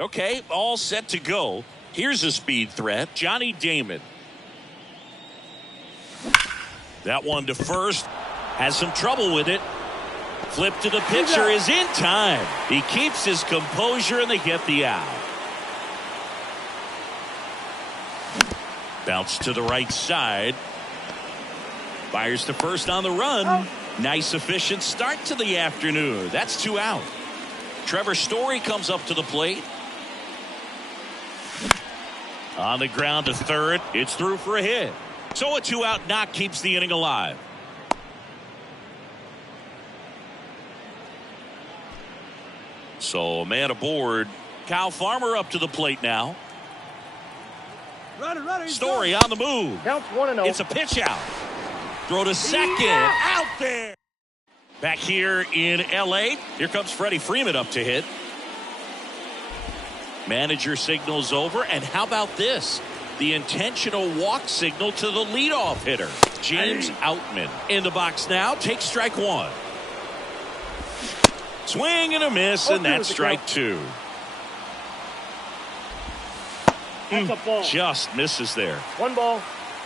Okay, all set to go. Here's a speed threat, Johnny Damon. That one to first. Has some trouble with it. Flip to the pitcher is in time. He keeps his composure and they get the out. Bounce to the right side. Fires to first on the run. Nice efficient start to the afternoon. That's 2 out. Trevor Story comes up to the plate. On the ground to third. It's through for a hit. So a 2-out knock keeps the inning alive. So a man aboard. Kyle Farmer up to the plate now. Story on the move. Counts 1-0. It's a pitch out. Throw to second. Out there. Back here in L.A. Here comes Freddie Freeman up to hit. Manager signals over. And how about this? The intentional walk signal to the leadoff hitter, James Outman. In the box now. Takes strike one. Swing and a miss, and that's strike two. Just misses there. 1 ball.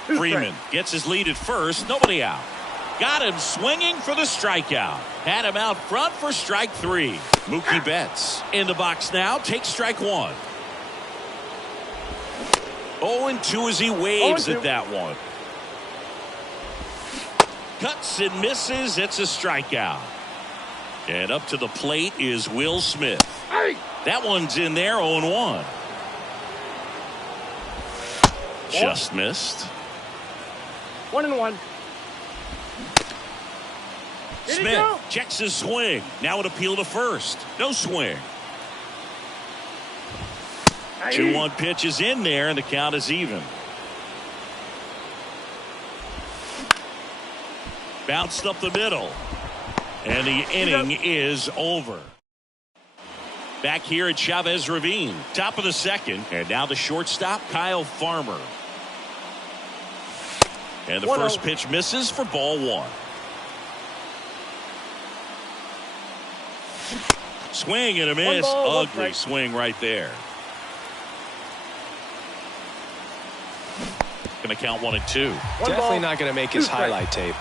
2 Freeman strikes. gets his lead at first. Nobody out. Got him swinging for the strikeout. Had him out front for strike 3. Mookie Betts in the box now. Takes strike 1. 0-2 as he waves at that one. Cuts and misses. It's a strikeout. And up to the plate is Will Smith. That one's in there. 0-1. Just missed. 1-1. Smith checks his swing. Now an appeal to first. No swing. 2-1 pitch is in there, and the count is even. Bounced up the middle. And the inning is over. Back here at Chavez Ravine. Top of the second. And now the shortstop, Kyle Farmer. And the first pitch misses for ball 1. Swing and a miss. Ugly swing right there. Going to count 1-2. Definitely not going to make his highlight tape.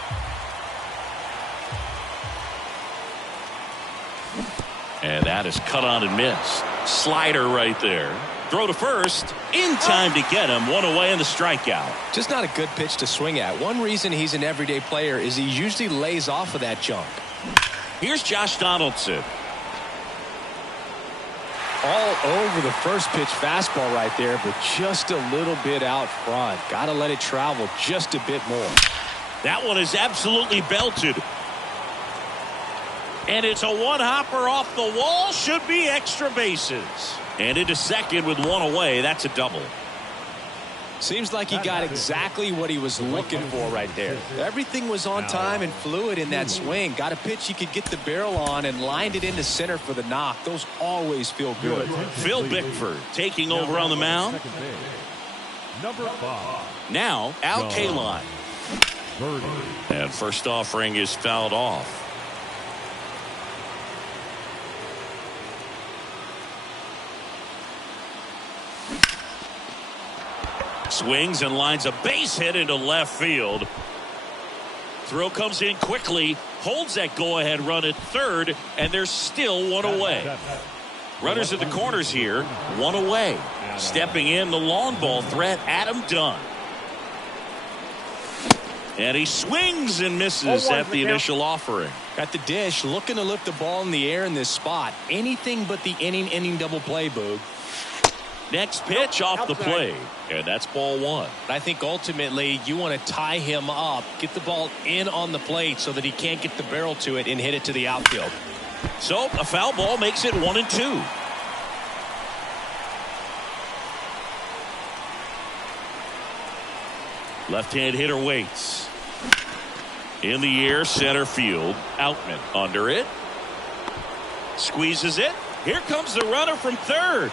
And that is cut on and missed. Slider right there. Throw to first. In time to get him. 1 away in the strikeout. Just not a good pitch to swing at. One reason he's an everyday player is he usually lays off of that jump. Here's Josh Donaldson. All over the first pitch fastball right there, but just a little bit out front. Got to let it travel just a bit more. That one is absolutely belted. And it's a one-hopper off the wall. Should be extra bases. And into second with 1 away. That's a double. Seems like he got exactly what he was looking for right there. Everything was on time and fluid in that swing. Got a pitch he could get the barrel on and lined it into center for the knock. Those always feel good. Phil Bickford taking over on the mound. Number 5. Now Al Kaline. And first offering is fouled off. Swings and lines a base hit into left field. Throw comes in quickly, holds that go-ahead run at third, and there's still 1 away. Runners at the corners here, 1 away. Stepping in the long ball threat, Adam Dunn. And he swings and misses at the initial offering. At the dish, looking to lift the ball in the air in this spot. Anything but the inning double play, Boog. Next pitch off the plate, and that's ball 1. I think ultimately you want to tie him up, get the ball in on the plate so that he can't get the barrel to it and hit it to the outfield. So a foul ball makes it 1-2. Left-hand hitter waits. In the air, center field. Outman under it. Squeezes it. Here comes the runner from third.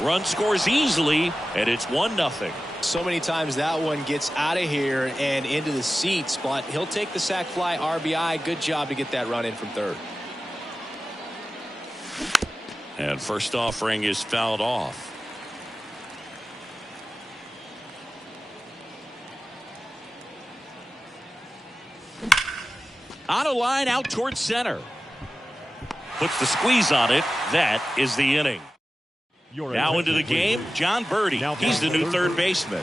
Run scores easily, and it's 1-0. So many times that one gets out of here and into the seats, but he'll take the sac fly RBI. Good job to get that run in from third. And first offering is fouled off. On a line out towards center. Puts the squeeze on it. That is the inning. Now into the game, John Birdie. He's the new third baseman.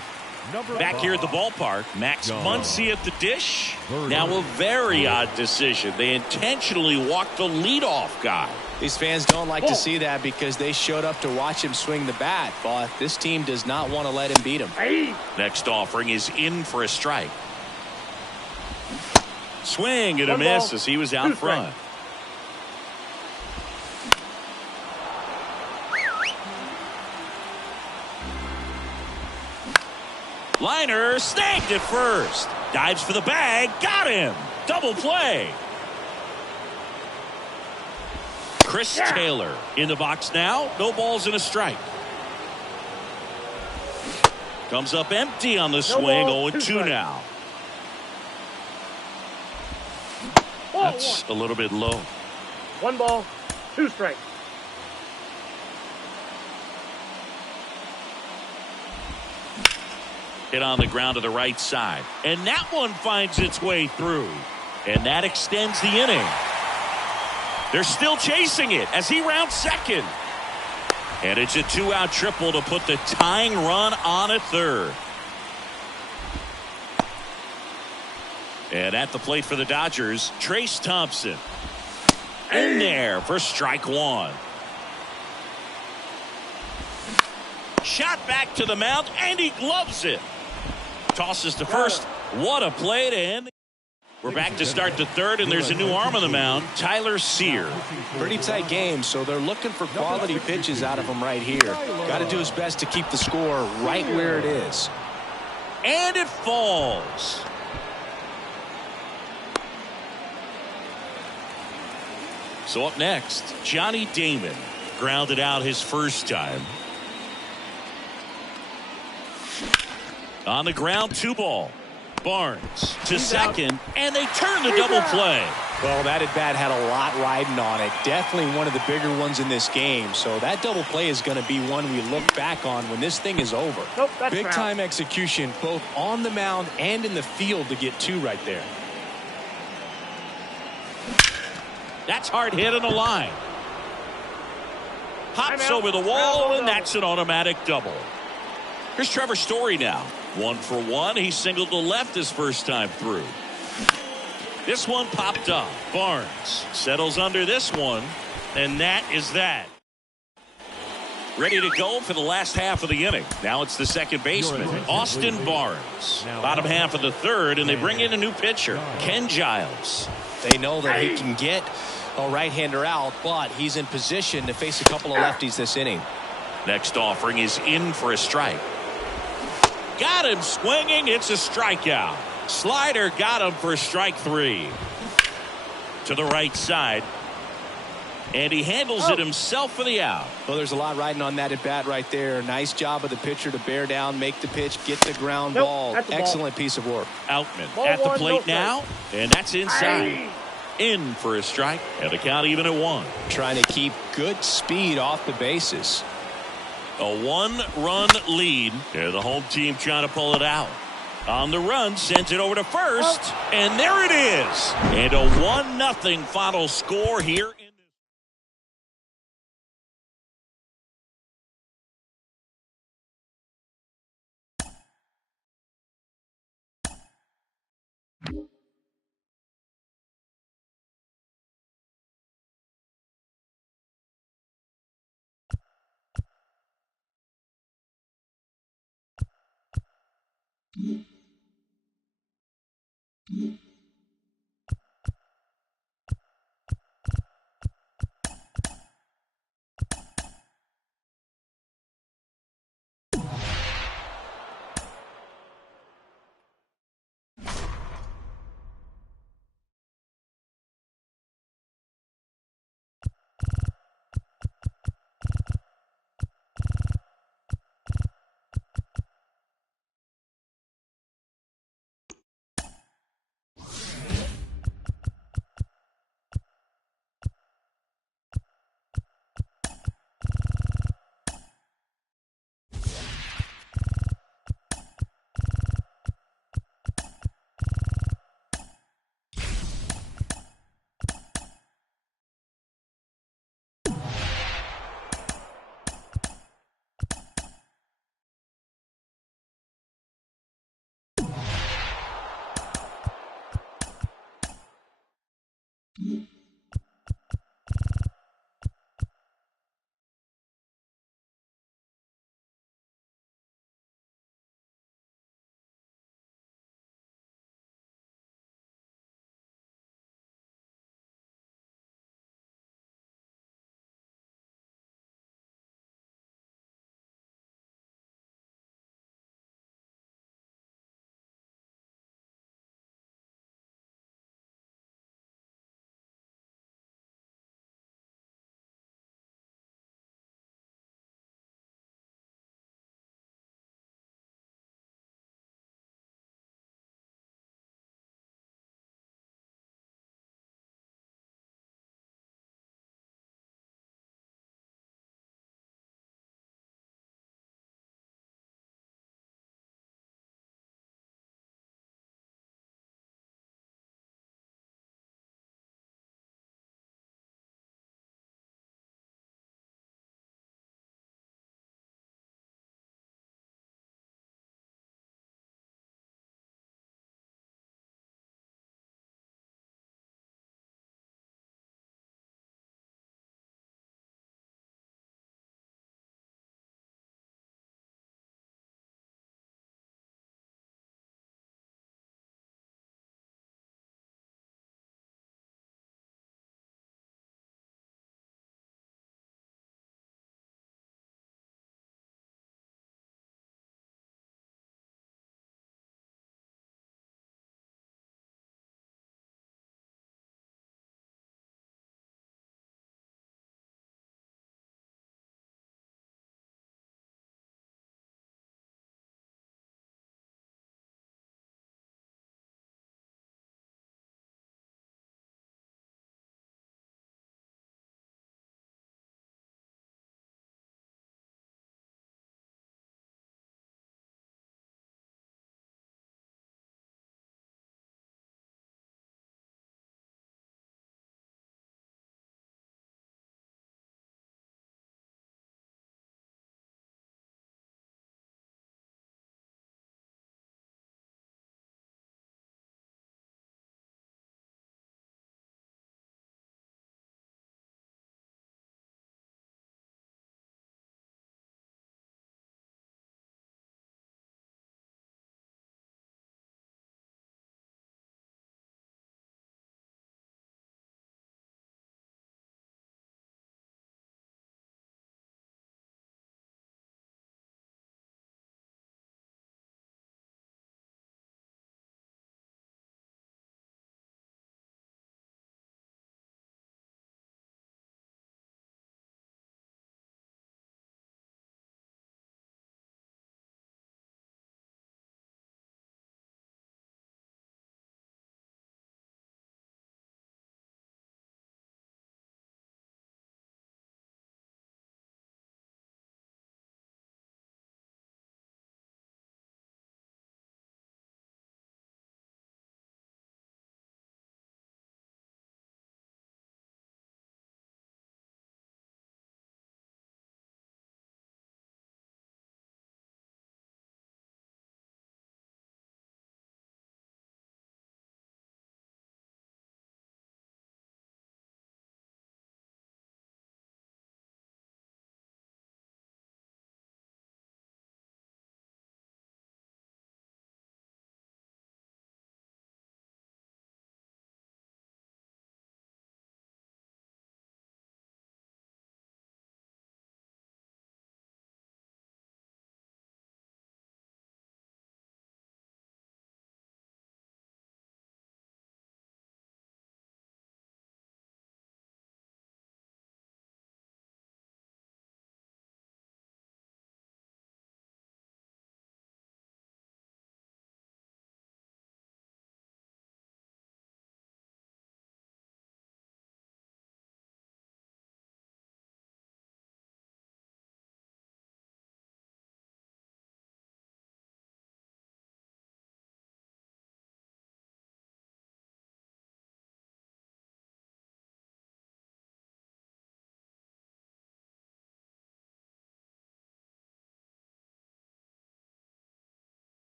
Back here at the ballpark, Max Muncy at the dish. Now a very odd decision. They intentionally walked the leadoff guy. These fans don't like to see that because they showed up to watch him swing the bat, but this team does not want to let him beat him. Next offering is in for a strike. Swing and a miss as he was out front. Liner snagged at first. Dives for the bag. Got him. Double play. Chris Taylor in the box now. No balls and a strike. Comes up empty on the swing. 0-2 now. That's a little bit low. 1 ball, 2 strikes. Hit on the ground to the right side. And that one finds its way through. And that extends the inning. They're still chasing it as he rounds second. And it's a 2-out triple to put the tying run on at third. And at the plate for the Dodgers, Trace Thompson. In there for strike one. Shot back to the mound, and he gloves it. Tosses to first. What a play to end. We're back to start the third, and there's a new arm on the mound, Tyler Sear. Pretty tight game, so they're looking for quality pitches out of him right here. Got to do his best to keep the score right where it is. And it falls. So up next, Johnny Damon grounded out his first time. On the ground, 2 ball. Barnes to second, and they turn the double play. Well, that at bat had a lot riding on it. Definitely one of the bigger ones in this game. So that double play is going to be one we look back on when this thing is over. Big time execution both on the mound and in the field to get 2 right there. That's hard hit on the line. Hops over the wall, and that's an automatic double. Here's Trevor Story now. 1 for 1. He singled to left his first time through. This one popped up. Barnes settles under this one, and that is that. Ready to go for the last half of the inning. Now it's the second baseman, Austin Barnes. Bottom half of the third, and they bring in a new pitcher, Ken Giles. They know that he can get a right-hander out, but he's in position to face a couple of lefties this inning. Next offering is in for a strike. Got him swinging. It's a strikeout. Slider got him for strike 3. To the right side. And he handles it himself for the out. Well, there's a lot riding on that at bat right there. Nice job of the pitcher to bear down, make the pitch, get the ground ball. Excellent piece of work. Outman at the plate now. And that's inside. In for a strike. And the count even at 1. Trying to keep good speed off the bases. A 1-run lead. And the home team trying to pull it out. On the run, sends it over to first. And there it is. And a 1-0 final score here.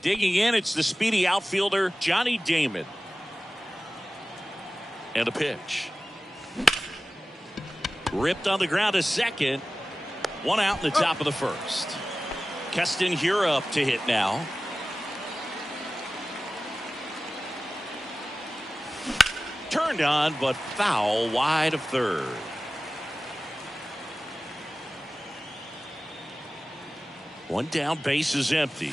Digging in, it's the speedy outfielder, Johnny Damon. And a pitch. Ripped on the ground to second. One out in the top of the first. Keston Hiura up to hit now. Turned on, but foul wide of third. One down, base is empty.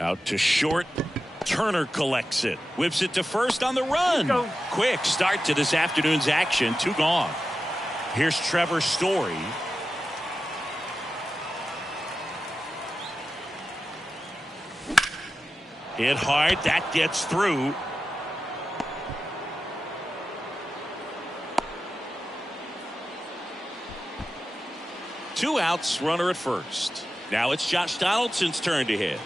Out to short. Turner collects it. Whips it to first on the run. Quick start to this afternoon's action. 2 gone. Here's Trevor Story. Hit hard. That gets through. Two outs, runner at first. Now it's Josh Donaldson's turn to hit.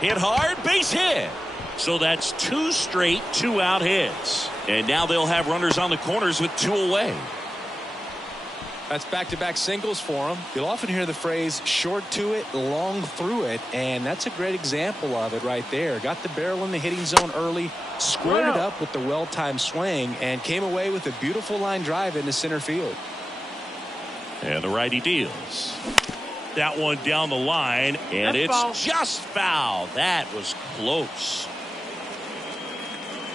Hit hard, base hit. So that's 2 straight 2-out hits. And now they'll have runners on the corners with 2 away. That's back-to-back singles for him. You'll often hear the phrase short to it, long through it, and that's a great example of it right there. Got the barrel in the hitting zone early, squared it up with the well-timed swing, and came away with a beautiful line drive into center field. And the righty deals. That one down the line, and it's foul. Just foul. That was close.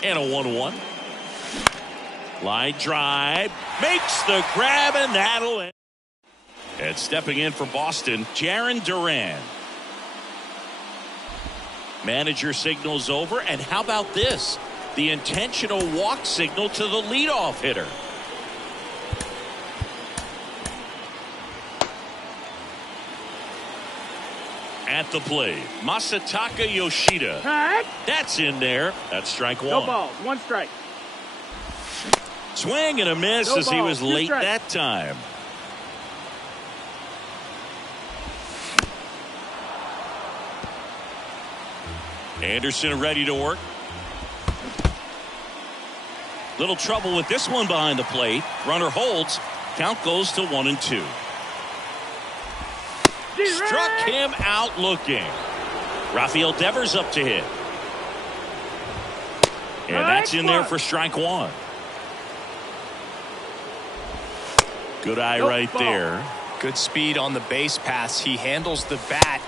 And a 1-1. Line drive, makes the grab, and that'll end. And stepping in for Boston, Jarren Duran. Manager signals over, and how about this? The intentional walk signal to the leadoff hitter. At the plate, Masataka Yoshida. That's in there. That's strike 1. No balls, 1 strike. Swing and a miss as he was late that time. Anderson ready to work. Little trouble with this one behind the plate. Runner holds. Count goes to 1-2. Struck him out looking. Rafael Devers up to hit. And that's in there for strike 1. Good eye right there. Good speed on the base pass. He handles the bat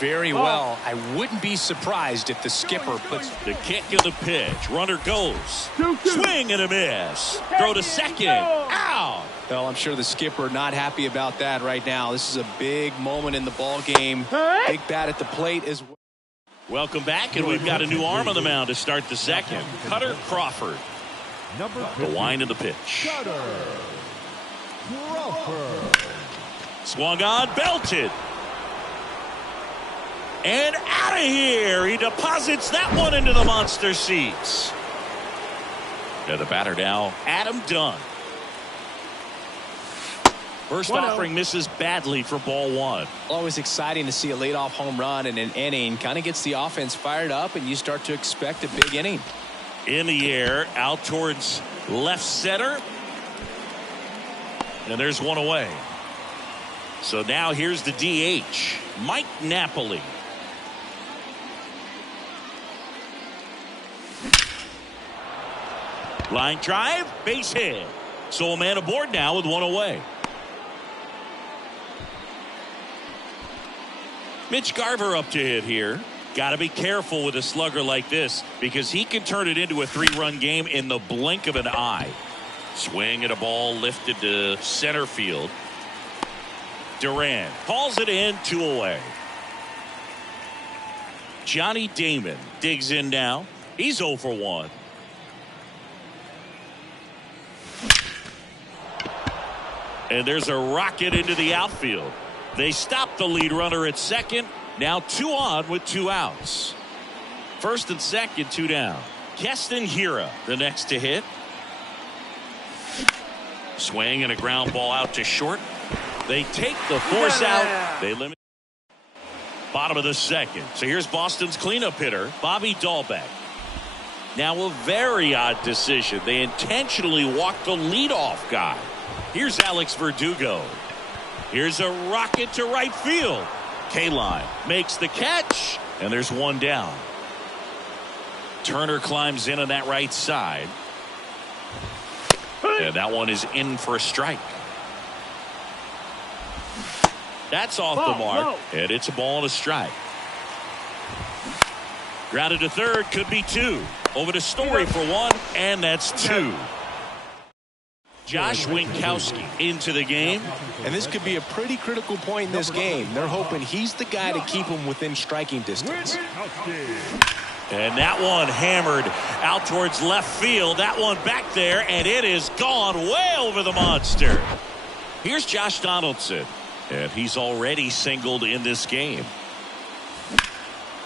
very well. I wouldn't be surprised if the skipper puts the kick of the pitch. Runner goes. Swing and a miss. Throw to second. Out. Well, I'm sure the skipper not happy about that right now. This is a big moment in the ball game. Big bat at the plate as well. Welcome back, and we've got a new arm on the mound to start the second. Cutter Crawford. The wind of the pitch. Swung on, belted. And out of here. He deposits that one into the monster seats. And the batter now, Adam Dunn. First offering misses badly for ball 1. Always exciting to see a leadoff home run in an inning. Kind of gets the offense fired up, and you start to expect a big inning. In the air, out towards left center. And there's one away. So now here's the DH, Mike Napoli. Line drive, base hit. So a man aboard now with 1 away. Mitch Garver up to hit here. Got to be careful with a slugger like this because he can turn it into a 3-run game in the blink of an eye. Swing at a ball lifted to center field. Duran calls it in, 2 away. Johnny Damon digs in now. He's 0 for 1. And there's a rocket into the outfield. They stop the lead runner at second. Now 2 on with 2 outs. First and second, 2 down. Keston Hiura, the next to hit. Swing and a ground ball out to short. They take the force out. They limit. Bottom of the second. So here's Boston's cleanup hitter, Bobby Dahlbeck. Now a very odd decision. They intentionally walked the leadoff guy. Here's Alex Verdugo. Here's a rocket to right field. K-Line makes the catch, and there's one down. Turner climbs in on that right side. And that one is in for a strike. That's off the mark, and it's a ball and a strike. Grounded to third, could be two. Over to Story for one, and that's two. Josh Winkowski into the game. And this could be a pretty critical point in this game. They're hoping he's the guy to keep him within striking distance. And that one hammered out towards left field. That one back there, and it is gone way over the monster. Here's Josh Donaldson, and he's already singled in this game.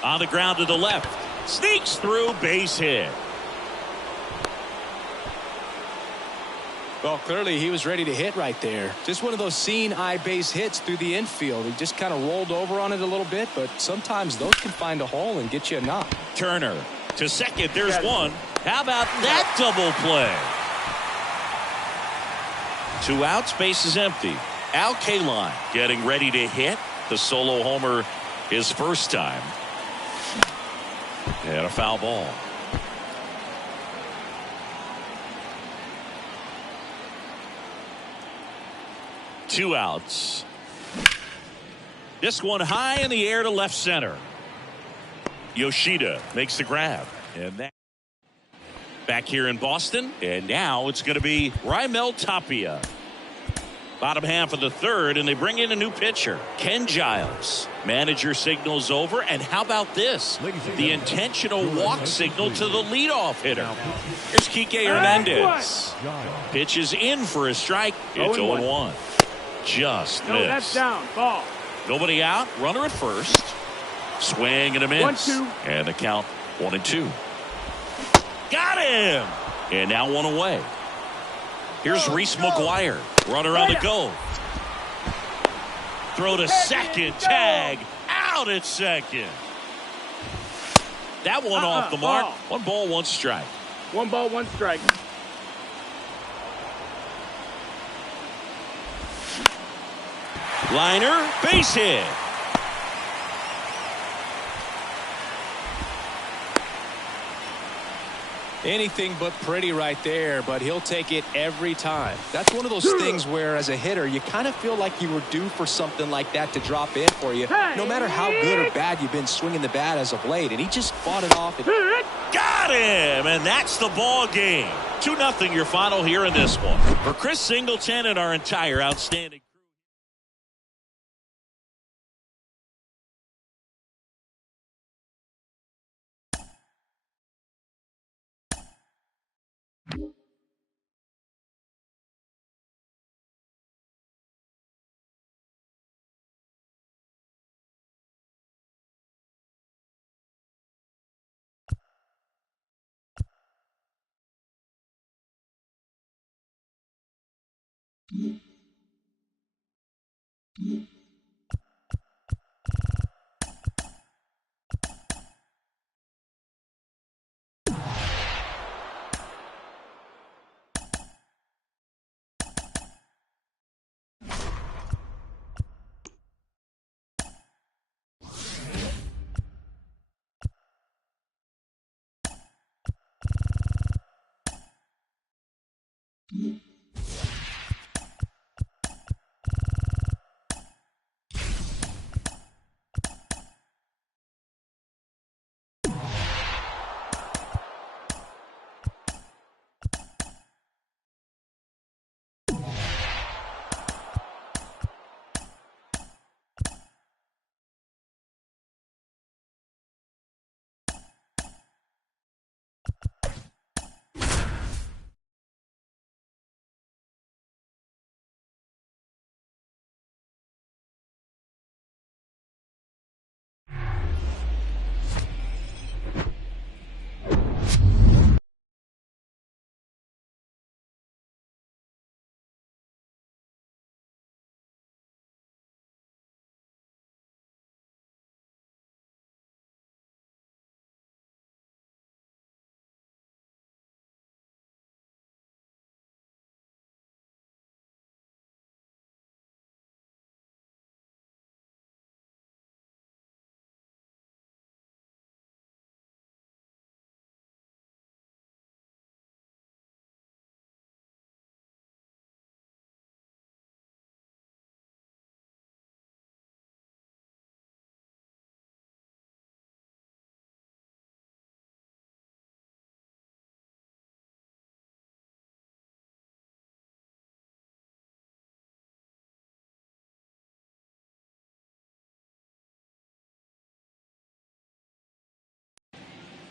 On the ground to the left. Sneaks through, base hit. Well, clearly he was ready to hit right there. Just one of those seeing eye base hits through the infield. He just kind of rolled over on it a little bit, but sometimes those can find a hole and get you a knock. Turner to second. There's one. How about that double play? 2 outs, base is empty. Al Kaline getting ready to hit the solo homer his first time. And a foul ball. Two outs. This one high in the air to left center. Yoshida makes the grab. And that back here in Boston. And now it's going to be Raimel Tapia. Bottom half of the third, and they bring in a new pitcher, Ken Giles. Manager signals over, and how about this? The intentional walk signal to the leadoff hitter. Here's Kike Hernandez. Pitches in for a strike. It's 0-1. Just missed. That's down. Ball. Nobody out. Runner at first. Swing and a miss. 1-2. And the count 1-2. Got him. And now one away. Here's Reese McGuire. Runner on the go. Throw to second. Tag. Out at second. That one off the mark. 1 ball, 1 strike. 1 ball, 1 strike. Liner. Base hit. Anything but pretty right there, but he'll take it every time. That's one of those things where, as a hitter, you kind of feel like you were due for something like that to drop in for you, no matter how good or bad you've been swinging the bat as of late, and he just fought it off. Got him, and that's the ball game. 2-0 your final here in this one. For Chris Singleton and our entire outstanding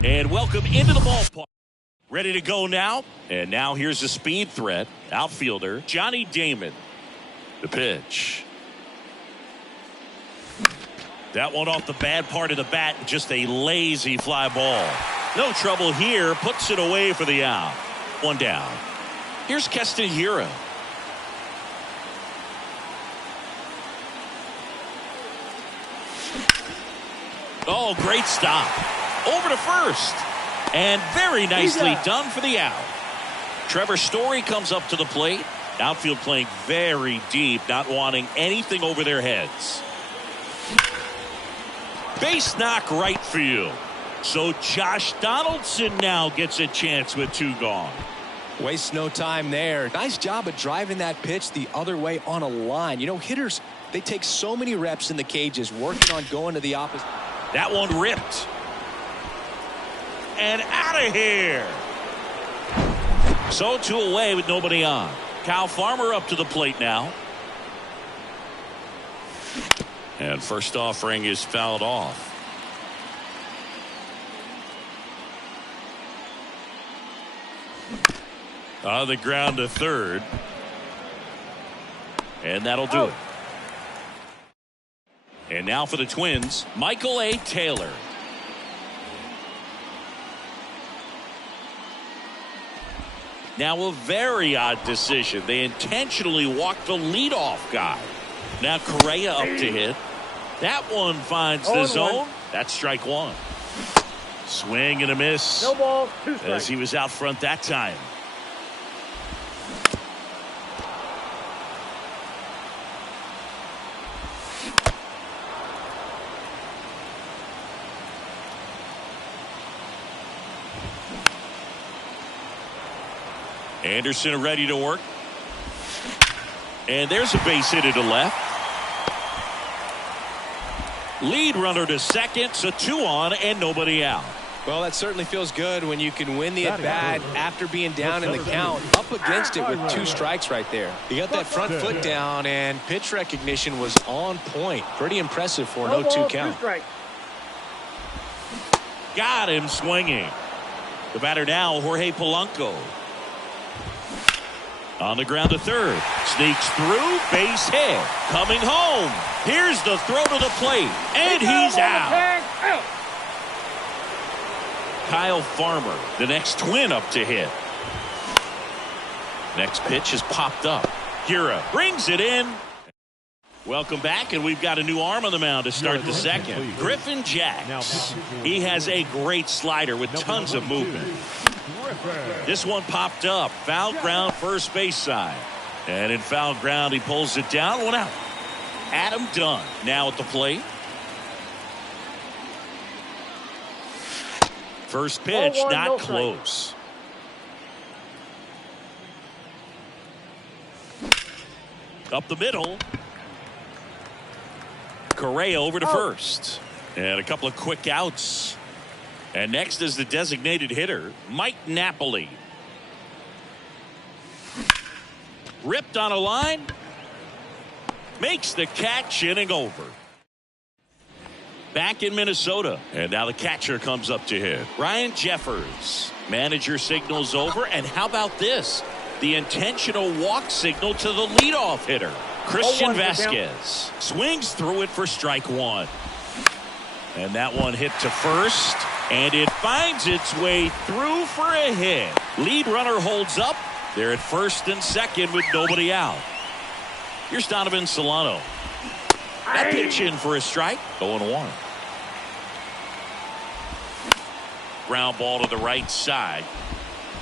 And welcome into the ballpark. Ready to go now. And now here's the speed threat. Outfielder Johnny Damon. The pitch. That one off the bad part of the bat. Just a lazy fly ball. No trouble here. Puts it away for the out. One down. Here's Keston Hiura. Oh, great stop. Over to first. And very nicely done for the out. Trevor Story comes up to the plate. Outfield playing very deep, not wanting anything over their heads. Base knock right field. So Josh Donaldson now gets a chance with 2 gone. Waste no time there. Nice job of driving that pitch the other way on a line. You know, hitters, they take so many reps in the cages working on going to the opposite. That one ripped. And out of here. So 2 away with nobody on. Kyle Farmer up to the plate now. And first offering is fouled off. On the ground to third. And that'll do it. And now for the Twins, Michael A. Taylor. Now a very odd decision. They intentionally walked the leadoff guy. Now Correa up to hit. That one finds the zone. That's strike 1. Swing and a miss. No ball, 2 strikes. As he was out front that time. Anderson ready to work. And there's a base hit to left. Lead runner to second, so 2 on and nobody out. Well, that certainly feels good when you can win the at-bat after being down in the count. Up against it with 2 strikes right there. You got that front foot down, and pitch recognition was on point. Pretty impressive for no 2 count. Got him swinging. The batter now, Jorge Polanco. On the ground to third. Sneaks through. Base hit. Coming home. Here's the throw to the plate. And he's out. Kyle Farmer, the next Twin up to hit. Next pitch is popped up. Hiura brings it in. Welcome back, and we've got a new arm on the mound to start the second. Griffin Jacks. He has a great slider with tons of movement. This one popped up. Foul ground, first base side. And in foul ground, he pulls it down. 1 out. Adam Dunn now at the plate. First pitch, not close. Up the middle. Correa over to first. And a couple of quick outs. And next is the designated hitter, Mike Napoli. Ripped on a line. Makes the catch, inning over. Back in Minnesota. And now the catcher comes up to hit. Ryan Jeffers. Manager signals over. And how about this? The intentional walk signal to the leadoff hitter, Christian Vasquez. Swings through it for strike 1. And that one hit to first. And it finds its way through for a hit. Lead runner holds up. They're at first and second with nobody out. Here's Donovan Solano. That pitch in for a strike. 0-1. Ground ball to the right side.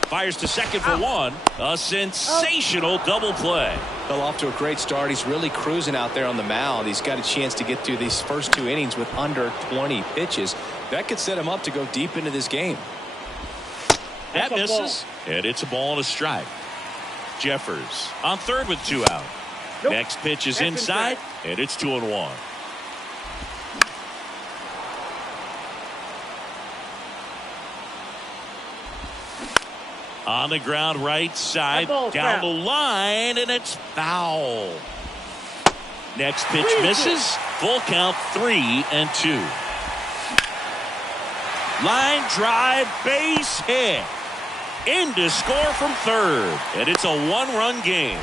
Fires to second for 1. A sensational double play. Well, off to a great start. He's really cruising out there on the mound. He's got a chance to get through these first 2 innings with under 20 pitches. That could set him up to go deep into this game. That misses. And it's a ball and a strike. Jeffers on third with 2 out. Nope. Next pitch is inside. And it's 2-1. On the ground right side, down the line, and it's foul. Next pitch misses. Full count, 3-2. Line drive, base hit. In to score from third. And it's a one-run game.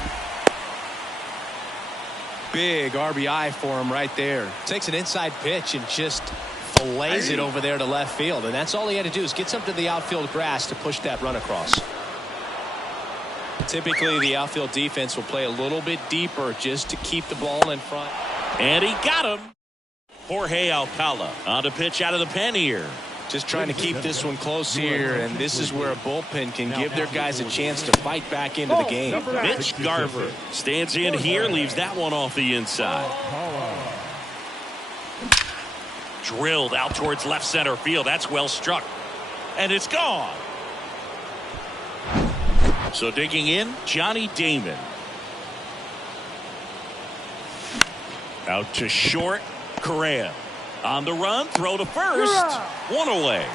Big RBI for him right there. Takes an inside pitch and just fillets it over there to left field. And that's all he had to do is get something to the outfield grass to push that run across. Typically, the outfield defense will play a little bit deeper just to keep the ball in front. And he got him. Jorge Alcala on the pitch out of the pen here. Just trying to keep this one close here, and this is where a bullpen can give their guys a chance to fight back into the game. Mitch Garver stands in here, leaves that one off the inside. Drilled out towards left center field. That's well struck. And it's gone. So digging in, Johnny Damon. Out to short, Correa. On the run, throw to first. One away.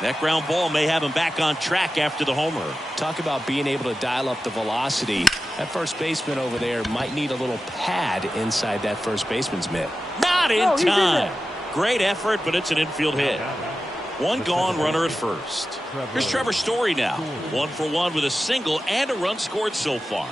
That ground ball may have him back on track after the homer. Talk about being able to dial up the velocity. That first baseman over there might need a little pad inside that first baseman's mitt. Not in time. Great effort, but it's an infield hit. One gone, runner at first. Here's Trevor Story now. 1 for 1 with a single and a run scored so far.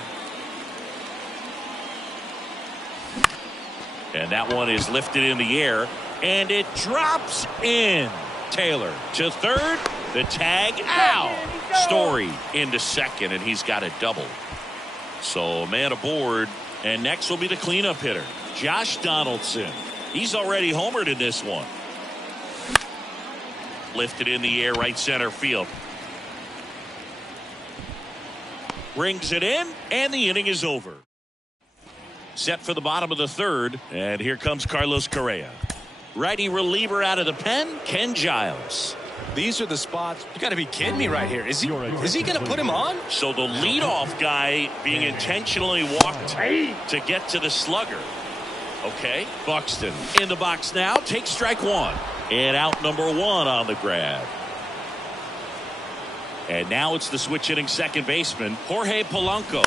And that one is lifted in the air. And it drops in. Taylor to third. The tag out. Story into second, and he's got a double. So man aboard. And next will be the cleanup hitter, Josh Donaldson. He's already homered in this one. Lifted in the air, right center field. Brings it in, and the inning is over. Set for the bottom of the third, and here comes Carlos Correa. Righty reliever out of the pen, Ken Giles. These are the spots. You got to be kidding me right here. Is he going to put him on? So the leadoff guy being intentionally walked to get to the slugger. Okay, Buxton in the box now. Takes strike one. And out number one on the grab. And now it's the switch hitting second baseman, Jorge Polanco.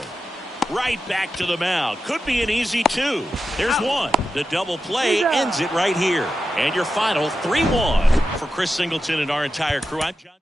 Right back to the mound. Could be an easy two. There's one. The double play ends it right here. And your final 3-1 for Chris Singleton and our entire crew. I'm John.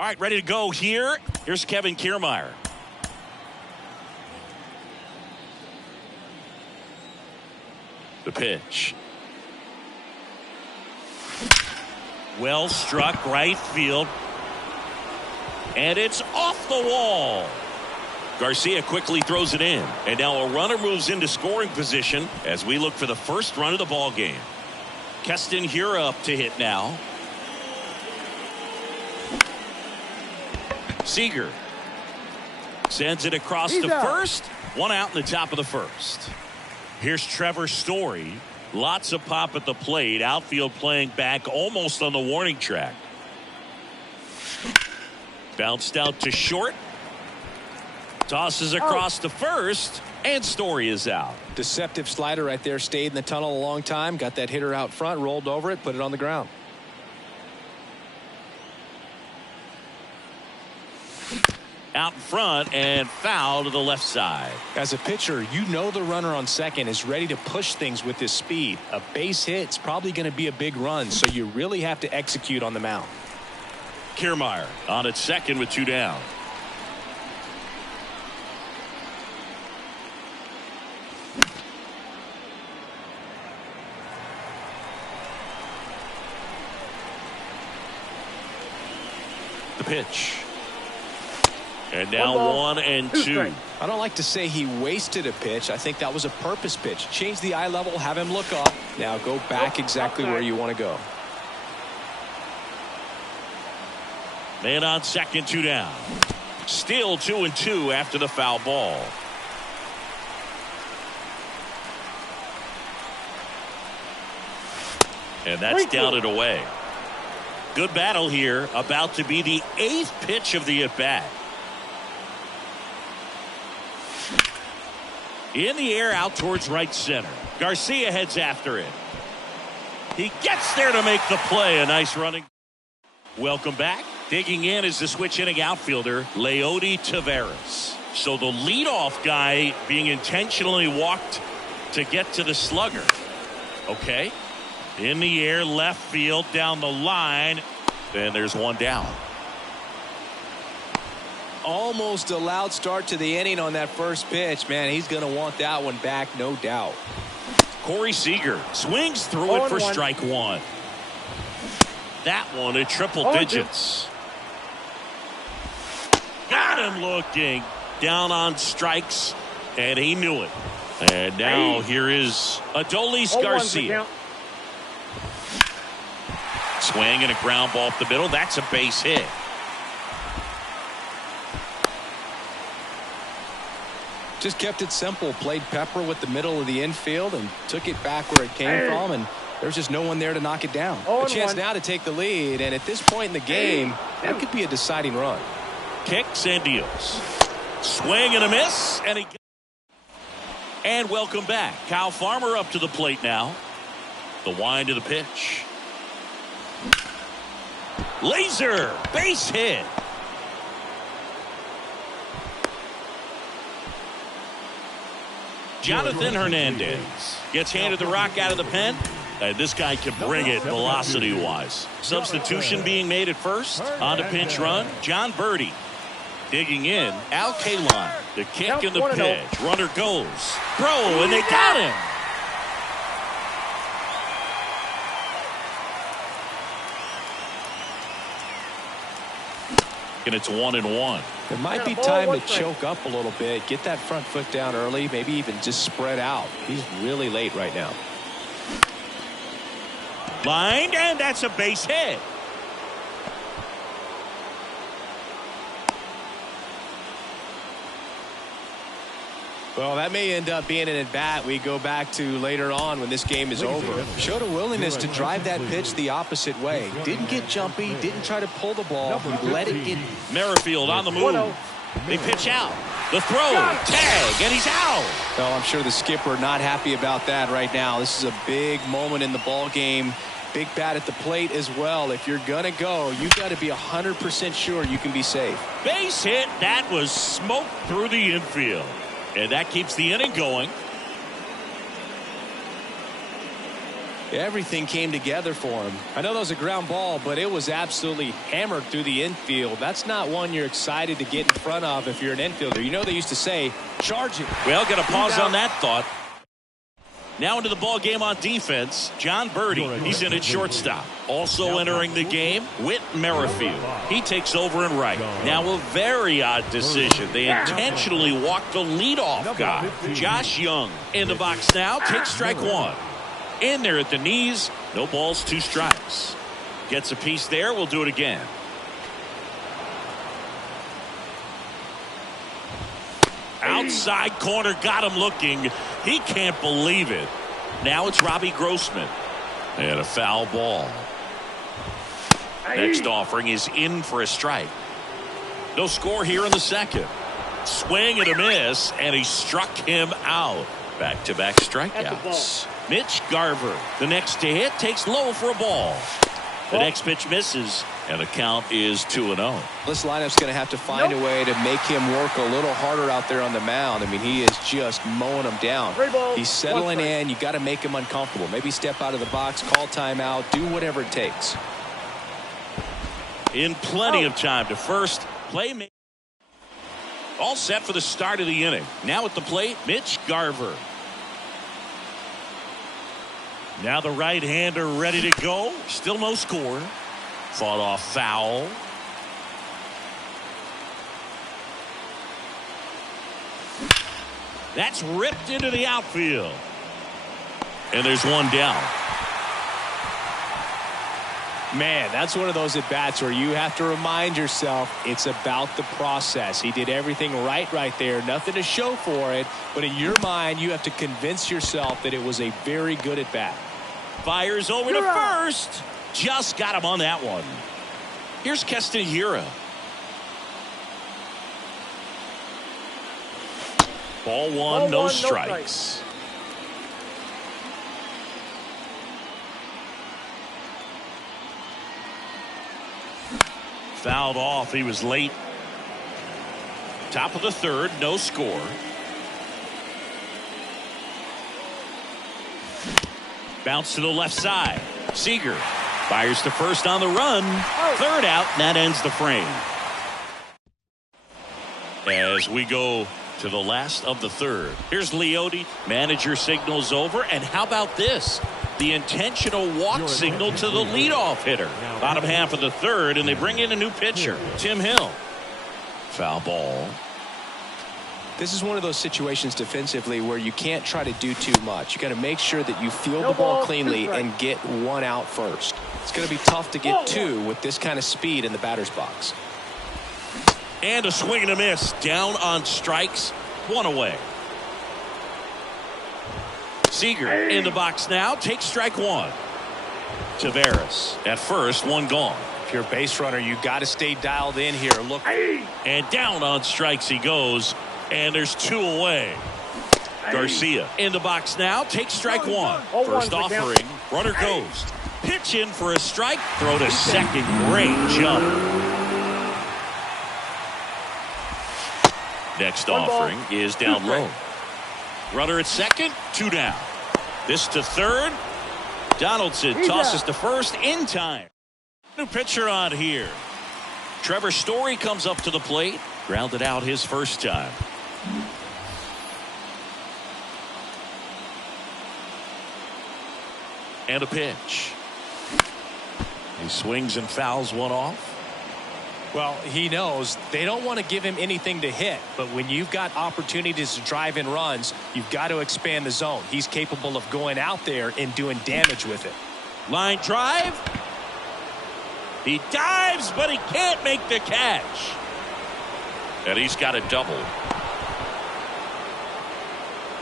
All right, ready to go here. Here's Kevin Kiermaier. The pitch. Well struck right field. And it's off the wall. Garcia quickly throws it in. And now a runner moves into scoring position as we look for the first run of the ball game. Keston here up to hit now. Seager sends it across to first. One out in the top of the first. Here's Trevor Story. Lots of pop at the plate. Outfield playing back almost on the warning track. Bounced out to short. Tosses across to first. And Story is out. Deceptive slider right there. Stayed in the tunnel a long time. Got that hitter out front. Rolled over it. Put it on the ground. Out in front and foul to the left side. As a pitcher, you know the runner on second is ready to push things with his speed. A base hit's probably going to be a big run, so you really have to execute on the mound. Kiermaier on at second with 2 down. The pitch. And now 1-2. I don't like to say he wasted a pitch. I think that was a purpose pitch. Change the eye level, have him look up. Now go back exactly where you want to go. Man on second, 2 down. Still 2-2 after the foul ball. And that's down and away. Good battle here. About to be the 8th pitch of the at-bat. In the air out towards right center. Garcia heads after it. He gets there to make the play. A nice running. Welcome back. Digging in is the switch inning outfielder, Leody Taveras. So the leadoff guy being intentionally walked to get to the slugger. Okay. In the air, left field, down the line. Then there's one down. Almost a loud start to the inning on that first pitch. Man, he's going to want that one back, no doubt. Corey Seager swings through it for strike 1. That one at triple digits. Got him looking down on strikes, and he knew it. And now here is Adolis Garcia. Swing and a ground ball up the middle. That's a base hit. Just kept it simple. Played pepper with the middle of the infield and took it back where it came from, and there's just no one there to knock it down. A chance now to take the lead, and at this point in the game, that could be a deciding run. Kicks and deals. Swing and a miss, and welcome back. Kyle Farmer up to the plate now. The wind of the pitch. Laser base hit. Jonathan Hernandez gets handed the rock out of the pen. This guy can bring it velocity-wise. Substitution being made at first. On the pinch run, John Birdie. Digging in, Al Kaline. The kick and the pitch. Runner goes. Throw, and they got him. And it's 1-1. It might be time to choke up a little bit, get that front foot down early, maybe even just spread out. He's really late right now. Lined, and that's a base hit. Well, that may end up being an at-bat we go back to later on when this game is over. Showed a willingness to drive that pitch the opposite way. Didn't get jumpy, didn't try to pull the ball. He let it get. Merrifield on the move. They pitch out. The throw, tag, and he's out. Well, I'm sure the skipper not happy about that right now. This is a big moment in the ball game. Big bat at the plate as well. If you're going to go, you've got to be 100% sure you can be safe. Base hit. That was smoked through the infield. And that keeps the inning going. Everything came together for him. I know that was a ground ball, but it was absolutely hammered through the infield. That's not one you're excited to get in front of if you're an infielder. You know they used to say, charge it. Well, got to pause on that thought. Now into the ball game on defense, John Birdie. He's in at shortstop. Also entering the game, Whit Merrifield. He takes over in right. Now a very odd decision. They intentionally walked the leadoff guy, Josh Young. In the box now, takes strike one. In there at the knees, no balls, 2 strikes. Gets a piece there, we'll do it again. Outside corner, got him looking. He can't believe it. Now it's Robbie Grossman. And a foul ball. Next offering is in for a strike. No score here in the second. Swing and a miss, and he struck him out. Back-to-back strikeouts. Mitch Garver, the next to hit, takes low for a ball. The next pitch misses, and the count is 2-0. This lineup's going to have to find a way to make him work a little harder out there on the mound. I mean, he is just mowing them down. He's settling in. You got to make him uncomfortable. Maybe step out of the box, call timeout, do whatever it takes. In plenty of time to first play. All set for the start of the inning. Now at the plate, Mitch Garver. Now the right-hander ready to go. Still no score. Fought off foul. That's ripped into the outfield. And there's one down. Man, that's one of those at-bats where you have to remind yourself it's about the process. He did everything right there. Nothing to show for it. But in your mind, you have to convince yourself that it was a very good at-bat. Fires over to first. Just got him on that one. Here's Castanheira. Ball one, no strikes. Fouled off. He was late. Top of the third, no score. Bounce to the left side. Seager fires to first on the run. Third out, and that ends the frame. As we go to the last of the third. Here's Leote. Manager signals over. And how about this? The intentional walk signal to the leadoff hitter. Bottom half of the third, and they bring in a new pitcher, Tim Hill. Foul ball. This is one of those situations defensively where you can't try to do too much. You got to make sure that you field the ball cleanly and get one out first. It's going to be tough to get two with this kind of speed in the batter's box. And a swing and a miss. Down on strikes. One away. Seager in the box now. Takes strike one. Taveras at first. One gone. If you're a base runner, you got to stay dialed in here. Look. And down on strikes he goes. And there's 2 away. Garcia in the box now. Takes strike one. First offering. Runner goes. Pitch in for a strike. Throw to second. Great jump. Next offering is down low. Runner at second. 2 down. This to third. Donaldson tosses to first in time. New pitcher on here. Trevor Story comes up to the plate. Grounded out his first time. And a pitch. He swings and fouls one off. Well, he knows they don't want to give him anything to hit, but when you've got opportunities to drive in runs, you've got to expand the zone. He's capable of going out there and doing damage with it. Line drive. He dives, but he can't make the catch. And he's got a double.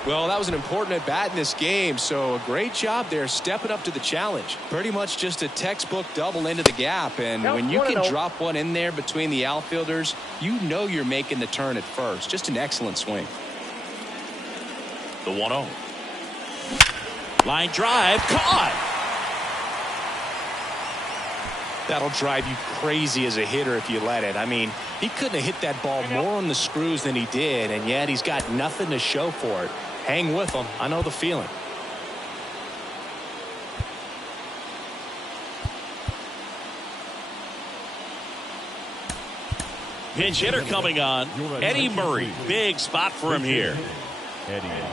Well, that was an important at bat in this game, so a great job there stepping up to the challenge. Pretty much just a textbook double into the gap, and when you can drop one in there between the outfielders, you know you're making the turn at first. Just an excellent swing. The 1-0. Line drive, caught. That'll drive you crazy as a hitter if you let it. I mean, he couldn't have hit that ball more on the screws than he did, and yet he's got nothing to show for it. Hang with him. I know the feeling. Pinch hitter coming on. Eddie Murray. Big spot for him here. Eddie Murray.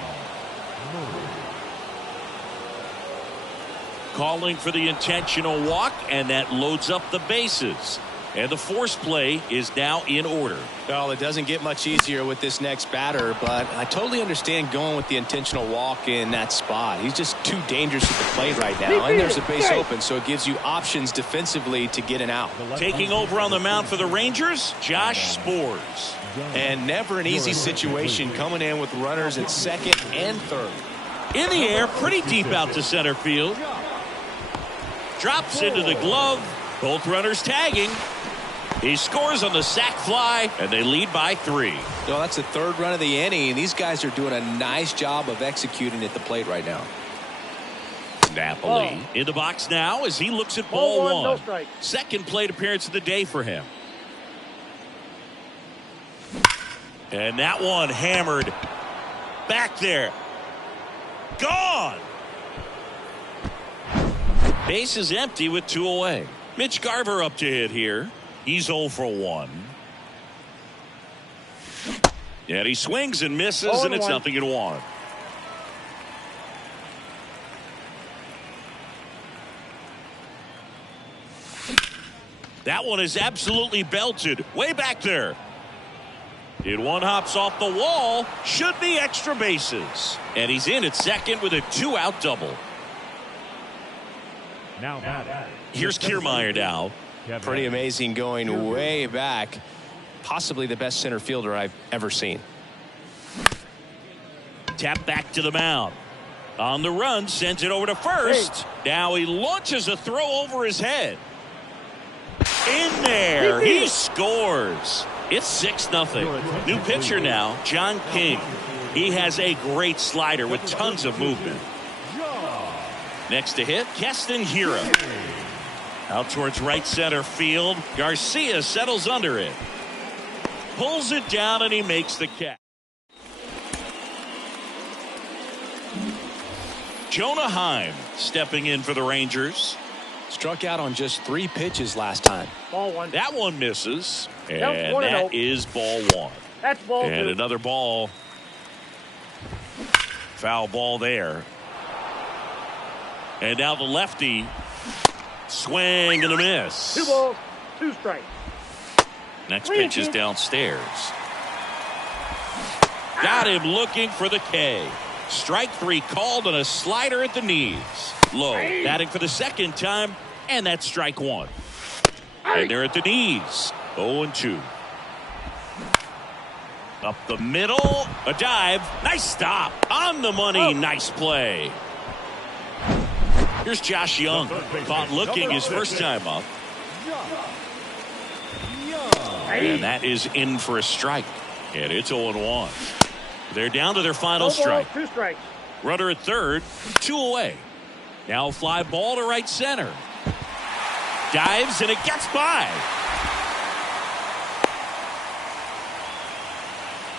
Calling for the intentional walk, and that loads up the bases. And the force play is now in order. Well, it doesn't get much easier with this next batter, but I totally understand going with the intentional walk in that spot. He's just too dangerous at the plate right now, and there's a base open, so it gives you options defensively to get an out. Taking over on the mound for the Rangers, Josh Sborz. And never an easy situation coming in with runners at second and third. In the air, pretty deep out to center field. Drops into the glove. Both runners tagging. He scores on the sac fly, and they lead by 3. Well, that's the third run of the inning, and these guys are doing a nice job of executing at the plate right now. Napoli in the box now as he looks at ball 1. No strike. Second plate appearance of the day for him. And that one hammered back there. Gone. Base is empty with 2 away. Mitch Garver up to hit here. He's 0 for 1. And he swings and misses, and it's 0-1. That one is absolutely belted. Way back there. It one hops off the wall. Should be extra bases. And he's in at second with a 2-out double. Now here's Kiermaier now. Pretty amazing going way back. Possibly the best center fielder I've ever seen. Tap back to the mound. On the run, sends it over to first. Now he launches a throw over his head. In there. He scores. It's 6-0. New pitcher now, John King. He has a great slider with tons of movement. Next to hit, Keston Hiura. Out towards right center field. Garcia settles under it. Pulls it down, and he makes the catch. Jonah Heim stepping in for the Rangers. Struck out on just 3 pitches last time. Ball 1. That one misses. And that is ball 1. That's ball 2. And another ball. Foul ball there. And now the lefty. Swing and a miss. 2 balls, 2 strikes. Next pitch is downstairs. Got him looking for the K. Strike 3 called on a slider at the knees. Low. Batting for the second time, and that's strike 1. And they're at the knees. 0-2. Up the middle. A dive. Nice stop. On the money. Nice play. Here's Josh Young. Caught looking his first time up. And that is in for a strike. And it's 0-1. They're down to their final strike. 2 strikes. Runner at third. 2 away. Now fly ball to right center. Dives, and it gets by.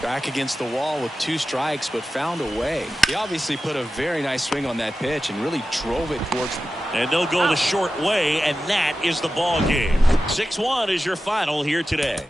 Back against the wall with 2 strikes, but found a way. He obviously put a very nice swing on that pitch and really drove it towards. And they'll go the short way, and that is the ball game. 6-1 is your final here today.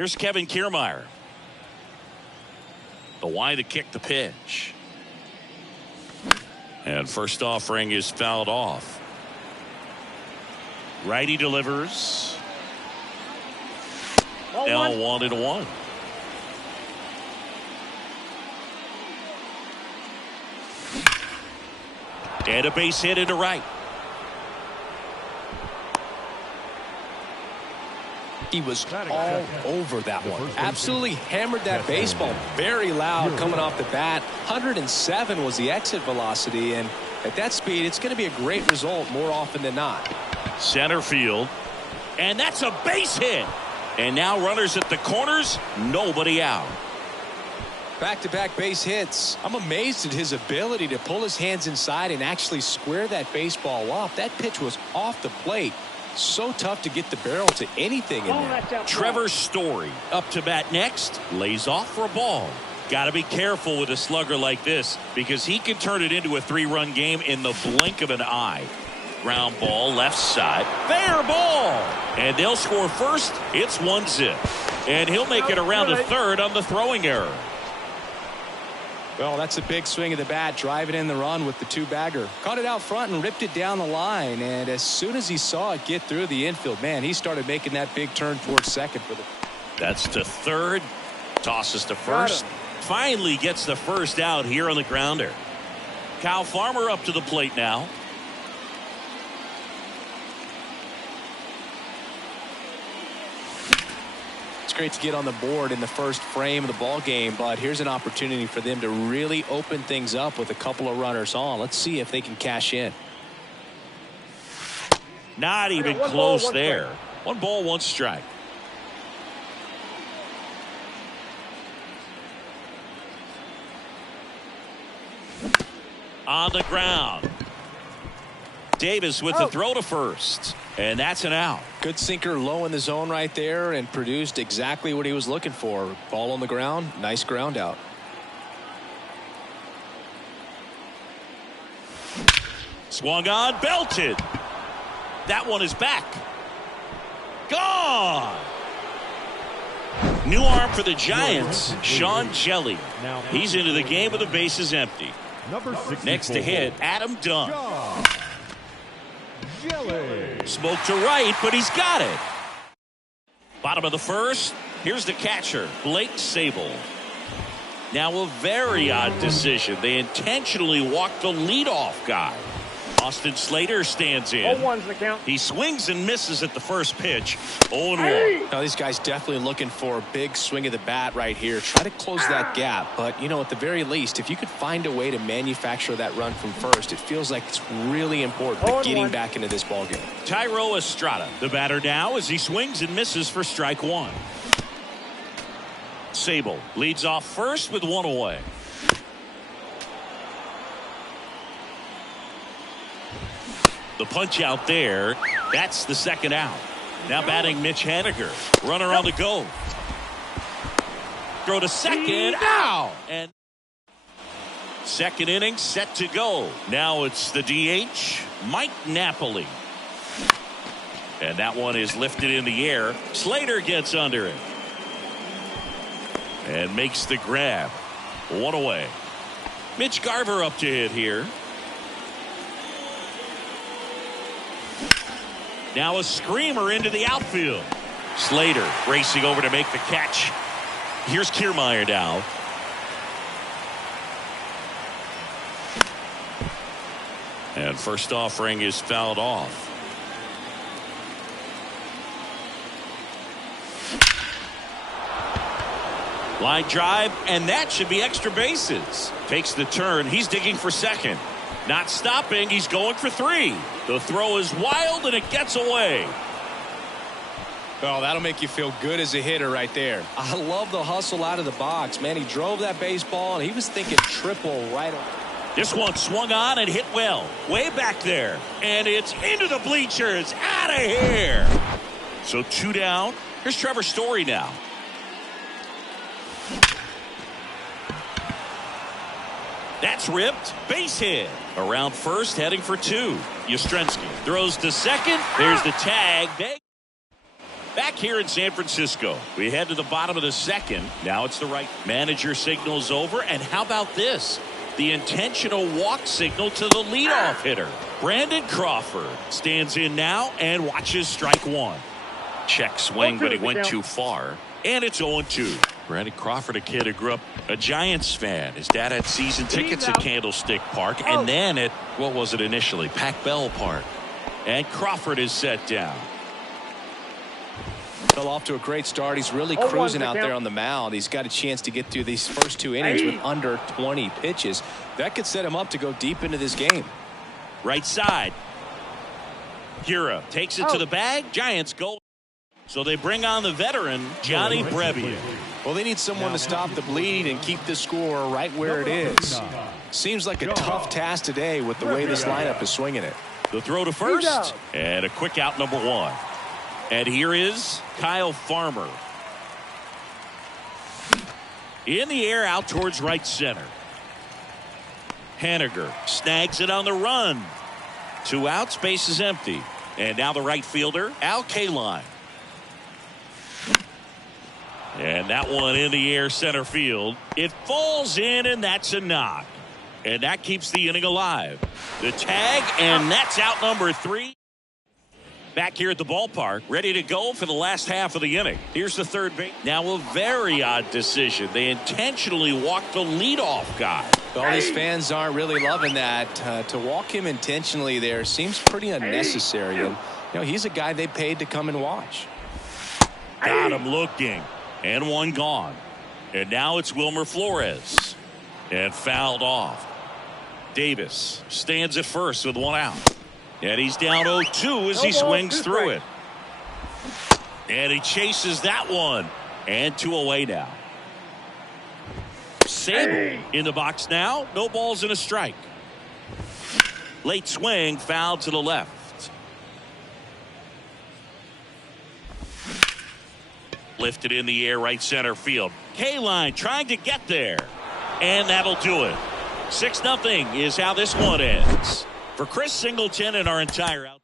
Here's Kevin Kiermaier. The Y to kick the pitch. And first offering is fouled off. Righty delivers. Now 1-1. And a base hit into right. He was all over that one. Absolutely hammered that baseball. Very loud coming off the bat. 107 was the exit velocity, and at that speed, it's going to be a great result more often than not. Center field. And that's a base hit. And now runners at the corners. Nobody out. Back-to-back base hits. I'm amazed at his ability to pull his hands inside and actually square that baseball up. That pitch was off the plate. So tough to get the barrel to anything in there. Trevor Story up to bat next. Lays off for a ball. Got to be careful with a slugger like this because he can turn it into a 3-run game in the blink of an eye. Ground ball left side. Fair ball. And they'll score first. It's 1-0. And he'll make it around to third on the throwing error. Well, that's a big swing of the bat, driving in the run with the 2-bagger. Caught it out front and ripped it down the line. And as soon as he saw it get through the infield, man, he started making that big turn towards second for the. That's to third. Tosses to first. Finally gets the first out here on the grounder. Kyle Farmer up to the plate now. It's great to get on the board in the first frame of the ball game, but here's an opportunity for them to really open things up with a couple of runners on. Let's see if they can cash in. Not even close there. 1 ball, 1 strike. On the ground. Davis with the throw to first. And that's an out. Good sinker low in the zone right there and produced exactly what he was looking for. Ball on the ground. Nice ground out. Swung on, belted. That one is back. Gone. New arm for the Giants, Sean Jelly. He's into the game with the bases empty. Next to hit, Adam Dunn. Smoke to right, but he's got it. Bottom of the first. Here's the catcher, Blake Sabol. Now a very odd decision. They intentionally walked the leadoff guy. Austin Slater stands in. 0-1's the count. He swings and misses at the first pitch. 0-1. Now these guys definitely looking for a big swing of the bat right here. Try to close that gap. But, you know, at the very least, if you could find a way to manufacture that run from first, it feels like it's really important to getting back into this ballgame. Tyro Estrada, the batter now as he swings and misses for strike 1. Sabol leads off first with 1 away. The punch out there. That's the second out. Now batting Mitch Haniger. Runner on the go. Throw to second. Out. And second inning set to go. Now it's the DH, Mike Napoli. And that one is lifted in the air. Slater gets under it. And makes the grab. 1 away. Mitch Garver up to hit here. Now a screamer into the outfield. Slater racing over to make the catch. Here's Kiermaier now. And first offering is fouled off. Line drive, and that should be extra bases. Takes the turn. He's digging for second. Not stopping. He's going for 3. The throw is wild, and it gets away. Well, that'll make you feel good as a hitter right there. I love the hustle out of the box. Man, he drove that baseball, and he was thinking triple right on. This one swung on and hit well. Way back there. And it's into the bleachers. Out of here. So 2 down. Here's Trevor Story now. That's ripped. Base hit. Around first, heading for 2. Yastrzemski throws to second. There's the tag. Back here in San Francisco, we head to the bottom of the second. Now it's the right manager signals over. And how about this? The intentional walk signal to the leadoff hitter. Brandon Crawford stands in now and watches strike one. Check swing, but he went too far. And it's 0-2. Brandon Crawford, a kid who grew up a Giants fan. His dad had season tickets at Candlestick Park and then at, what was it initially, Pac-Bell Park. And Crawford is set down. Fell off to a great start. He's really cruising out there on the mound. He's got a chance to get through these first 2 innings with under 20 pitches. That could set him up to go deep into this game. Right side. Hira takes it to the bag. Giants go. So they bring on the veteran, Johnny Brevian. Well, they need someone to stop the bleed and keep the score right where it is. Seems like a tough task today with the way this lineup is swinging it. The throw to first. And a quick out, number 1. And here is Kyle Farmer. In the air out towards right center. Haniger snags it on the run. 2 outs, base is empty. And now the right fielder, Al Kaline. And that one in the air center field. It falls in, and that's a knock. And that keeps the inning alive. The tag, and that's out number 3. Back here at the ballpark, ready to go for the last half of the inning. Here's the third base. Now a very odd decision. They intentionally walked the leadoff guy. Well, these fans aren't really loving that. To walk him intentionally there seems pretty unnecessary. And, he's a guy they paid to come and watch. Got him looking. And one gone. And now it's Wilmer Flores. And fouled off. Davis stands at first with 1 out. And he's down 0-2 as he swings through it. And he chases that one. And 2 away now. Sable in the box now. No balls and a strike. Late swing, foul to the left. Lifted in the air right center field. Kaline trying to get there. And that'll do it. 6-0 is how this one ends. For Chris Singleton and our entire out.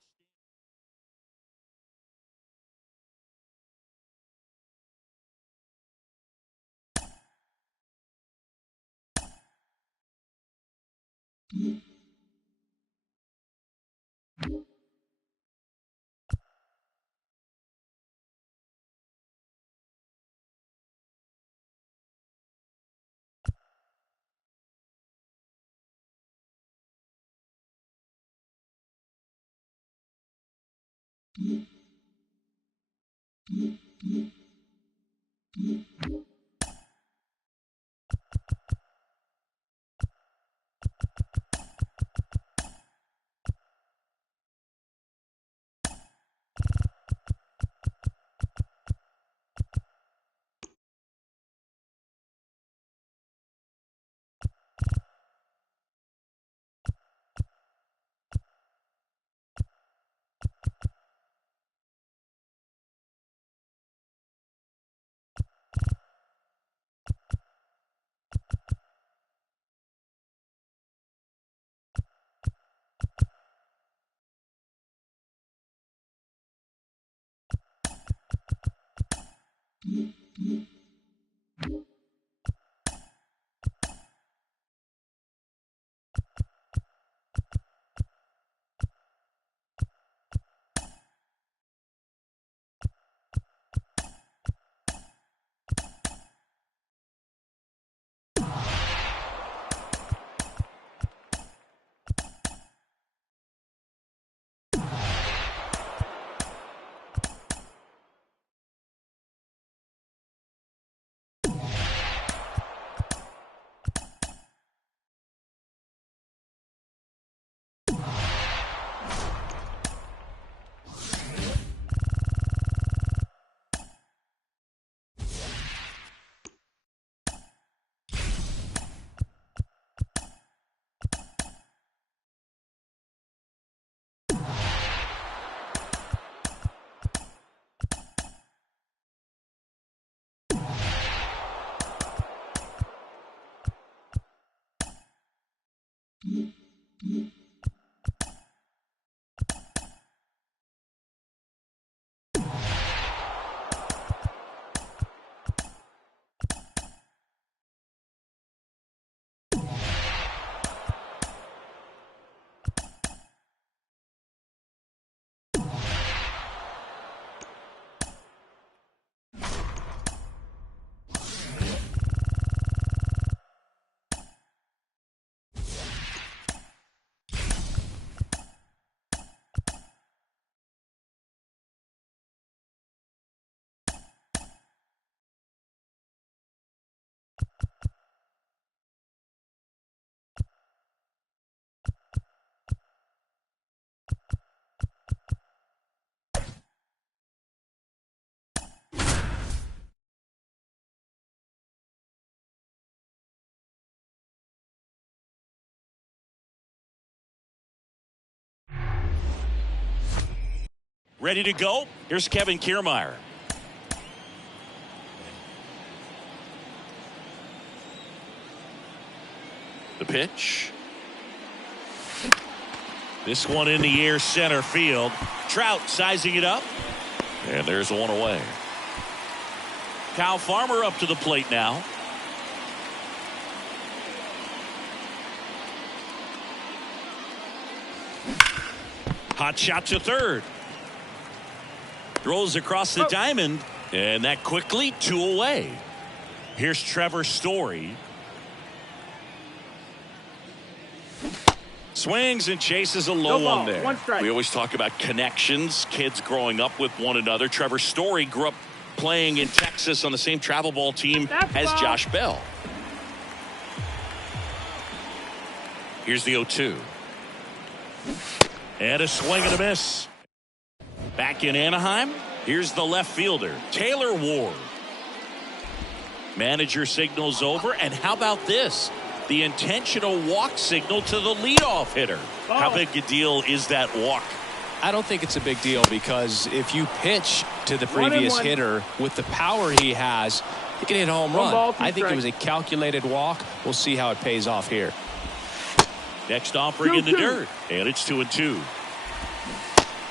Ready to go? Here's Kevin Kiermaier. The pitch. This one in the air, center field. Trout sizing it up. And there's one away. Kyle Farmer up to the plate now. Hot shot to third. Throws across the diamond. And that quickly 2 away. Here's Trevor Story. Swings and chases a low one there. We always talk about connections, kids growing up with one another. Trevor Story grew up playing in Texas on the same travel ball team as Josh Bell. Here's the 0-2. And a swing and a miss. Back in Anaheim, here's the left fielder, Taylor Ward. Manager signals over, and how about this? The intentional walk signal to the leadoff hitter. How big a deal is that walk? I don't think it's a big deal, because if you pitch to the previous hitter with the power he has, he can hit a home run. I think it was a calculated walk. We'll see how it pays off here. Next offering in the dirt, and it's 2-2.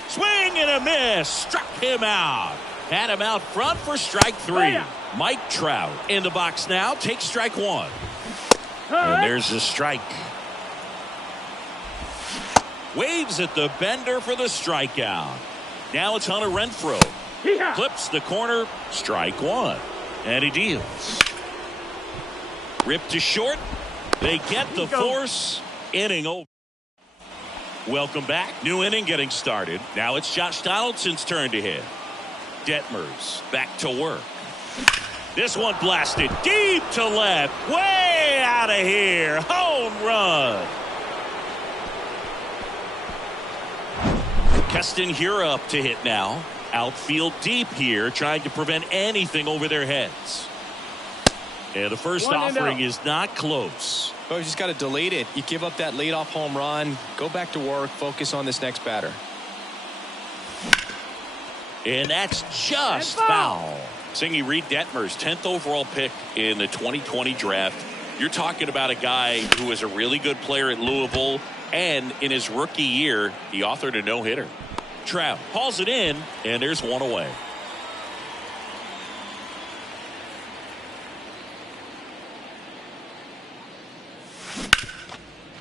Swing and a miss. Struck him out. Had him out front for strike 3. Mike Trout in the box now. Takes strike 1. And there's the strike. Waves at the bender for the strikeout. Now it's Hunter Renfroe. Clips the corner. Strike 1. And he deals. Ripped to short. They get the force. Inning over. Welcome back. New inning getting started. Now it's Josh Donaldson's turn to hit. Detmers back to work. This one blasted deep to left. Way out of here. Home run. Keston Hiura up to hit now. Outfield deep here, trying to prevent anything over their heads. And the first offering is not close. Oh, you just got to delete it. You give up that leadoff home run. Go back to work. Focus on this next batter. And that's just foul. Singy Reed Detmers, 10th overall pick in the 2020 draft. You're talking about a guy who is a really good player at Louisville, and in his rookie year, he authored a no-hitter. Trout hauls it in, and there's one away.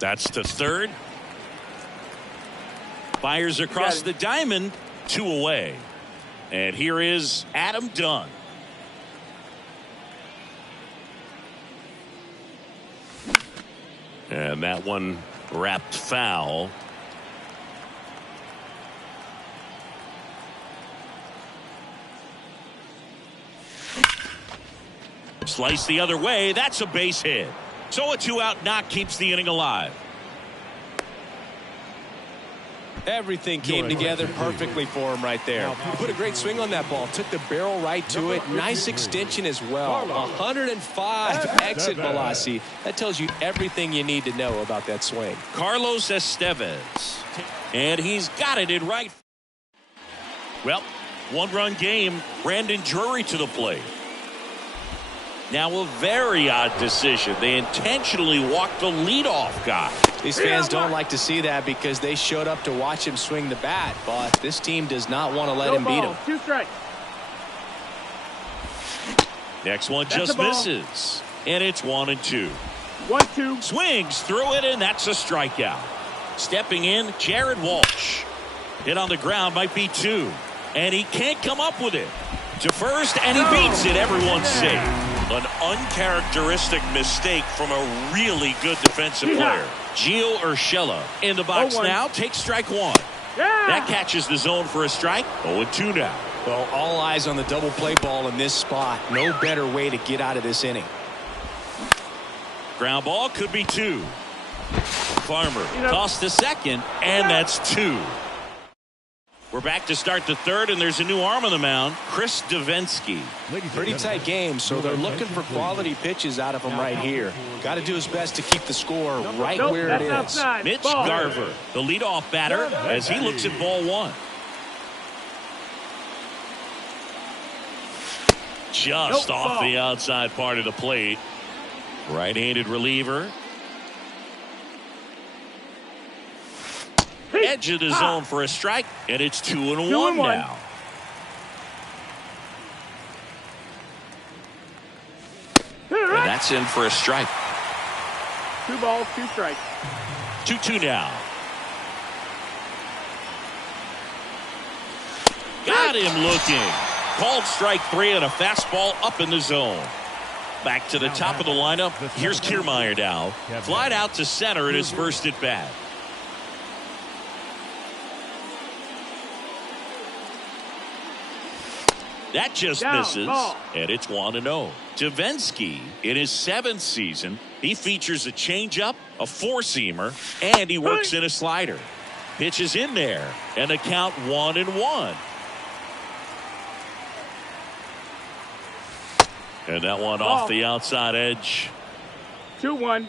That's to third. Fires across the diamond, 2 away. And here is Adam Dunn. And that one wrapped foul. Slice the other way. That's a base hit. So a 2-out knock keeps the inning alive. Everything came together perfectly for him right there. He put a great swing on that ball. Took the barrel right to it. Nice extension as well. 105 exit velocity. That tells you everything you need to know about that swing. Carlos Estevez. And he's got it in right. Well, 1-run game. Brandon Drury to the plate. Now a very odd decision. They intentionally walked the leadoff guy. These fans don't like to see that because they showed up to watch him swing the bat, but this team does not want to let him beat him. 2 strikes. Next one just misses. And it's 1-2. 1-2. Swings through it, and that's a strikeout. Stepping in, Jared Walsh. Hit on the ground, might be 2. And he can't come up with it. To first, and he beats it. Everyone's safe. An uncharacteristic mistake from a really good defensive player. Gio Urshela in the box now. Takes strike 1. That catches the zone for a strike. 0-2 now. Well, all eyes on the double play ball in this spot. No better way to get out of this inning. Ground ball could be 2. Farmer tossed to second, and that's 2. We're back to start the third, and there's a new arm on the mound, Chris Davinsky. Pretty tight game, so they're looking for quality pitches out of him right here. Got to do his best to keep the score right where it is. Mitch Garver, the leadoff batter, as he looks at ball 1. Just off the outside part of the plate. Right-handed reliever. Edge of the zone for a strike, and it's 2-1 now. And that's in for a strike. 2 balls, 2 strikes. 2-2 now. Got him looking. Called strike 3 and a fastball up in the zone. Back to the top of the lineup. Here's Kiermaier now. Flied out to center in his first at bat. That just misses, and it's 1-0. Devenski, in his 7th season, he features a changeup, a four-seamer, and he works in a slider. Pitches in there, and the count 1-1. And that one off the outside edge. 2-1.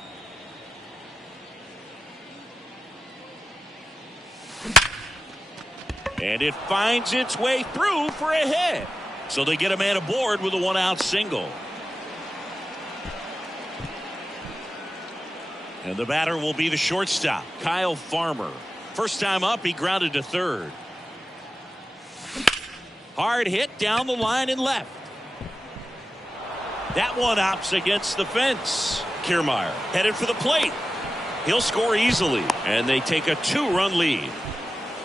And it finds its way through for a hit. So they get a man aboard with a 1-out single. And the batter will be the shortstop, Kyle Farmer. First time up, he grounded to third. Hard hit down the line and left. That one opts against the fence. Kiermaier headed for the plate. He'll score easily, and they take a 2-run lead.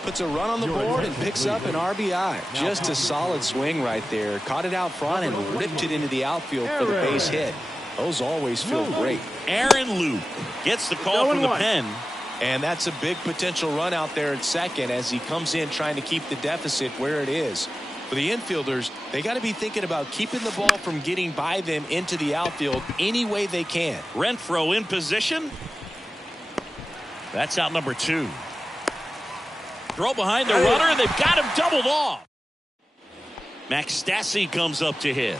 Puts a run on the board and picks up an RBI. Just a solid swing right there. Caught it out front and ripped it into the outfield for the base hit. Those always feel great. Aaron Luke gets the call from the pen. And that's a big potential run out there at second as he comes in trying to keep the deficit where it is. For the infielders, they got to be thinking about keeping the ball from getting by them into the outfield any way they can. Renfroe in position. That's out number 2. Throw behind the runner, and they've got him doubled off. Max Stassi comes up to hit.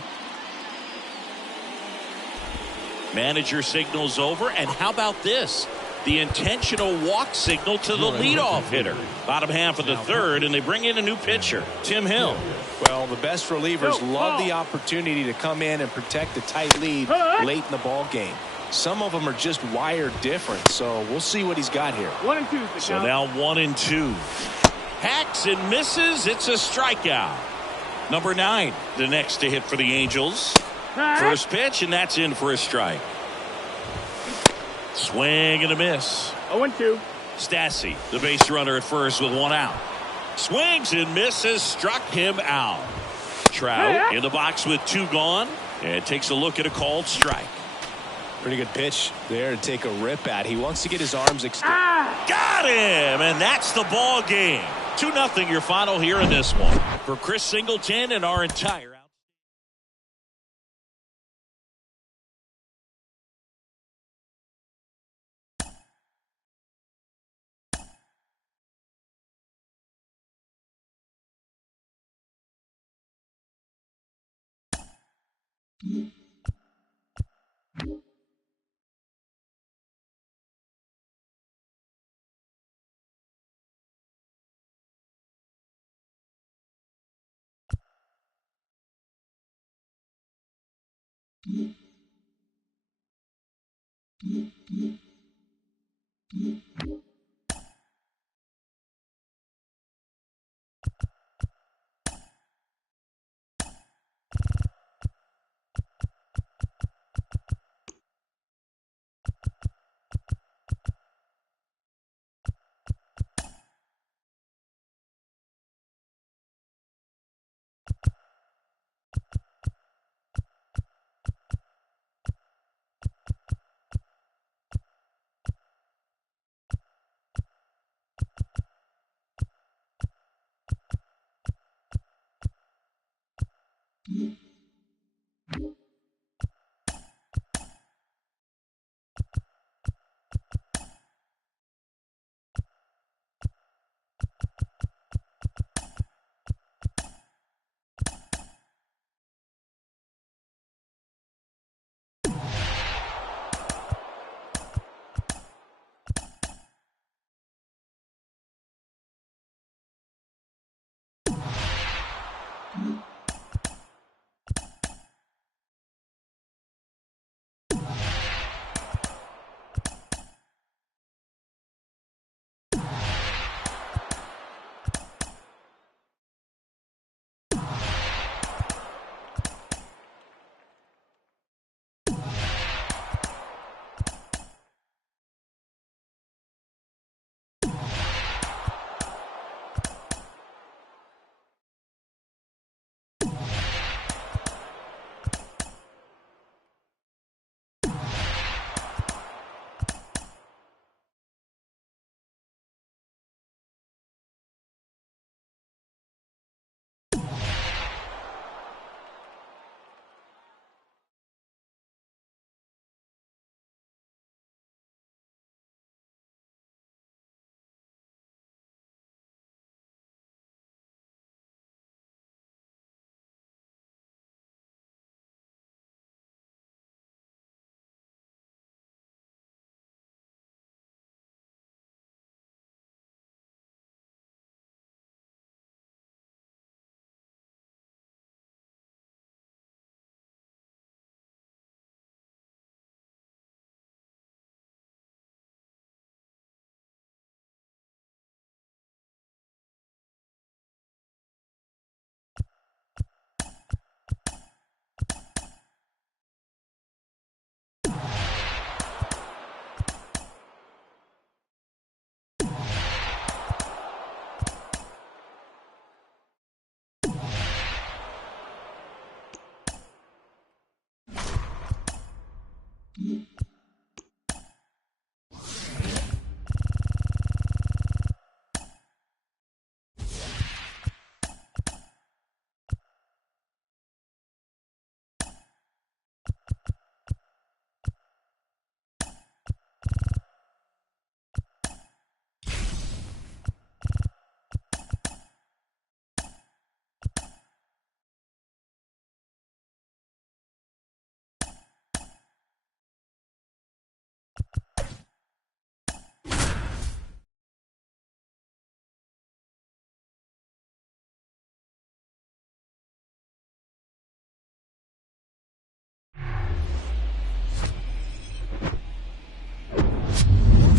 Manager signals over, and how about this? The intentional walk signal to the leadoff hitter. Bottom half of the third, and they bring in a new pitcher, Tim Hill. Well, the best relievers love the opportunity to come in and protect a tight lead late in the ball game. Some of them are just wired different, so we'll see what he's got here. 1-2. So now 1-2. Hacks and misses. It's a strikeout. Number 9, the next to hit for the Angels. First pitch, and that's in for a strike. Swing and a miss. 0-2. Stassi, the base runner at first with 1 out. Swings and misses. Struck him out. Trout in the box with 2 gone, and takes a look at a called strike. Pretty good pitch there to take a rip at. He wants to get his arms extended. Got him, and that's the ball game. 2-0 your final here in this one. For Chris Singleton and our entire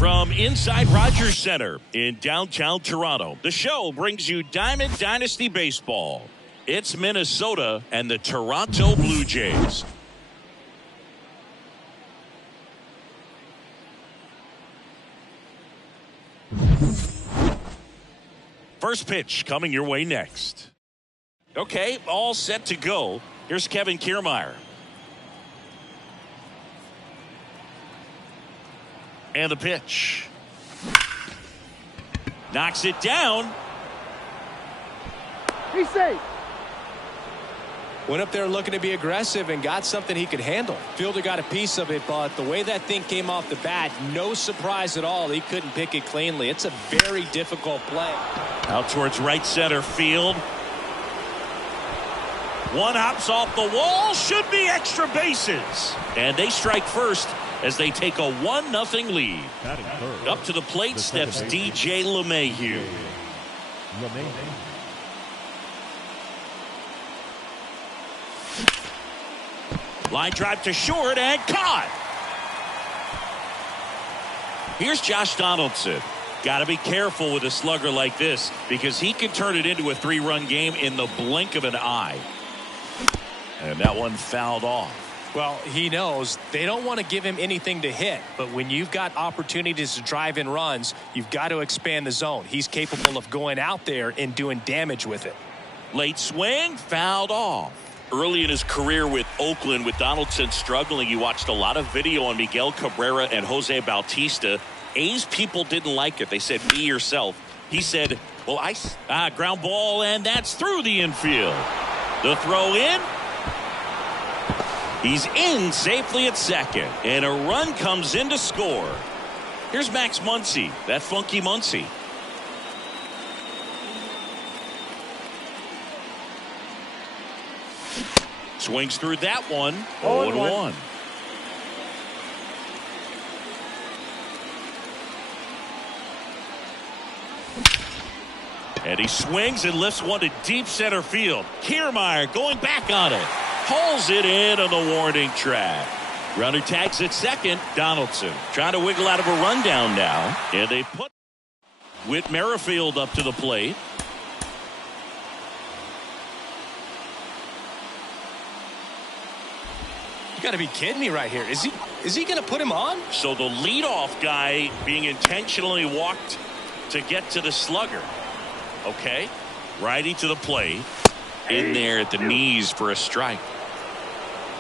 From inside Rogers Center in downtown Toronto, the show brings you Diamond Dynasty Baseball. It's Minnesota and the Toronto Blue Jays. First pitch coming your way next. Okay, all set to go. Here's Kevin Kiermaier. And the pitch. Knocks it down. He's safe. Went up there looking to be aggressive and got something he could handle. Fielder got a piece of it, but the way that thing came off the bat, no surprise at all. He couldn't pick it cleanly. It's a very difficult play. Out towards right center field. One hops off the wall. Should be extra bases. And they strike first as they take a 1-0 lead. Up to the plate steps DJ LeMahieu. Line drive to short and caught. Here's Josh Donaldson. Got to be careful with a slugger like this because he can turn it into a 3-run game in the blink of an eye. And that one fouled off. Well, he knows they don't want to give him anything to hit, but when you've got opportunities to drive in runs, you've got to expand the zone. He's capable of going out there and doing damage with it. Late swing, fouled off. Early in his career with Oakland, with Donaldson struggling, he watched a lot of video on Miguel Cabrera and Jose Bautista. A's people didn't like it. They said, be yourself. He said, well, ground ball, and that's through the infield. The throw in. He's in safely at second, and a run comes in to score. Here's Max Muncy, that funky Muncy. Swings through that one. 0-1. And he swings and lifts one to deep center field. Kiermaier going back on it. Pulls it in on the warning track. Runner tags at second. Donaldson trying to wiggle out of a rundown now. And they put Whit Merrifield up to the plate. You got to be kidding me right here. Is he going to put him on? So the leadoff guy being intentionally walked to get to the slugger. Okay. Righty to the plate. In there at the knees for a strike.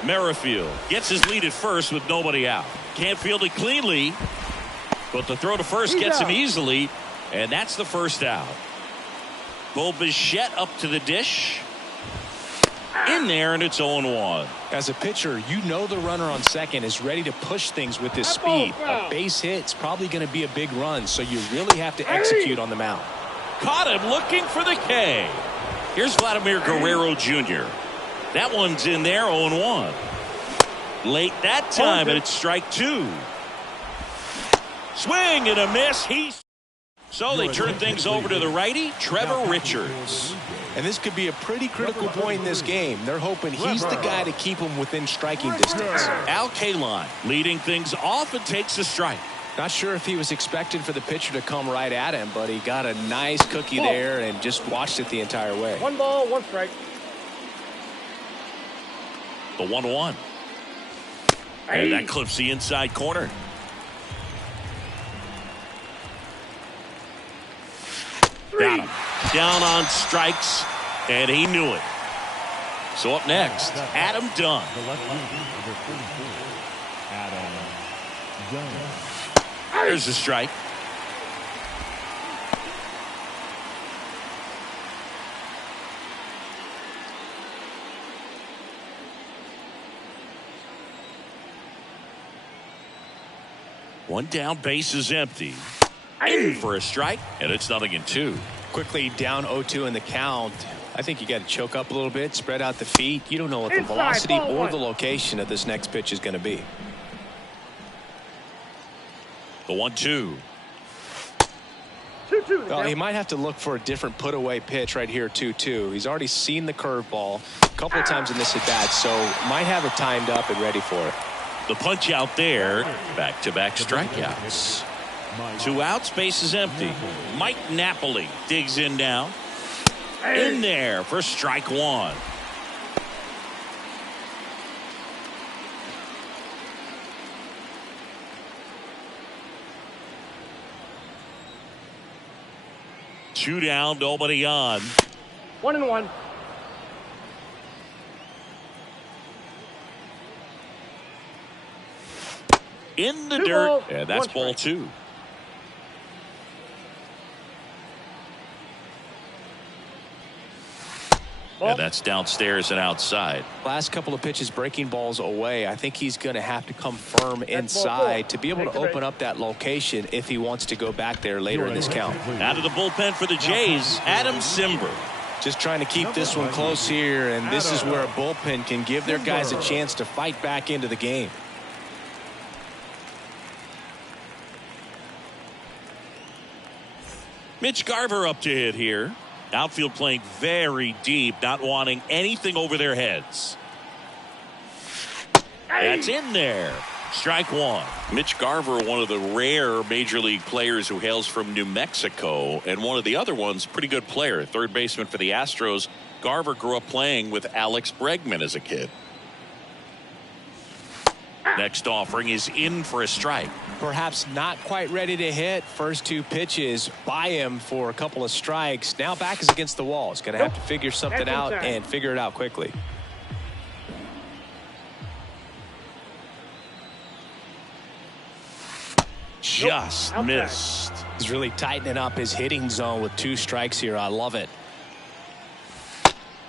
Merrifield gets his lead at first with nobody out. Can't field it cleanly, but the throw to first gets him easily, and that's the first out. Bo Bichette up to the dish. In there, and it's 0-1. As a pitcher, you know the runner on second is ready to push things with his speed. A base hit's probably going to be a big run, so you really have to execute on the mound. Caught him looking for the K. Here's Vladimir Guerrero Jr. That one's in there, 0-1. Late that time, and it's strike two. Swing and a miss. So they turn things over to the righty, Trevor Richards. And this could be a pretty critical point in this game. They're hoping he's the guy to keep him within striking distance. Al Kaline leading things off and takes a strike. Not sure if he was expecting for the pitcher to come right at him, but he got a nice cookie there and just watched it the entire way. 1 ball, 1 strike. The 1-1. And that clips the inside corner. Got him. Down on strikes, and he knew it. So up next, Adam Dunn. There's a strike. One down, base is empty. In for a strike, and it's 0-2. Quickly down 0-2 in the count. I think you got to choke up a little bit, spread out the feet. You don't know what the velocity or the location of this next pitch is going to be. The 1-2. Well, he might have to look for a different put away pitch right here, 2-2. He's already seen the curveball a couple of times in this at bat, so might have it timed up and ready for it. The punch out there. Back-to-back strikeouts. 2 outs, base is empty. Mike Napoli digs in now. In there for strike 1. Two down, nobody on. 1-1. In the dirt. Yeah, that's ball 2. Yeah, that's downstairs and outside. Last couple of pitches breaking balls away. I think he's going to have to come firm inside to be able to open up that location if he wants to go back there later in this count. Out of the bullpen for the Jays, Adam Simber. Just trying to keep this one close here, and this is where a bullpen can give their guys a chance to fight back into the game. Mitch Garver up to hit here. Outfield playing very deep, not wanting anything over their heads. That's in there. Strike 1. Mitch Garver, one of the rare major league players who hails from New Mexico, and one of the other ones, pretty good player, third baseman for the Astros. Garver grew up playing with Alex Bregman as a kid. Next offering is in for a strike. Perhaps not quite ready to hit. First 2 pitches by him for a couple of strikes. Now back is against the wall. He's going to have to figure something out and figure it out quickly. Just missed. He's really tightening up his hitting zone with 2 strikes here. I love it.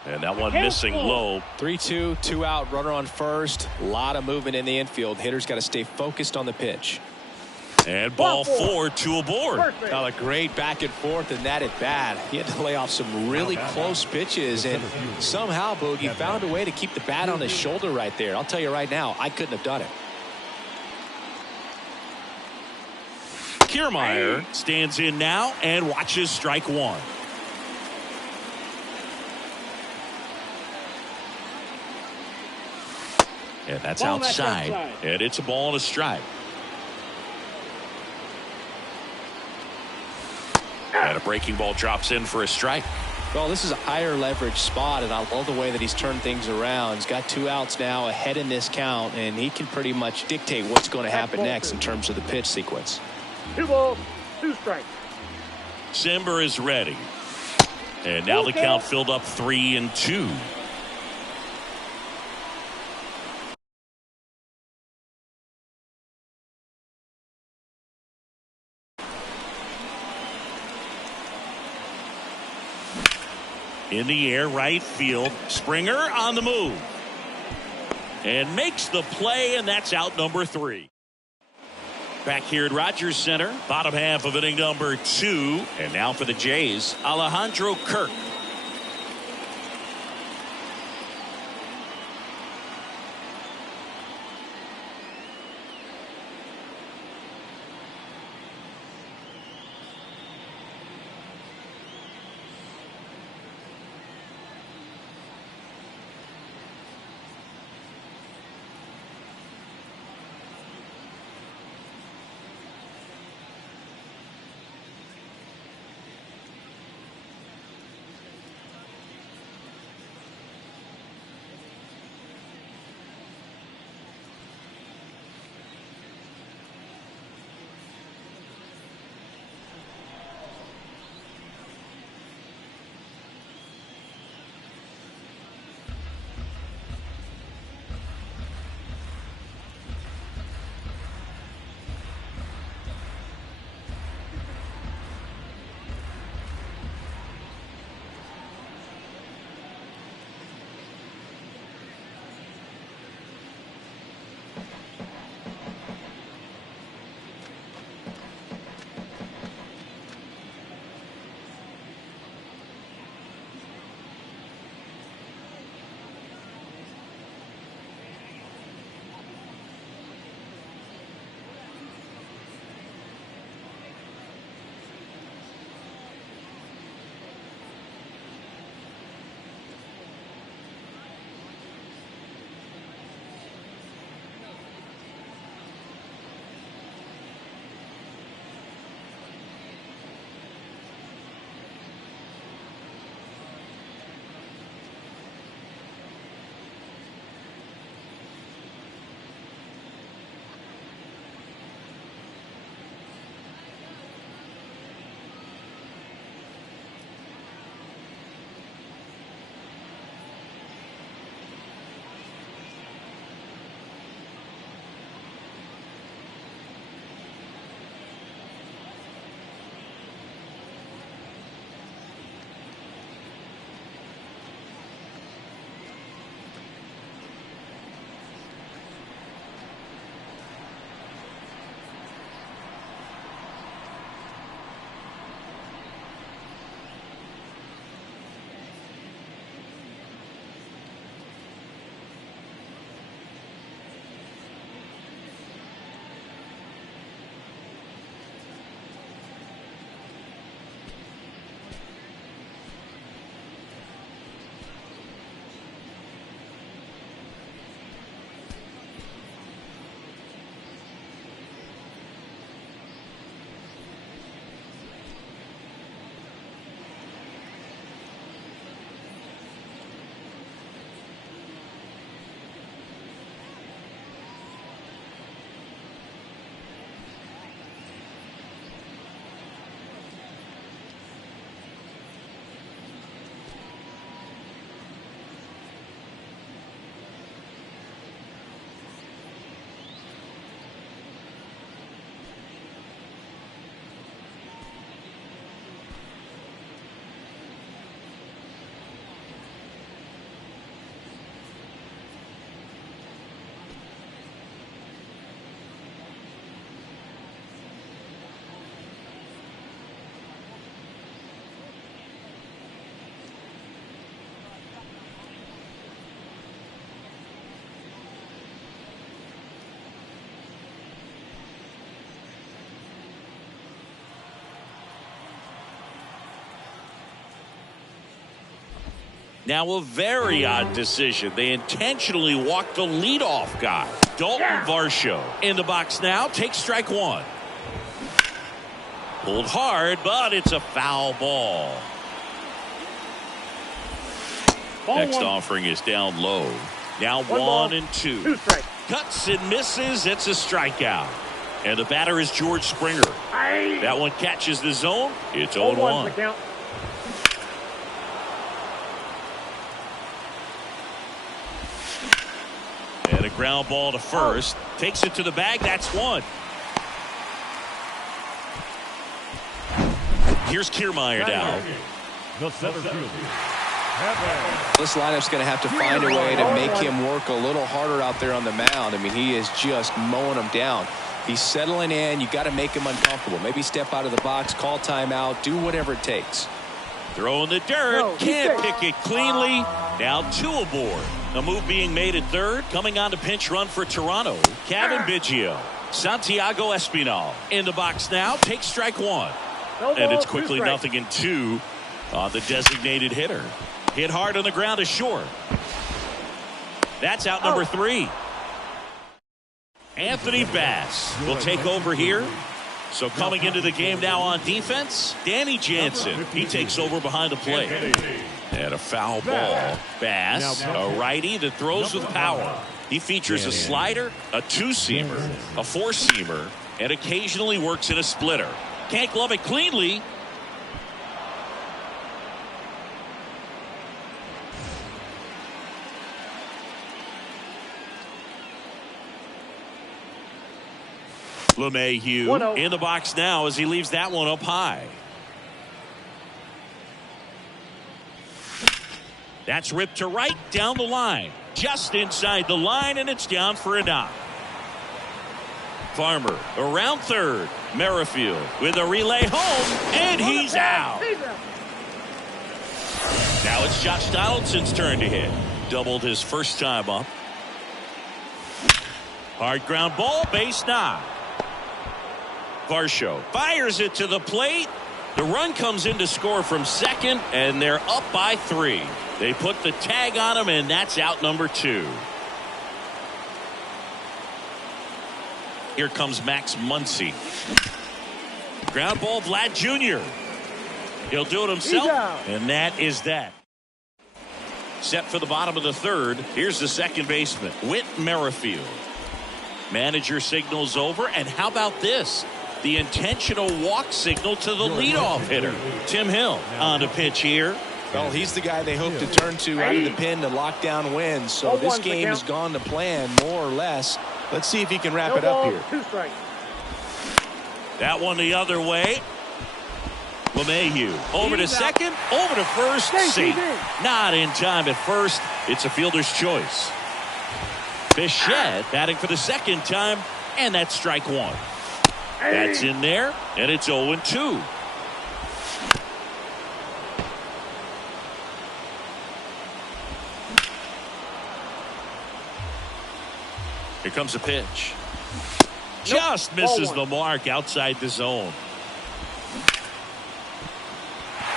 And that one missing low. 3-2, 2 out, runner on first. A lot of movement in the infield. Hitters got to stay focused on the pitch. And ball 4, 2 aboard. Now a great back and forth in that at bat. He had to lay off some really close pitches, and somehow Boogie found a way to keep the bat on his shoulder right there. I'll tell you right now, I couldn't have done it. Kiermaier stands in now and watches strike 1. And that's outside. And it's a ball and a strike. And a breaking ball drops in for a strike. Well, this is a higher leverage spot, and I love the way that he's turned things around. He's got 2 outs now ahead in this count, and he can pretty much dictate what's going to happen next in terms of the pitch sequence. 2 balls, 2 strikes. Simber is ready. And now the count filled up 3-2. In the air, right field. Springer on the move. And makes the play, and that's out number 3. Back here at Rogers Center, bottom half of inning number 2. And now for the Jays, Alejandro Kirk. Now a very odd decision. They intentionally walked the leadoff guy. Dalton Varsho in the box now. Takes strike one. Pulled hard, but it's a foul ball. Next offering is down low. Now 1-2. Cuts and misses. It's a strikeout. And the batter is George Springer. That one catches the zone. It's 0-1. And a ground ball to first. Takes it to the bag. That's one. Here's Kiermaier down. The center fielder. This lineup's going to have to find a way to make him work a little harder out there on the mound. I mean, he is just mowing them down. He's settling in. You got to make him uncomfortable. Maybe step out of the box, call timeout, do whatever it takes. Throw in the dirt. Can't pick it cleanly. Now 2 aboard. A move being made at third. Coming on to pinch run for Toronto. Kevin Biggio. Santiago Espinal in the box now. Takes strike one. And it's quickly 0-2 on the designated hitter. Hit hard on the ground is short. That's out number 3. Anthony Bass will take over here. So coming into the game now on defense, Danny Jansen. He takes over behind the plate. And a foul ball. Bass, a righty that throws with power. He features a slider, a 2-seamer, a 4-seamer, and occasionally works in a splitter. Can't glove it cleanly. LeMahieu in the box now as he leaves that one up high. That's ripped to right down the line. Just inside the line, and it's down for a knock. Farmer around third. Merrifield with a relay home, and he's out. Now it's Josh Donaldson's turn to hit. Doubled his first time up. Hard ground ball, base knock. Varsho fires it to the plate. The run comes in to score from second, and they're up by 3. They put the tag on him, and that's out number 2. Here comes Max Muncy. Ground ball, Vlad Jr. He'll do it himself, and that is that. Set for the bottom of the third. Here's the second baseman, Whit Merrifield. Manager signals over, and how about this? The intentional walk signal to the leadoff hitter, Tim Hill, on the pitch here. Well, he's the guy they hope to turn to out of the pen to lock down wins. So this game has gone to plan, more or less. Let's see if he can wrap it up here. 2 strikes. That one the other way. LeMahieu over to second, over to first. Safe. Not in time at first. It's a fielder's choice. Bichette batting for the second time, and that's strike one. That's in there, and it's 0-2. Here comes a pitch. Just misses the mark outside the zone.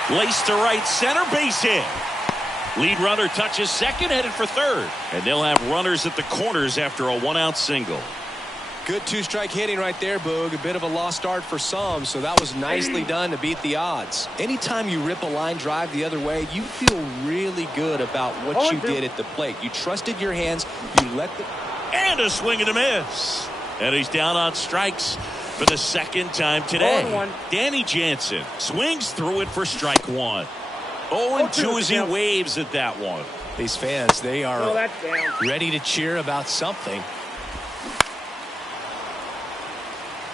Laced to right center, base hit. Lead runner touches second, headed for third. And they'll have runners at the corners after a 1-out single. Good 2-strike hitting right there, Boog. A bit of a lost start for some, so that was nicely done to beat the odds. Anytime you rip a line drive the other way, you feel really good about what you did at the plate. You trusted your hands. You let the... And a swing and a miss. And he's down on strikes for the second time today. Danny Jansen swings through it for strike one. 0-2 as he waves at that one. These fans, they are ready to cheer about something.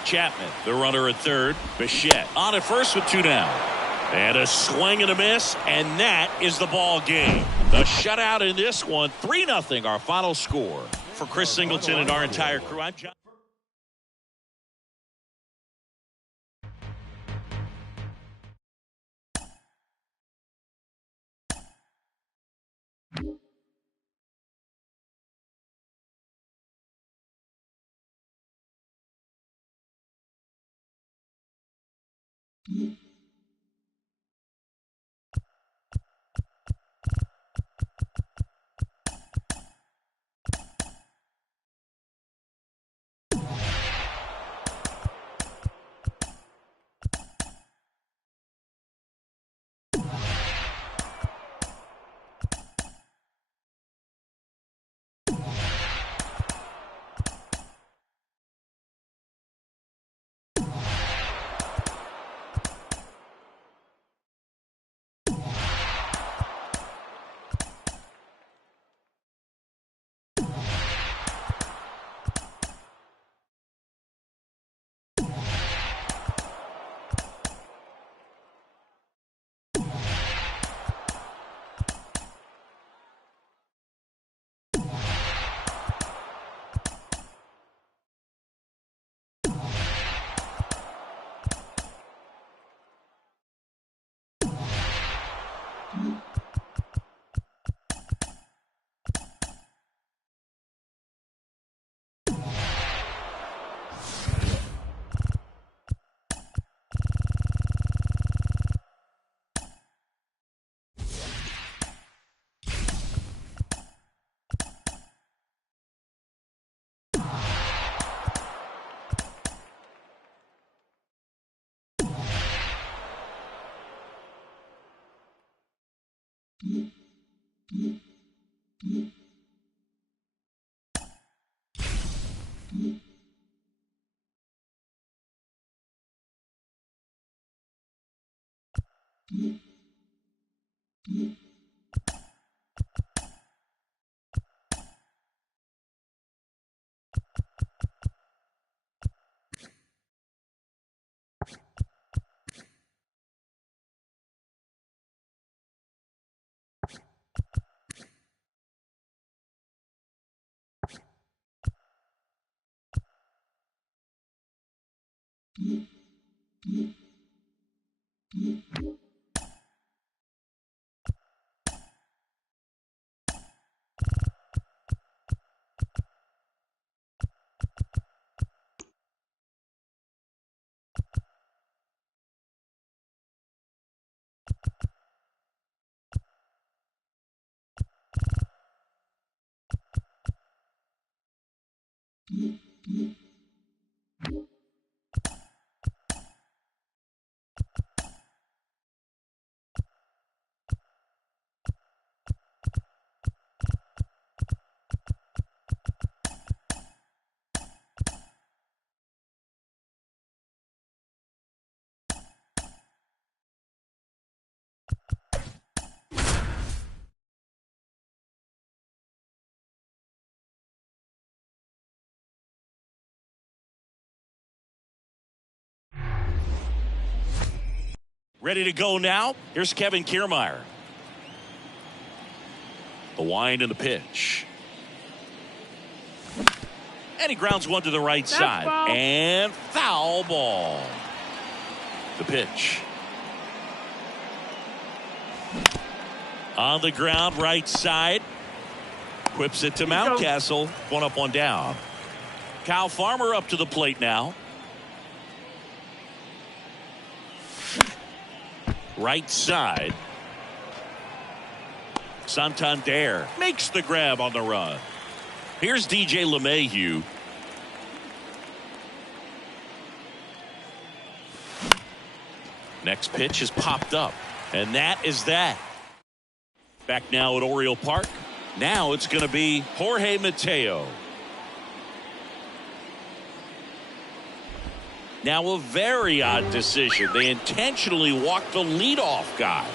Chapman, the runner at third. Bichette on at first with 2 down. And a swing and a miss, and that is the ball game. The shutout in this one, 3-0, our final score. For Chris Singleton and our entire crew, I'm John. Ready to go now. Here's Kevin Kiermaier. The wind and the pitch. And he grounds one to the right side. Ball. And foul ball. The pitch. On the ground, right side. Whips it to Mountcastle. One up, one down. Kyle Farmer up to the plate now. Right side. Santander makes the grab on the run. Here's DJ LeMahieu. Next pitch is popped up. And that is that. Back now at Oriole Park. Now it's going to be Jorge Mateo. Now a very odd decision. They intentionally walked the leadoff guy.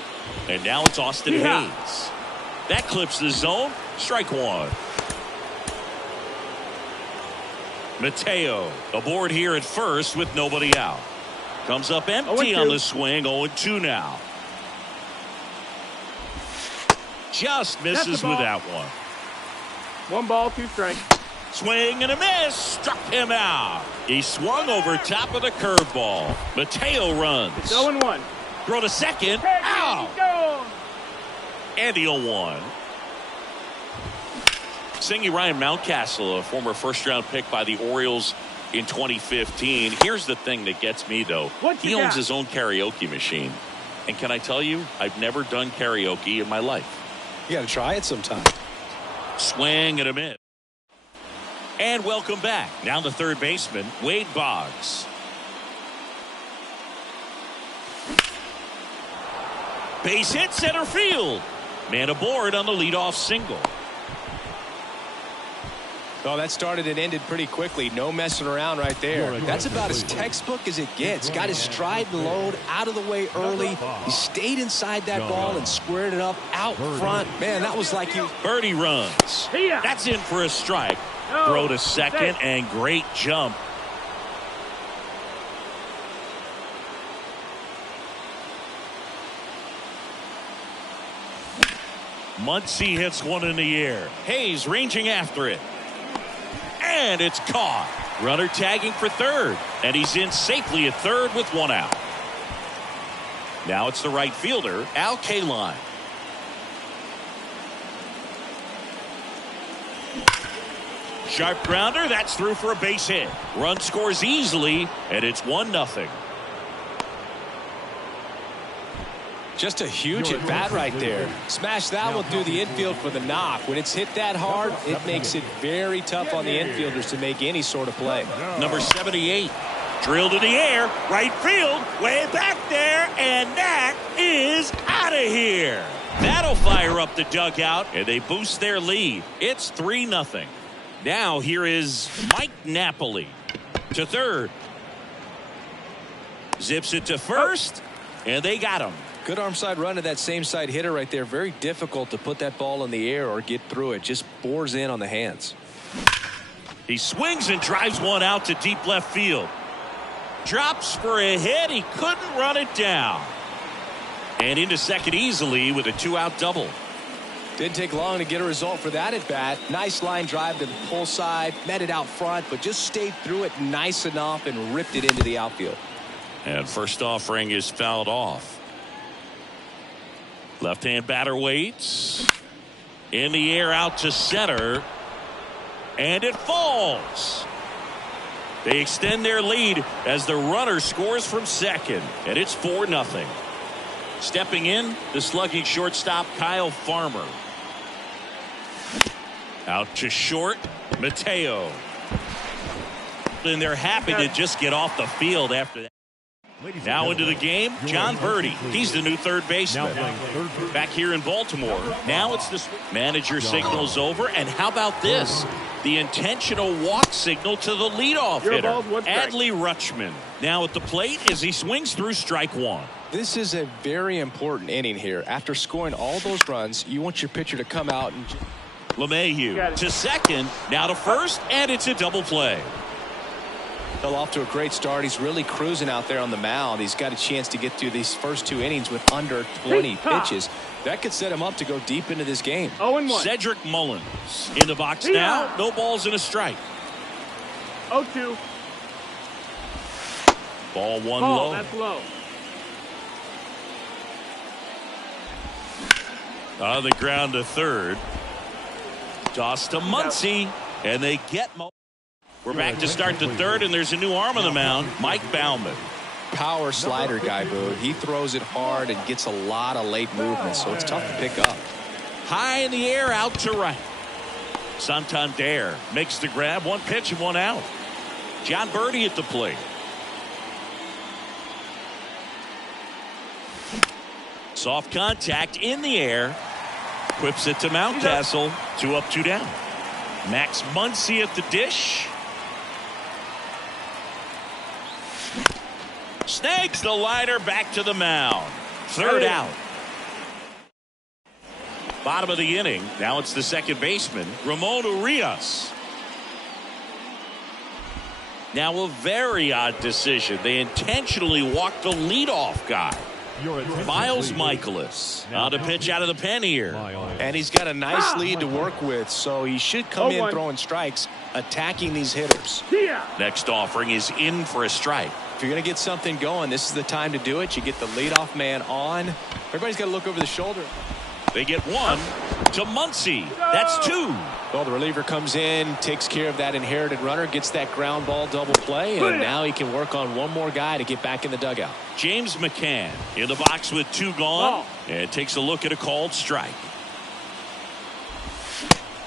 And now it's Austin Hayes. That clips the zone. Strike one. Mateo aboard here at first with nobody out. Comes up empty on the swing. 0-2 now. Just misses with that one. 1 ball, 2 strikes. Swing and a miss. Struck him out. He swung over top of the curveball. Mateo runs. It's 0-1. Throw to second. Out. And the 0-1. Singing Ryan Mountcastle, a former first-round pick by the Orioles in 2015. Here's the thing that gets me, though. He owns his own karaoke machine. And can I tell you, I've never done karaoke in my life. You got to try it sometime. Swing and a miss. And welcome back. Now the third baseman, Wade Boggs. Base hit center field. Man aboard on the leadoff single. Oh, that started and ended pretty quickly. No messing around right there. That's about as textbook as it gets. Got his stride and load out of the way early. He stayed inside that ball and squared it up out front. Man, that was like you. Birdie runs. That's in for a strike. Throw to second and great jump. Muncy hits one in the air. Hayes ranging after it. And it's caught. Runner tagging for third. And he's in safely at third with one out. Now it's the right fielder, Al Kaline. Sharp grounder. That's through for a base hit. Run scores easily. And it's 1-0. Just a huge at bat right there. Smash that one through the infield for the knock. When it's hit that hard, it makes it very tough on the infielders to make any sort of play. Number 78. Drilled in the air. Right field. Way back there. And that is out of here. That'll fire up the dugout, and they boost their lead. It's 3-0. Now here is Mike Napoli to third. Zips it to first, and they got him. Good arm side run to that same side hitter right there. Very difficult to put that ball in the air or get through it. Just bores in on the hands. He swings and drives one out to deep left field. Drops for a hit. He couldn't run it down. And into second easily with a 2-out double. Didn't take long to get a result for that at bat. Nice line drive to the pull side. Met it out front, but just stayed through it nice enough and ripped it into the outfield. And first offering is fouled off. Left-hand batter waits. In the air out to center. And it falls. They extend their lead as the runner scores from second. And it's 4-0. Stepping in, the slugging shortstop Kyle Farmer. Out to short, Mateo. And they're happy to just get off the field after that. Now into the game, John Birdie. He's the new third baseman. Back here in Baltimore. Now it's the manager signals over. And how about this? The intentional walk signal to the leadoff hitter, Adley Rutschman. Now at the plate as he swings through strike one. This is a very important inning here. After scoring all those runs, you want your pitcher to come out and... LeMahieu to second, now to first, and it's a double play. Fell off to a great start. He's really cruising out there on the mound. He's got a chance to get through these first two innings with under 20 pitches. That could set him up to go deep into this game. 0-1. Cedric Mullins in the box now. No balls and a strike. 0-2. Ball one low. That's low. On the ground to third. Toss to Muncy, and they get Mo. We're back to start the third, and there's a new arm on the mound, Mike Baumann. Power slider guy, Boo. He throws it hard and gets a lot of late movement, so it's tough to pick up. High in the air, out to right. Santander makes the grab, one pitch and one out. John Birdie at the plate. Soft contact in the air. Whips it to Mountcastle. 2 up, 2 down. Max Muncy at the dish. Snags the liner back to the mound. Third out. Bottom of the inning. Now it's the second baseman, Ramon Urias. Now a very odd decision. They intentionally walked the leadoff guy. Miles Michaelis on a pitch out of the pen here. And he's got a nice lead to work with, so he should come in throwing strikes, attacking these hitters. Next offering is in for a strike. If you're going to get something going, this is the time to do it. You get the leadoff man on. Everybody's got to look over the shoulder. They get one to Muncy. That's 2. Well, the reliever comes in, takes care of that inherited runner, gets that ground ball double play, and now he can work on one more guy to get back in the dugout. James McCann in the box with 2 gone, and takes a look at a called strike.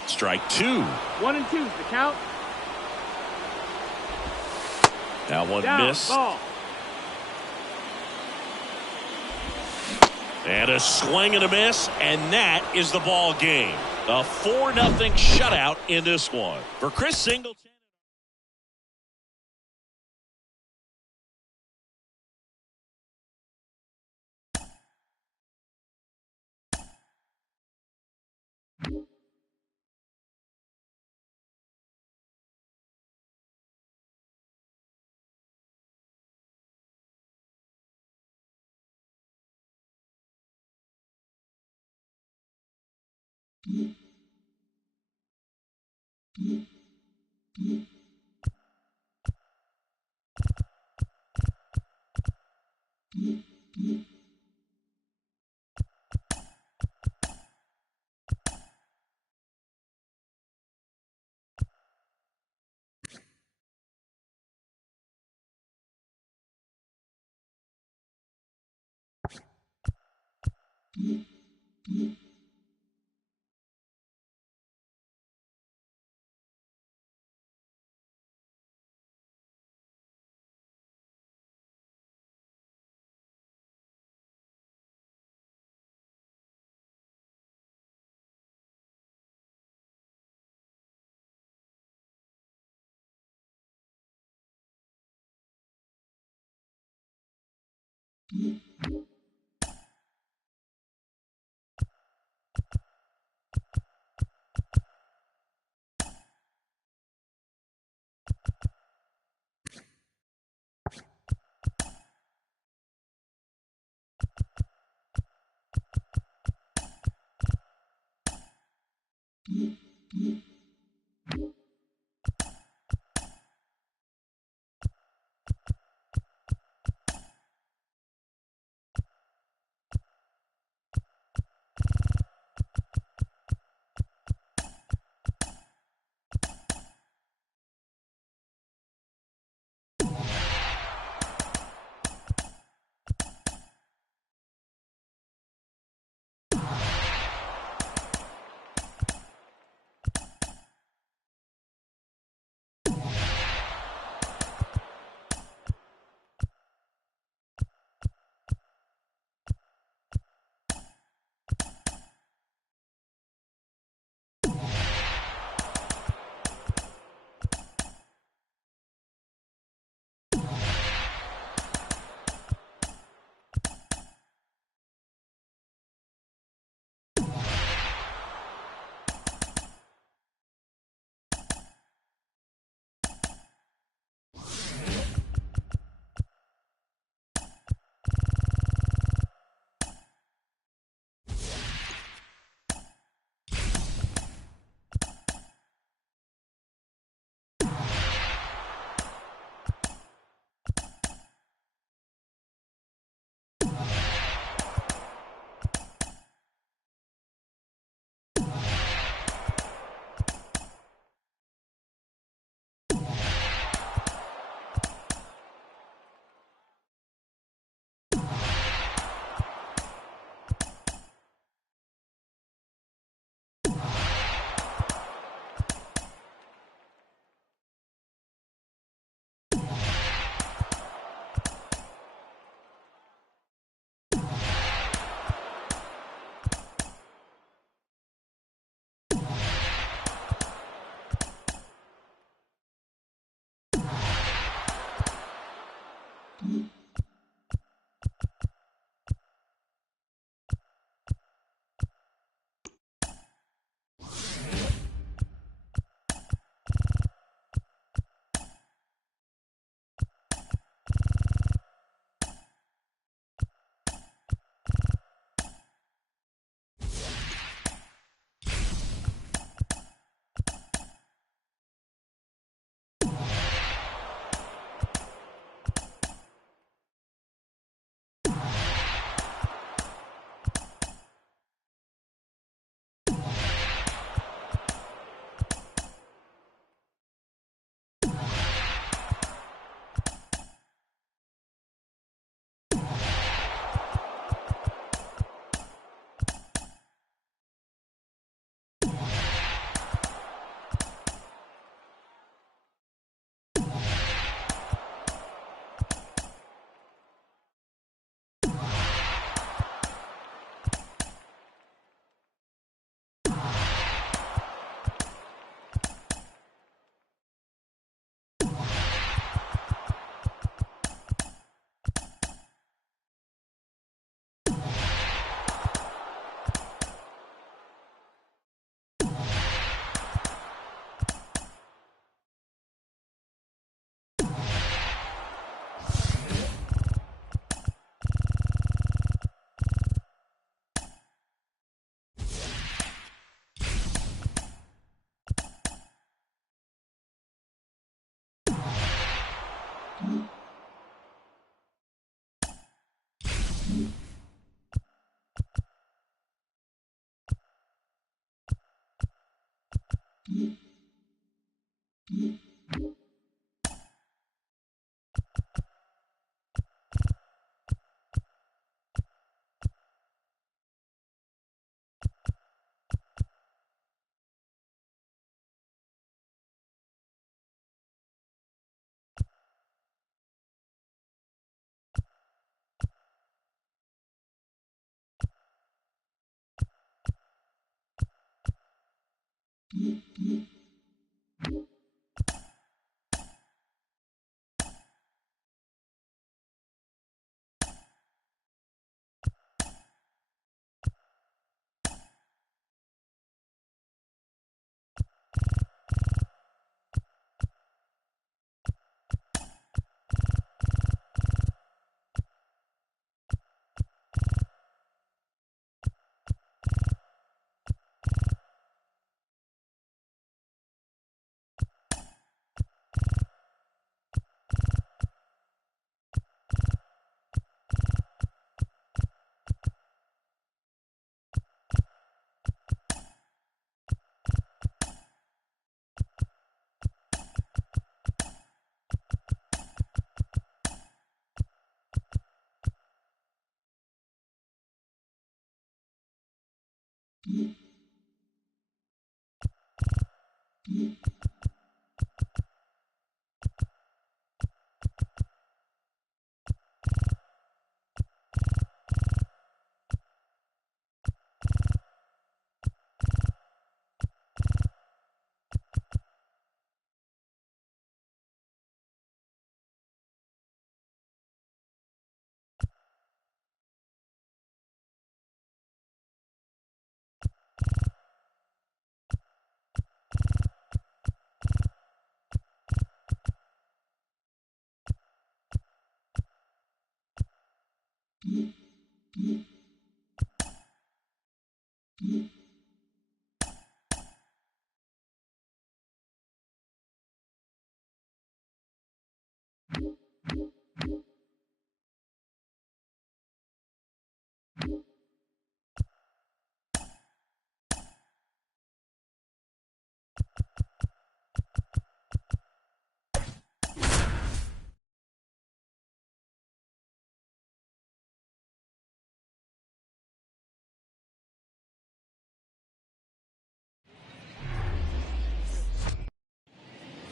Strike 2. 1 and 2's the count. Now one missed. Ball. And a swing and a miss, and that is the ball game. A 4-0 shutout in this one. For Chris Singleton.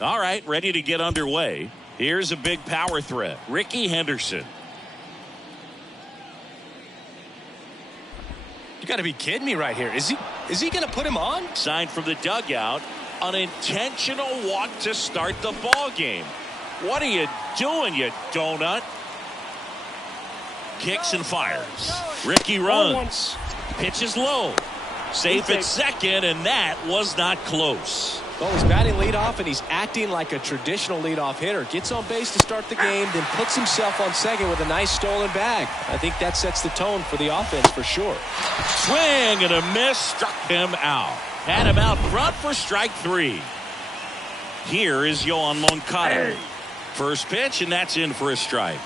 All right, ready to get underway. Here's a big power threat. Ricky Henderson. You got to be kidding me right here. Is he going to put him on? Signed from the dugout. An intentional walk to start the ball game. What are you doing, you donut? Kicks and fires. Ricky runs. Pitches low. Safe at second, and that was not close. Well, he's batting leadoff, and he's acting like a traditional leadoff hitter. Gets on base to start the game, then puts himself on second with a nice stolen bag. I think that sets the tone for the offense for sure. Swing and a miss. Struck him out. Had him out front for strike 3. Here is Yohan Moncada. First pitch, and that's in for a strike.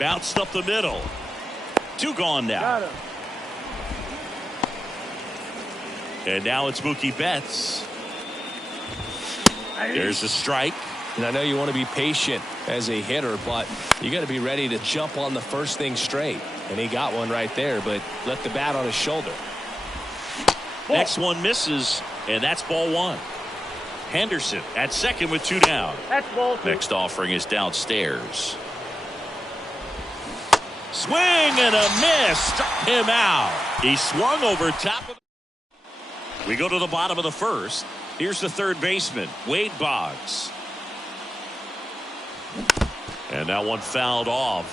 Bounced up the middle. 2 gone now. And now it's Mookie Betts. There's a strike. And I know you want to be patient as a hitter, but you got to be ready to jump on the first thing straight. And he got one right there, but left the bat on his shoulder. Next one misses, and that's ball 1. Henderson at second with 2 down. That's ball 2. Next offering is downstairs. Swing and a miss. Struck him out. He swung over top of. We go to the bottom of the first. Here's the third baseman, Wade Boggs. And that one fouled off.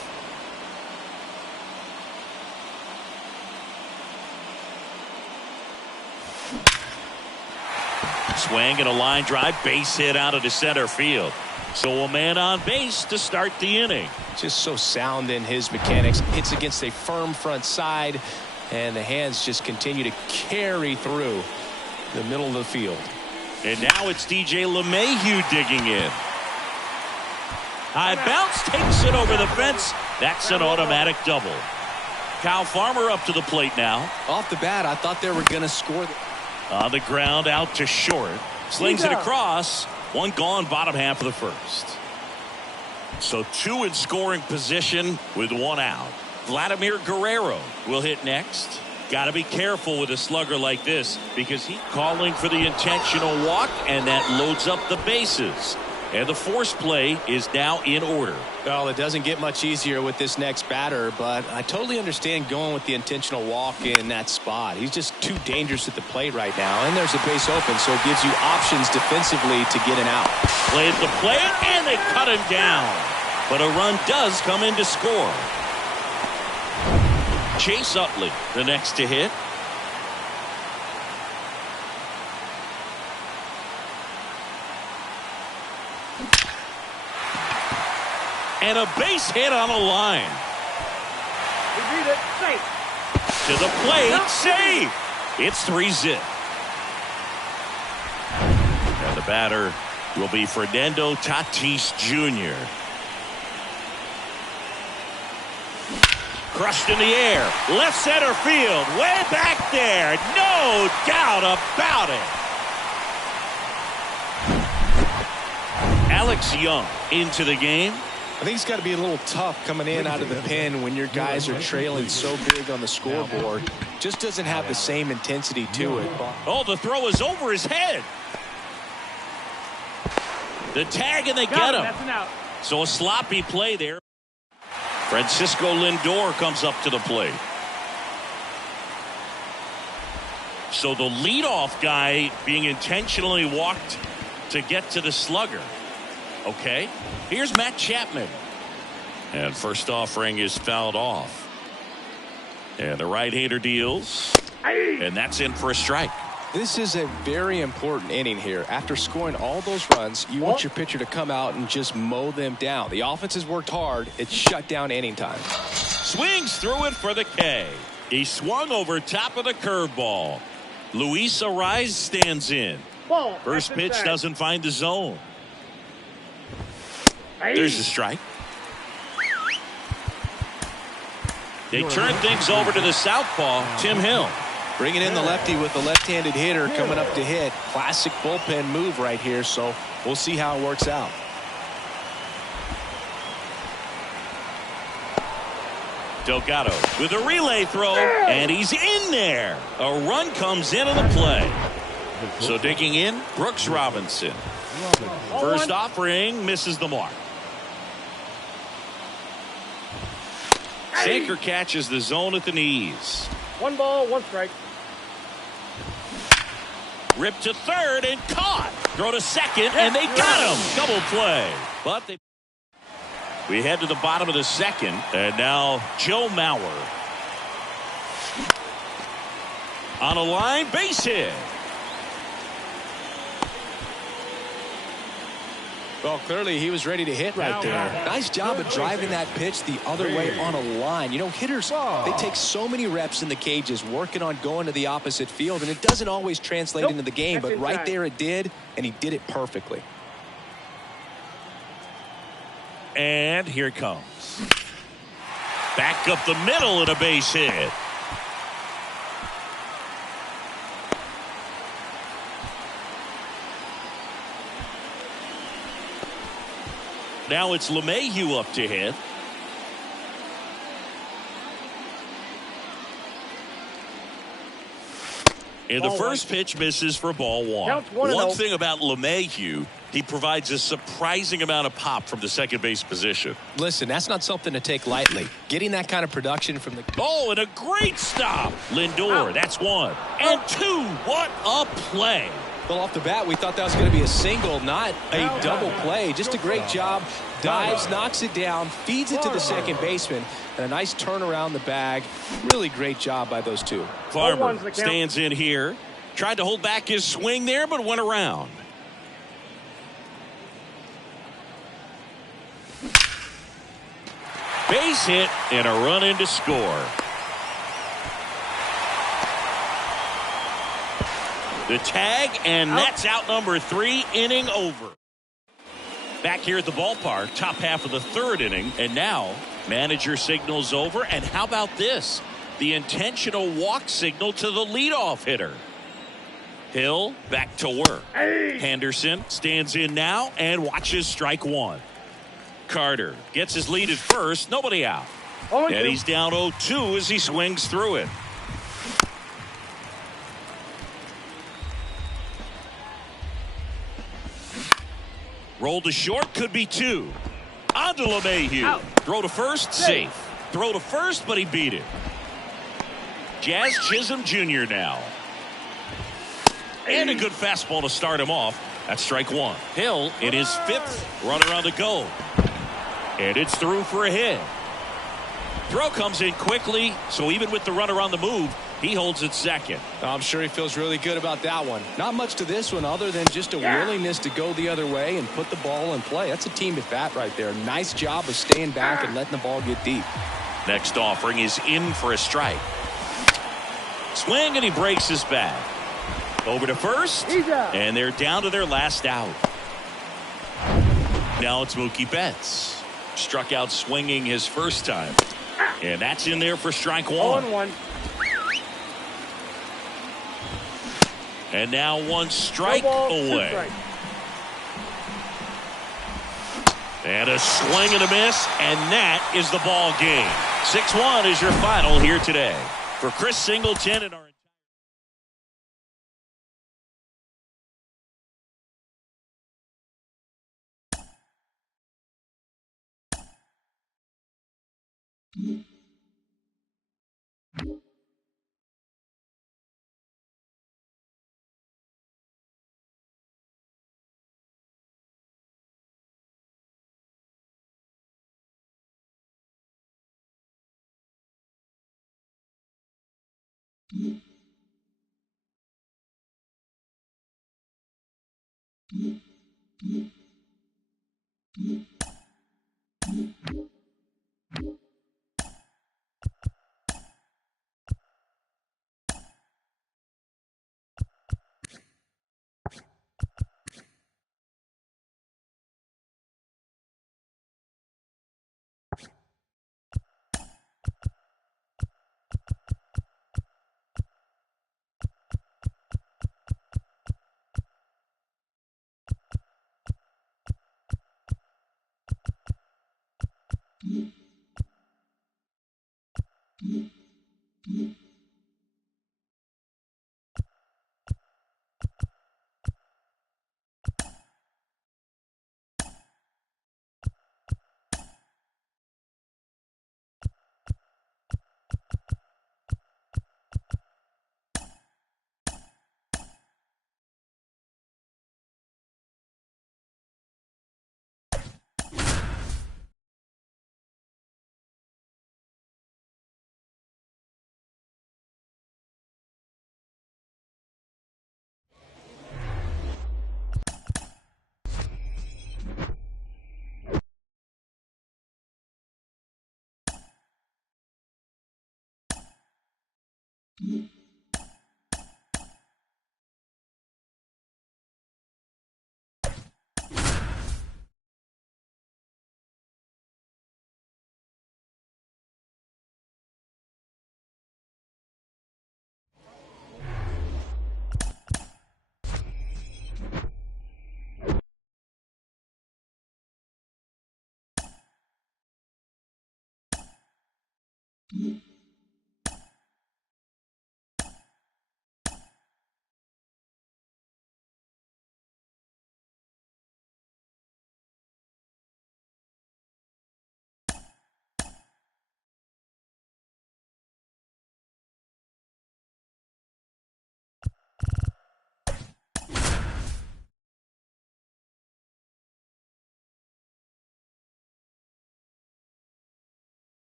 Swing and a line drive, base hit out of the center field. So a man on base to start the inning. Just so sound in his mechanics. Hits against a firm front side, and the hands just continue to carry through the middle of the field. And now it's DJ LeMahieu digging in. High bounce, takes it over the fence. That's an automatic double. Kyle Farmer up to the plate now. Off the bat, I thought they were going to score. On the ground, out to short. Slings it across. 1 gone, bottom half of the first. So 2 in scoring position with 1 out. Vladimir Guerrero will hit next. Got to be careful with a slugger like this because he's calling for the intentional walk, and that loads up the bases. And the force play is now in order. Well, it doesn't get much easier with this next batter, but I totally understand going with the intentional walk in that spot. He's just too dangerous at the plate right now, and there's a base open, so it gives you options defensively to get an out. Play at the plate, and they cut him down. But a run does come in to score. Chase Utley, the next to hit. And a base hit on a line. We beat it. Safe. To the plate. Safe. It's 3-zip. And the batter will be Fernando Tatis Jr. Crushed in the air. Left center field. Way back there. No doubt about it. Alex Young into the game. I think it's got to be a little tough coming in out of the pen when your guys are trailing so big on the scoreboard. Just doesn't have the same intensity to it. Oh, the throw is over his head. The tag, and they get him. That's an out. So a sloppy play there. Francisco Lindor comes up to the plate. So the leadoff guy being intentionally walked to get to the slugger. Okay, here's Matt Chapman. And first offering is fouled off. And the right-hander deals. And that's in for a strike. This is a very important inning here. After scoring all those runs, you want your pitcher to come out and just mow them down. The offense has worked hard. It's shut down inning time. Swings through it for the K. He swung over top of the curveball. Luis Ariz stands in. Ball. First pitch doesn't find the zone. There's the strike. They turn things over to the southpaw, Tim Hill. Bringing in the lefty with the left-handed hitter coming up to hit. Classic bullpen move right here, so we'll see how it works out. Delgado with a relay throw, and he's in there. A run comes in on the play. So digging in, Brooks Robinson. First offering misses the mark. Sanker catches the zone at the knees. 1 ball, 1 strike. Ripped to third and caught. Throw to second, and they got him. Double play. But we head to the bottom of the second, and now Joe Mauer. On a line, base hit. Well, clearly he was ready to hit right there. Nice job of driving that pitch the other way on a line. You know, hitters, they take so many reps in the cages working on going to the opposite field, and it doesn't always translate into the game, but right there it did, and he did it perfectly. And here it comes. Back up the middle and a base hit. Now it's LeMahieu up to hit. And the first pitch misses for ball one. One thing about LeMahieu, he provides a surprising amount of pop from the second base position. Listen, that's not something to take lightly. Getting that kind of production from the... Oh, and a great stop. Lindor, that's 1. And 2, what a play. Well, off the bat, we thought that was going to be a single, not a double play. Just a great job. Dives, knocks it down, feeds it to the second baseman, and a nice turn around the bag. Really great job by those two. Farmer stands in here. Tried to hold back his swing there, but went around. Base hit and a run in to score. The tag, and that's out number 3, inning over. Back here at the ballpark, top half of the third inning, and now manager signals over, and how about this? The intentional walk signal to the leadoff hitter. Hill back to work. Henderson stands in now and watches strike 1. Carter gets his lead at first, nobody out. And he's down 0-2 as he swings through it. Roll to short, could be 2. On to LeMahieu. Throw to first, safe. Throw to first, but he beat it. Jazz Chisholm Jr. now. And a good fastball to start him off. That's strike 1. Hill in his 5th runner on the go. And it's through for a hit. Throw comes in quickly, so even with the runner on the move, he holds it second. I'm sure he feels really good about that one. Not much to this one other than just a willingness to go the other way and put the ball in play. That's a team at bat right there. Nice job of staying back and letting the ball get deep. Next offering is in for a strike. Swing, and he breaks his bat. Over to first, and they're down to their last out. Now it's Mookie Betts. Struck out swinging his first time. And that's in there for strike 1. 0-1. And now 1 strike away. And a swing and a miss, and that is the ball game. 6-1 is your final here today. For Chris Singleton and our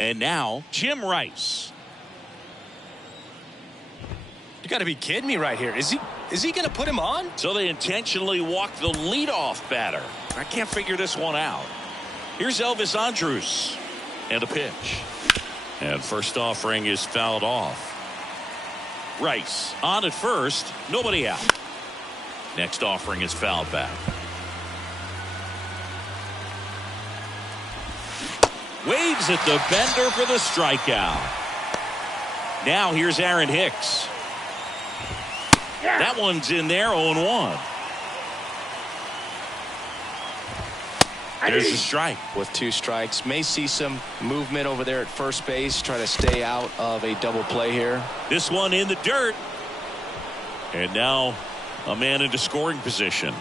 And now, Jim Rice. You got to be kidding me right here. Is he going to put him on? So they intentionally walk the leadoff batter. I can't figure this one out. Here's Elvis Andrus. And a pitch. And first offering is fouled off. Rice on at first. Nobody out. Next offering is fouled back. Waves at the bender for the strikeout. Now here's Aaron Hicks. That one's in there, 0-1. There's a strike. With 2 strikes. May see some movement over there at first base. Try to stay out of a double play here. This one in the dirt. And now a man into scoring position.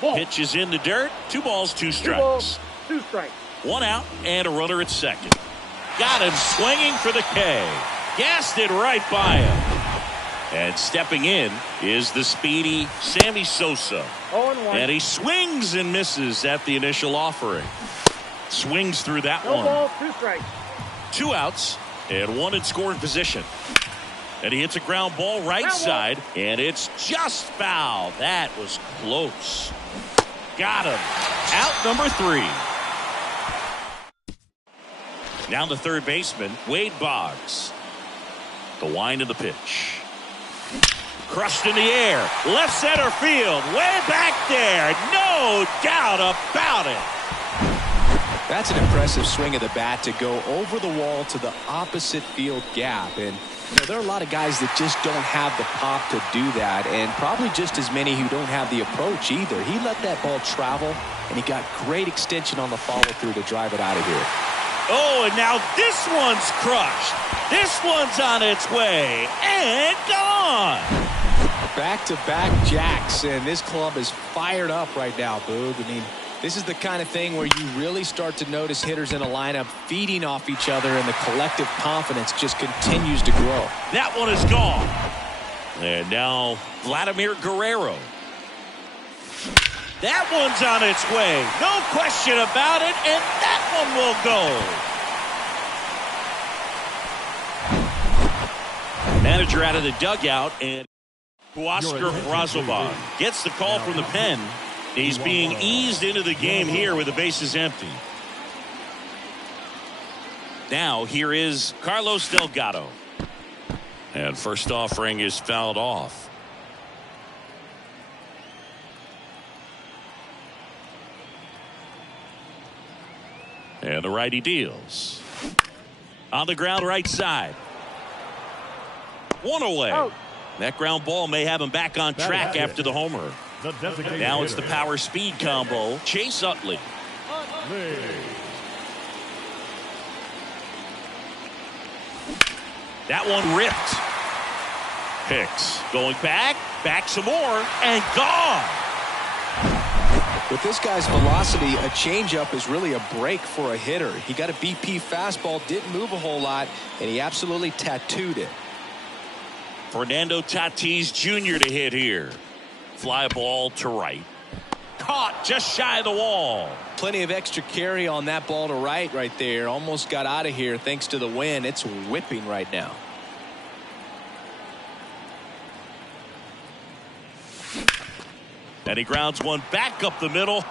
Ball. Pitch is in the dirt. 2 balls, 2 strikes. 2 balls, 2 strikes. 1 out and a runner at second. Got him swinging for the K. Gassed it right by him. And stepping in is the speedy Sammy Sosa. 0-1. And he swings and misses at the initial offering. Swings through that No one. balls, 2 strikes. 2 outs and 1 in scoring position. And he hits a ground ball right side, and it's just foul. That was close. Got him. Out number 3. Now the third baseman, Wade Boggs. The wind of the pitch. Crushed in the air. Left center field. Way back there. No doubt about it. That's an impressive swing of the bat to go over the wall to the opposite field gap. And there are a lot of guys that just don't have the pop to do that, and probably just as many who don't have the approach either. He let that ball travel, and he got great extension on the follow-through to drive it out of here. Oh, and now this one's crushed. This one's on its way and gone. Back-to-back jacks, and this club is fired up right now, Boog. I mean, this is the kind of thing where you really start to notice hitters in a lineup feeding off each other, and the collective confidence just continues to grow. That one is gone. And now Vladimir Guerrero. That one's on its way. No question about it, and that one will go. Manager out of the dugout, and Huascar Brazoban gets the call from the pen. He's being eased into the game here with the bases empty. Now here is Carlos Delgado. And first offering is fouled off. And the righty deals. On the ground right side. One away. Out. That ground ball may have him back on track after the homer. Now it's the power speed combo. Chase Utley. That one ripped. Hicks going back some more, and gone. With this guy's velocity, a changeup is really a break for a hitter. He got a BP fastball, didn't move a whole lot, and he absolutely tattooed it. Fernando Tatis Jr. to hit here. Fly ball to right. Caught just shy of the wall. Plenty of extra carry on that ball to right there. Almost got out of here thanks to the wind. It's whipping right now. And he grounds one back up the middle.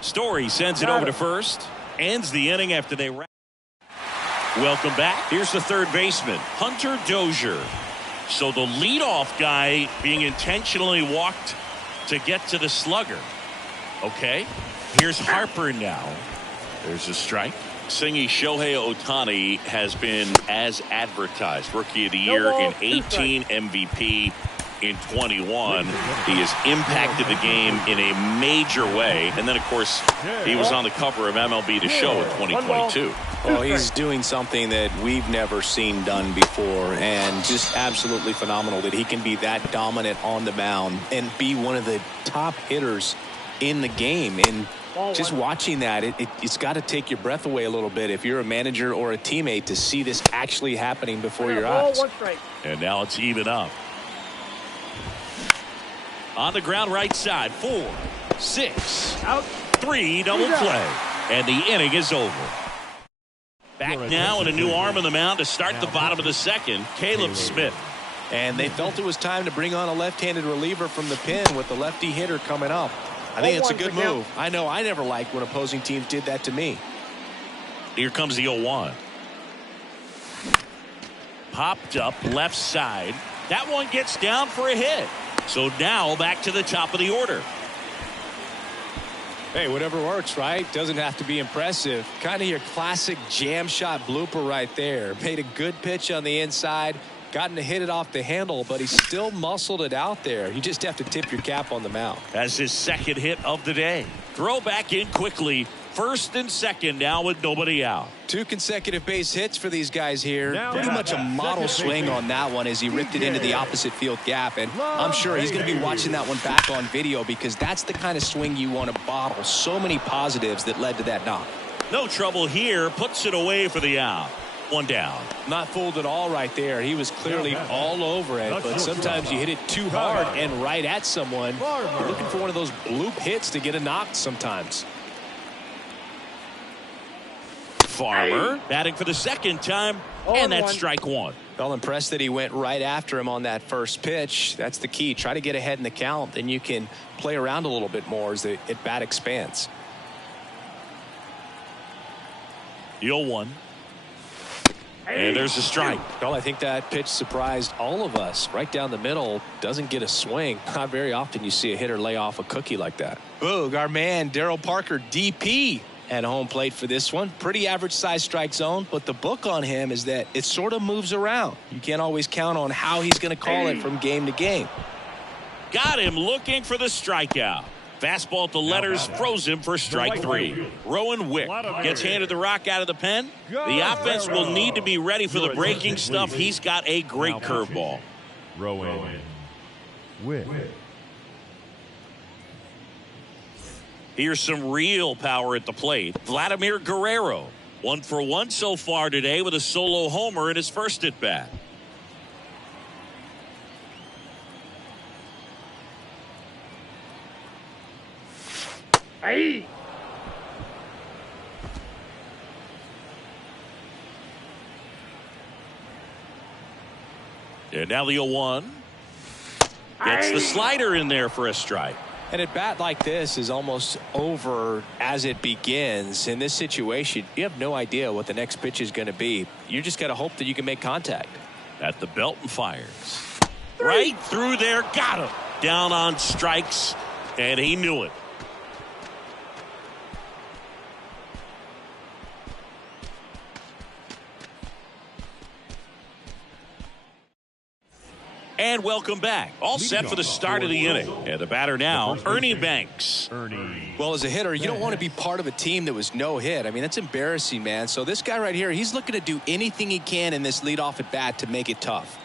Story sends it over to first. Ends the inning after they wrap. Welcome back. Here's the third baseman, Hunter Dozier. So the leadoff guy being intentionally walked to get to the slugger. Okay. Here's Harper now. There's a strike. Singy Shohei Ohtani has been as advertised. Rookie of the year in 18, MVP in 21. He has impacted the game in a major way. And then, of course, he was on the cover of MLB The Show in 2022. Well, he's doing something that we've never seen done before, and just absolutely phenomenal that he can be that dominant on the mound and be one of the top hitters in the game. And just watching that, it's got to take your breath away a little bit if you're a manager or a teammate to see this actually happening before your eyes. And now it's even up. On the ground right side, 4, 6, out, 3, double play. And the inning is over. Back now and a new arm on the mound to start the bottom of the second, Caleb Smith. And they felt it was time to bring on a left-handed reliever from the pen with the lefty hitter coming up. I think it's a good move. I know I never liked when opposing teams did that to me. Here comes the 0-1. Popped up left side. That one gets down for a hit. So now back to the top of the order. Hey, whatever works, right? Doesn't have to be impressive. Kind of your classic jam shot blooper right there. Made a good pitch on the inside. Gotten to hit it off the handle, but he still muscled it out there. You just have to tip your cap on the mound. That's his second hit of the day. Throw back in quickly. First and second now with nobody out. 2 consecutive base hits for these guys here. Pretty much a model swing on that one as he ripped it into the opposite field gap. And I'm sure he's going to be watching that one back on video because that's the kind of swing you want to bottle. So many positives that led to that knock. No trouble here. Puts it away for the out. 1 down. Not fooled at all right there. He was clearly all over it, but sometimes you hit it too hard and right at someone. You're looking for one of those bloop hits to get a knock sometimes. Farmer batting for the second time, and that's strike 1. Well, impressed that he went right after him on that first pitch. That's the key. Try to get ahead in the count, then you can play around a little bit more as the at-bat expands. The 0-1. And there's a strike. Well, I think that pitch surprised all of us. Right down the middle, doesn't get a swing. Not very often you see a hitter lay off a cookie like that. Boog, our man, Darryl Parker, DP, At home plate for this one. Pretty average size strike zone, but the book on him is that it sort of moves around. You can't always count on how he's going to call it from game to game. Got him looking for the strikeout. Fastball at the letters froze him for strike 3. Rowan Wick gets handed the rock out of the pen. The offense will need to be ready for the breaking stuff. He's got a great curveball. Rowan Wick. Here's some real power at the plate. Vladimir Guerrero, 1 for 1 so far today with a solo homer in his first at bat. Hey. And now the 0-1. Gets the slider in there for a strike. And a bat like this is almost over as it begins. In this situation, you have no idea what the next pitch is going to be. You just got to hope that you can make contact. At the belt and fires. Right through there. Got him. Down on strikes. And he knew it. And welcome back. All set for the start of the inning. And the batter now, Ernie Banks. Well, as a hitter, you don't want to be part of a team that was no hit. I mean, that's embarrassing, man. So this guy right here, he's looking to do anything he can in this leadoff at bat to make it tough.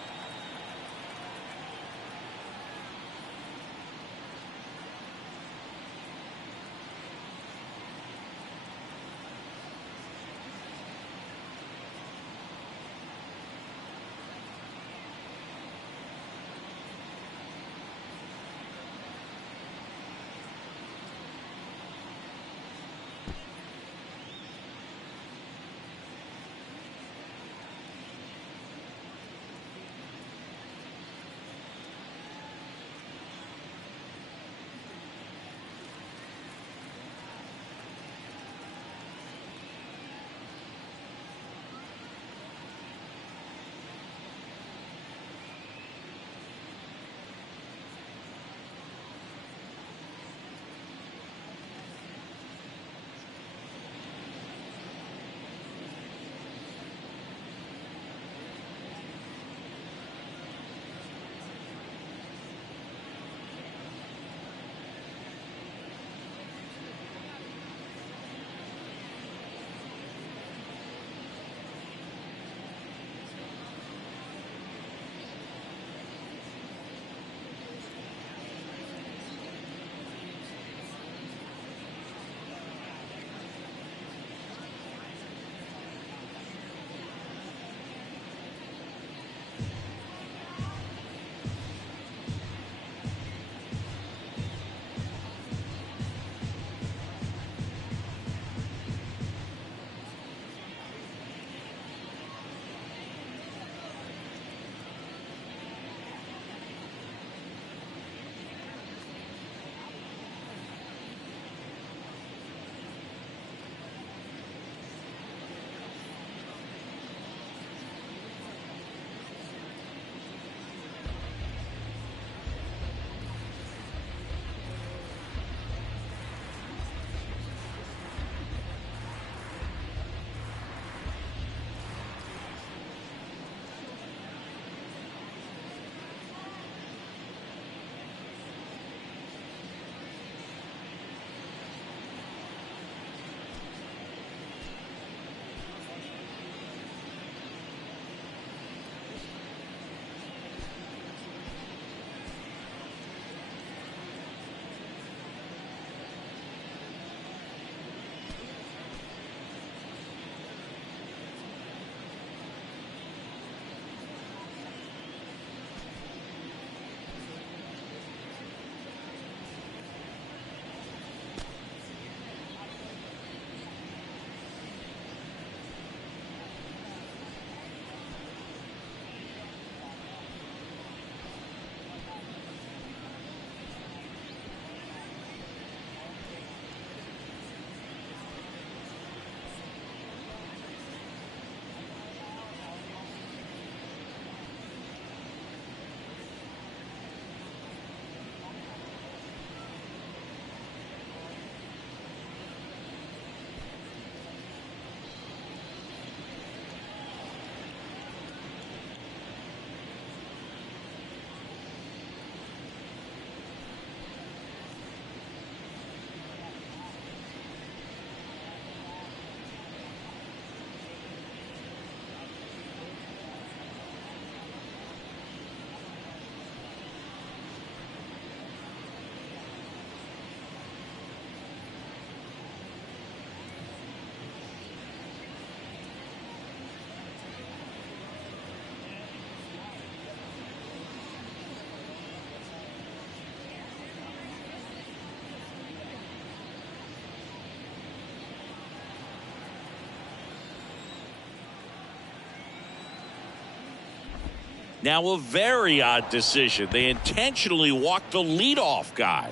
Now a very odd decision. They intentionally walked the leadoff guy.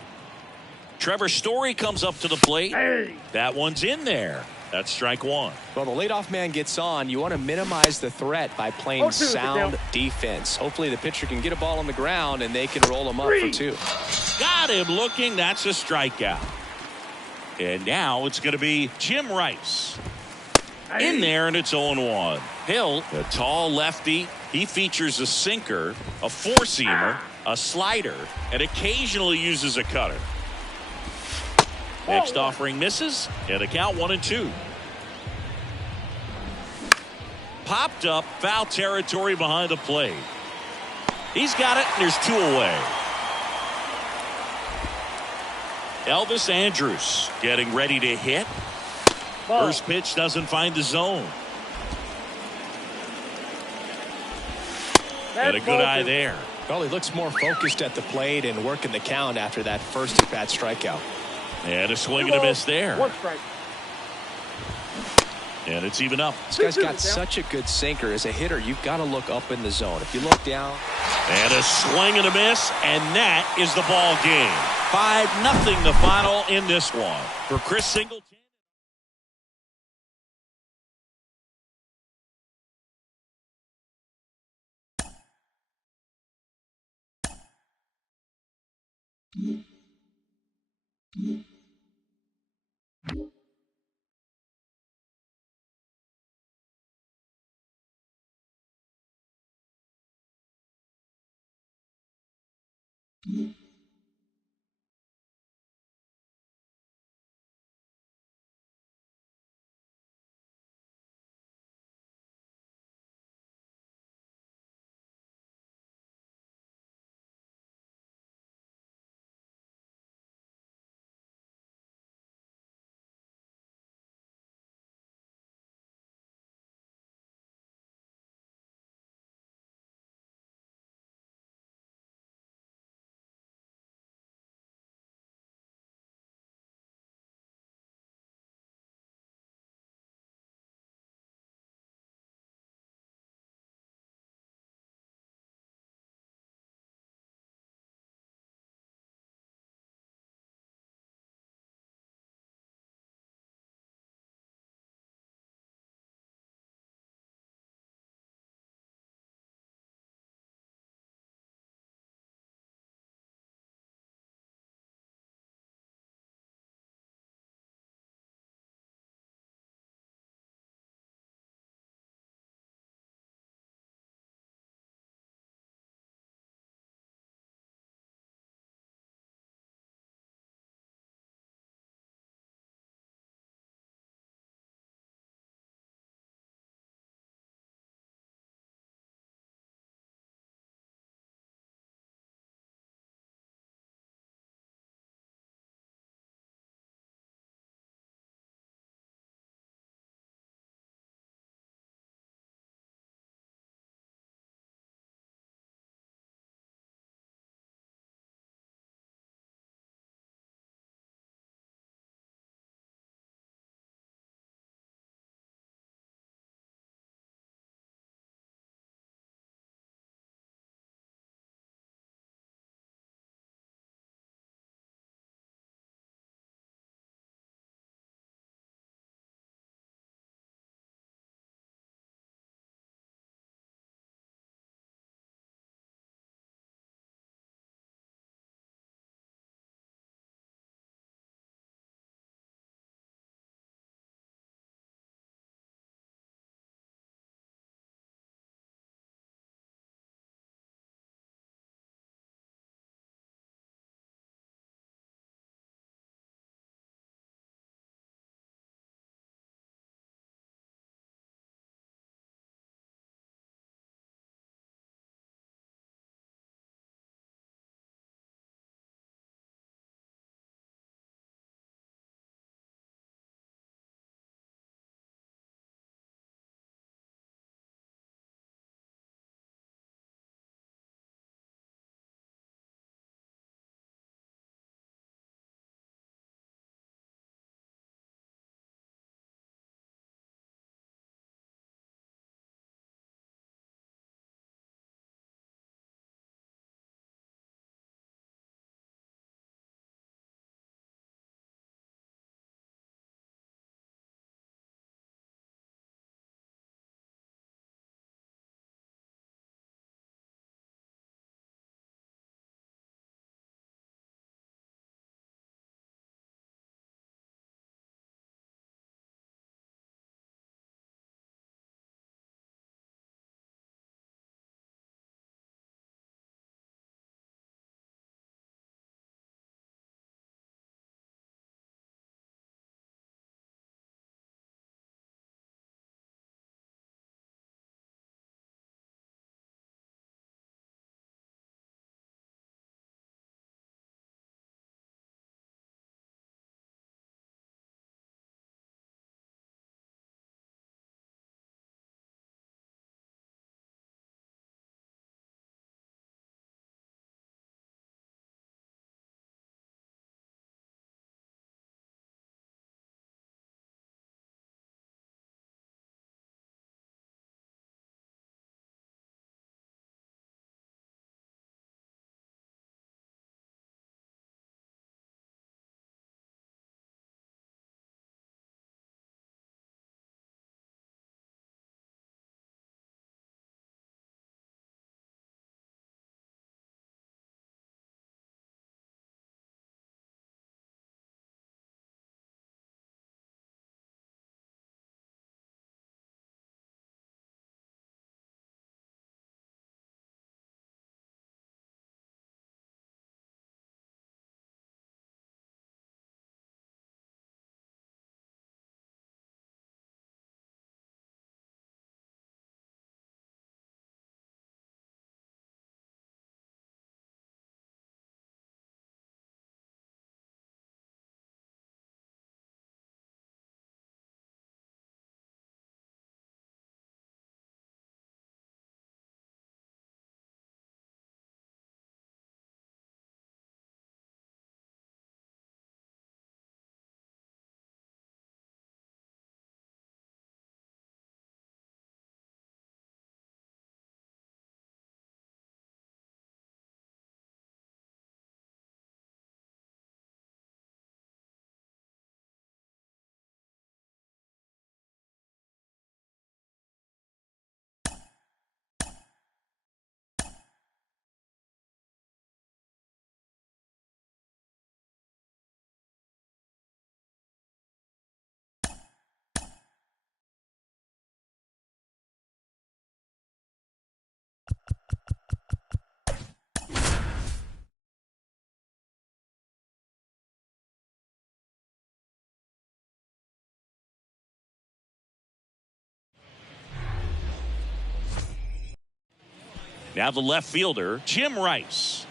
Trevor Story comes up to the plate. That one's in there. That's strike one. Well, the leadoff man gets on. You want to minimize the threat by playing sound defense. Hopefully the pitcher can get a ball on the ground and they can roll him up for 2. Got him looking. That's a strikeout. And now it's going to be Jim Rice. In there, and it's 0-1. Hill, the tall lefty, he features a sinker, a four-seamer, a slider, and occasionally uses a cutter. Next offering misses, and a count 1-2. Popped up, foul territory behind the plate. He's got it, and there's 2 away. Elvis Andrus getting ready to hit. First pitch doesn't find the zone. And a good eye there. Well, he looks more focused at the plate and working the count after that first at-bat strikeout. And a swing and a miss there. 1 strike. And it's even up. This guy's got such a good sinker. As a hitter, you've got to look up in the zone. If you look down. And a swing and a miss, and that is the ball game. 5-0 the final in this one. For Chris Singleton. Now the left fielder, Jim Rice.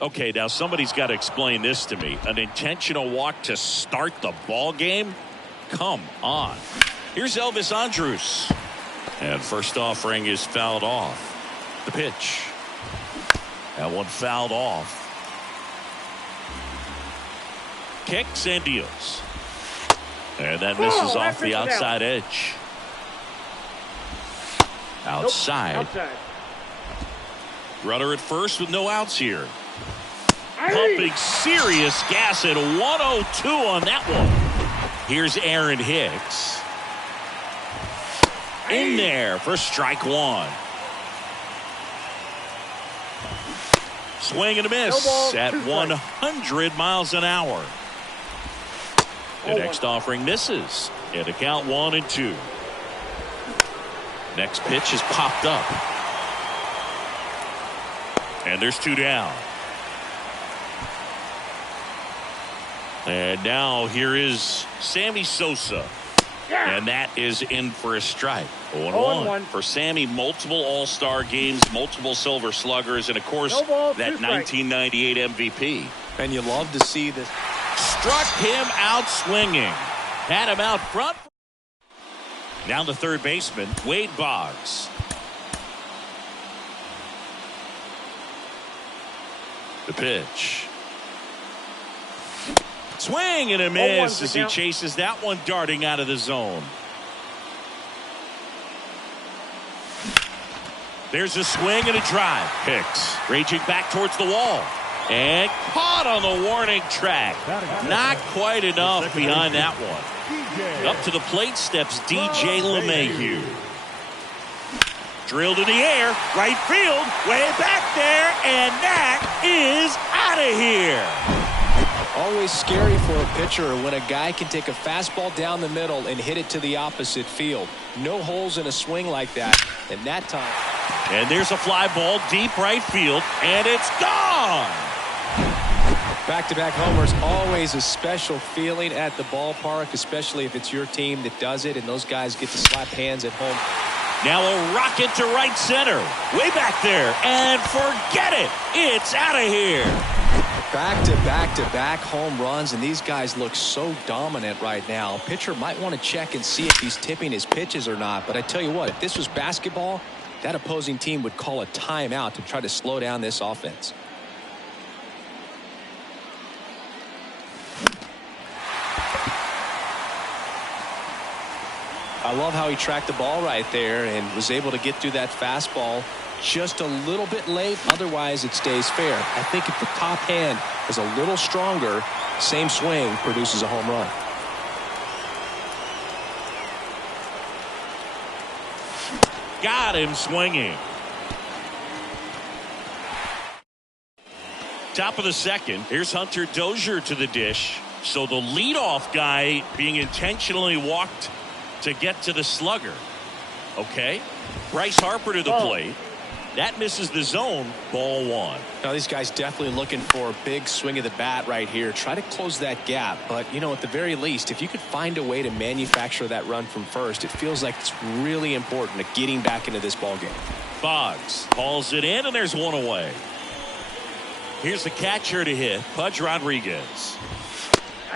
Okay, now somebody's got to explain this to me. An intentional walk to start the ball game? Come on. Here's Elvis Andrus. And first offering is fouled off. The pitch. That one fouled off. Kicks and deals. And that misses off the outside edge. Outside. Nope, outside. Runner at first with no outs here. Pumping serious gas at 102 on that one. Here's Aaron Hicks. In there for strike one. Swing and a miss at 100 miles an hour. The next offering misses. And a count 1-2. Next pitch is popped up. And there's 2 down. And now here is Sammy Sosa. And that is in for a strike. 0-1 for Sammy. Multiple All-Star games, multiple Silver Sluggers, and of course that 1998 MVP. And you love to see this. Struck him out swinging. Had him out front. Now the third baseman, Wade Boggs. The pitch. Swing and a miss as he chases that one darting out of the zone. There's a swing and a drive. Hicks raging back towards the wall. And caught on the warning track. Not quite enough behind that one. Up to the plate steps DJ LeMahieu. Drilled in the air. Right field. Way back there. And that is out of here. Always scary for a pitcher when a guy can take a fastball down the middle and hit it to the opposite field. No holes in a swing like that. And that time. And there's a fly ball deep right field. And it's gone. Back-to-back homers, always a special feeling at the ballpark, especially if it's your team that does it and those guys get to slap hands at home. Now a rocket to right center. Way back there. And forget it. It's out of here. Back-to-back home runs, and these guys look so dominant right now. Pitcher might want to check and see if he's tipping his pitches or not. But I tell you what, if this was basketball, that opposing team would call a timeout to try to slow down this offense. I love how he tracked the ball right there and was able to get through that fastball just a little bit late. Otherwise, it stays fair. I think if the top hand is a little stronger, same swing produces a home run. Got him swinging. Top of the second. Here's Hunter Dozier to the dish. So the leadoff guy being intentionally walked to get to the slugger. Okay. Bryce Harper to the plate. That misses the zone. Ball one. Now these guys definitely looking for a big swing of the bat right here. Try to close that gap. But, you know, at the very least, if you could find a way to manufacture that run from first, it feels like it's really important to getting back into this ball game. Boggs hauls it in, and there's one away. Here's the catcher to hit, Pudge Rodriguez.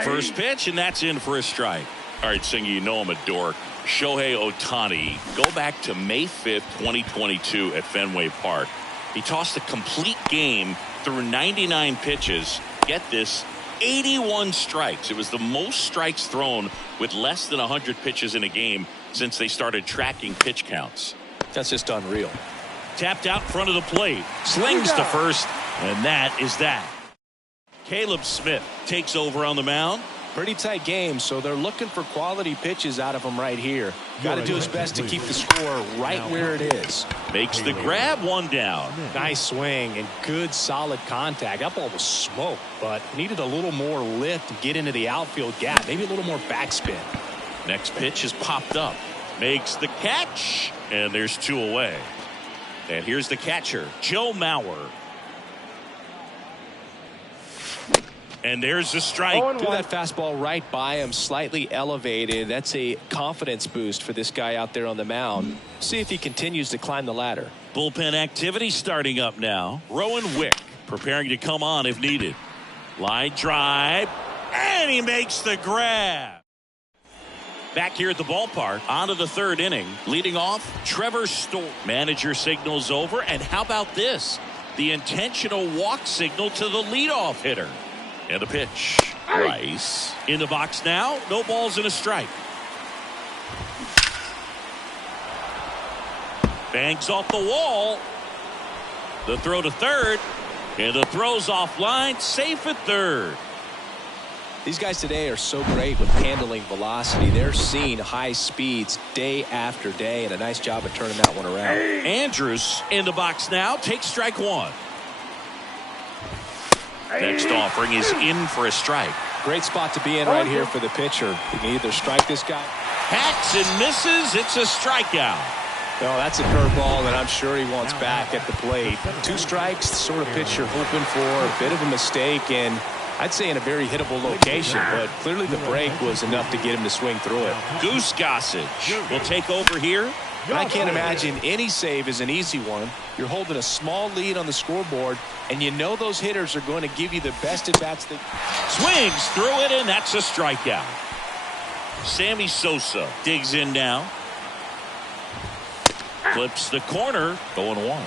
First pitch, and that's in for a strike. All right, Singy, you know I'm a dork. Shohei Ohtani, go back to May 5th, 2022 at Fenway Park. He tossed a complete game through 99 pitches. Get this, 81 strikes. It was the most strikes thrown with less than 100 pitches in a game since they started tracking pitch counts. That's just unreal. Tapped out in front of the plate. Slings to first, and that is that. Caleb Smith takes over on the mound. Pretty tight game, so they're looking for quality pitches out of him right here. Got to do his best to keep the score right where it is. Makes the grab, one down. Nice swing and good solid contact. That ball was smoked, but needed a little more lift to get into the outfield gap. Maybe a little more backspin. Next pitch is popped up. Makes the catch, and there's two away. And here's the catcher, Joe Mauer. And there's the strike. Threw that fastball right by him, slightly elevated. That's a confidence boost for this guy out there on the mound. See if he continues to climb the ladder. Bullpen activity starting up now. Rowan Wick preparing to come on if needed. Line drive. And he makes the grab. Back here at the ballpark, on to the third inning. Leading off, Trevor Story. Manager signals over. And how about this? The intentional walk signal to the leadoff hitter. And a pitch. Rice in the box now. No balls and a strike. Bangs off the wall. The throw to third. And the throw's offline. Safe at third. These guys today are so great with handling velocity. They're seeing high speeds day after day, and a nice job of turning that one around. Andrews in the box now. Takes strike one. Next offering is in for a strike. Great spot to be in right here for the pitcher. You can either strike this guy. Hacks and misses. It's a strikeout. No, that's a curveball that I'm sure he wants back at the plate. 2 strikes, the sort of pitch you're hoping for. A bit of a mistake, and I'd say in a very hittable location, but clearly the break was enough to get him to swing through it. Goose Gossage will take over here. And I can't imagine any save is an easy one. You're holding a small lead on the scoreboard, and you know those hitters are going to give you the best at-bats. Swings through it, and that's a strikeout. Sammy Sosa digs in now. Flips the corner, 0-1.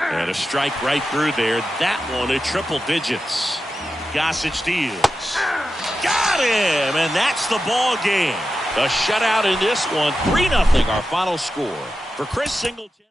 And a strike right through there. That one at triple digits. Gossage deals. Got him, and that's the ball game. A shutout in this one. 3-0 our final score. For Chris Singleton.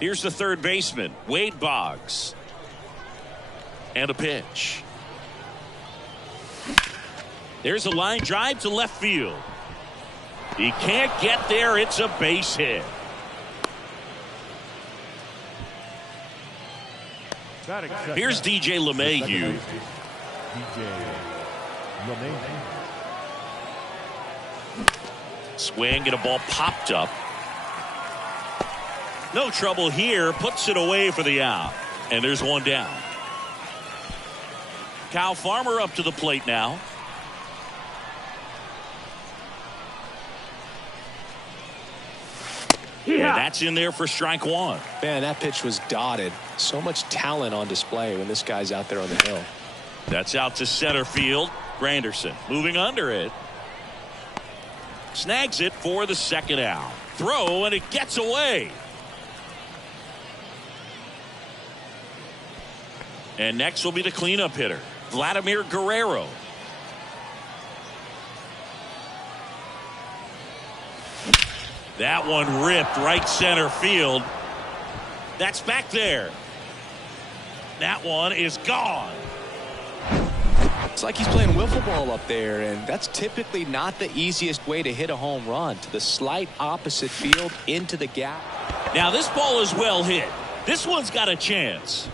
Here's the third baseman, Wade Boggs. And a pitch. There's a line drive to left field. He can't get there. It's a base hit. Here's DJ LeMahieu. Swing and a ball popped up. No trouble here. Puts it away for the out. And there's one down. Kyle Farmer up to the plate now. And that's in there for strike one. Man, that pitch was dotted. So much talent on display when this guy's out there on the hill. That's out to center field. Granderson moving under it. Snags it for the second out. Throw, and it gets away. And next will be the cleanup hitter, Vladimir Guerrero. That one ripped right center field. That's back there. That one is gone. It's like he's playing wiffle ball up there, and that's typically not the easiest way to hit a home run. To the slight opposite field, into the gap. Now this ball is well hit. This one's got a chance.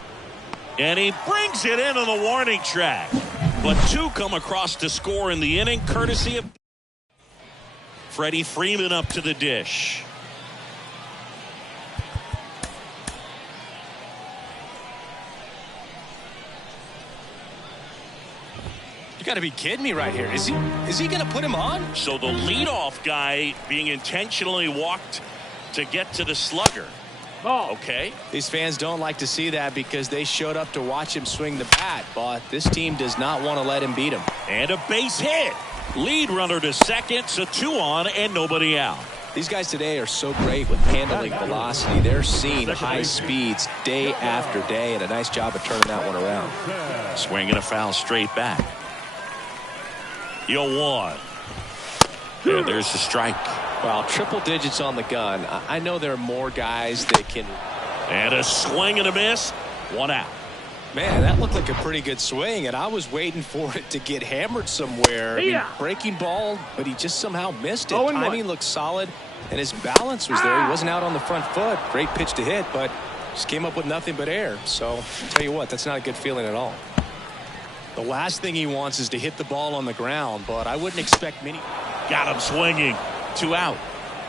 And he brings it in on the warning track. But two come across to score in the inning, courtesy of Freddie Freeman up to the dish. You got to be kidding me right here. Is he going to put him on? So the leadoff guy being intentionally walked to get to the slugger. Ball. Okay. These fans don't like to see that because they showed up to watch him swing the bat, but this team does not want to let him beat him. And a base hit. Lead runner to second, so 2 on and nobody out. These guys today are so great with handling velocity. They're seeing high speeds day after day, and a nice job of turning that one around. Swinging a foul straight back. 0-1. And there's the strike. Well, triple digits on the gun. I know there are more guys that can. And a swing and a miss. 1 out. Man, that looked like a pretty good swing, and I was waiting for it to get hammered somewhere. I mean, breaking ball, but he just somehow missed it. Timing looked solid, and his balance was there. He wasn't out on the front foot. Great pitch to hit, but just came up with nothing but air. So, I'll tell you what, that's not a good feeling at all. The last thing he wants is to hit the ball on the ground, but I wouldn't expect many. Got him swinging. 2 out.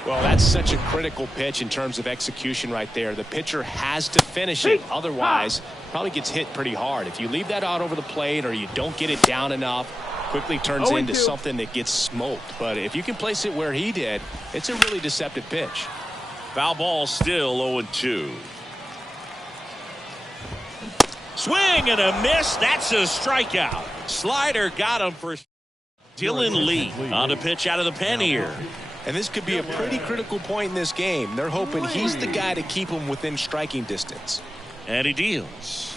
Well, that's such a critical pitch in terms of execution right there. The pitcher has to finish it. Otherwise, probably gets hit pretty hard. If you leave that out over the plate or you don't get it down enough, quickly turns into something that gets smoked. But if you can place it where he did, it's a really deceptive pitch. Foul ball still 0-2. Swing and a miss. That's a strikeout. Slider got him for Dylan Lee on a pitch out of the pen here. And this could be a pretty critical point in this game. They're hoping he's the guy to keep him within striking distance. And he deals.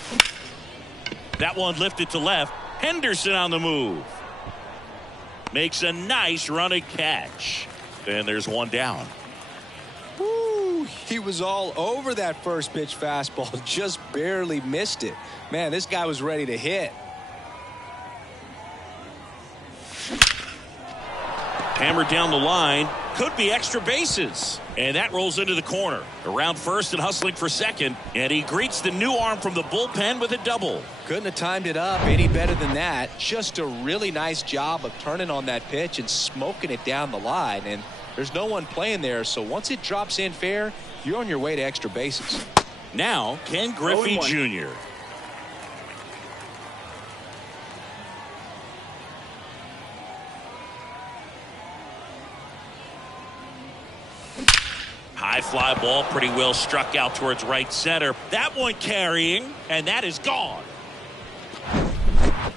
That one lifted to left. Henderson on the move. Makes a nice running catch. And there's 1 down. Woo, he was all over that first pitch fastball. Just barely missed it. Man, this guy was ready to hit. Hammered down the line. Could be extra bases. And that rolls into the corner. Around first and hustling for second. And he greets the new arm from the bullpen with a double. Couldn't have timed it up any better than that. Just a really nice job of turning on that pitch and smoking it down the line. And there's no one playing there. So once it drops in fair, you're on your way to extra bases. Now, Ken Griffey Jr. High fly ball, pretty well struck out towards right center. That one carrying, and that is gone.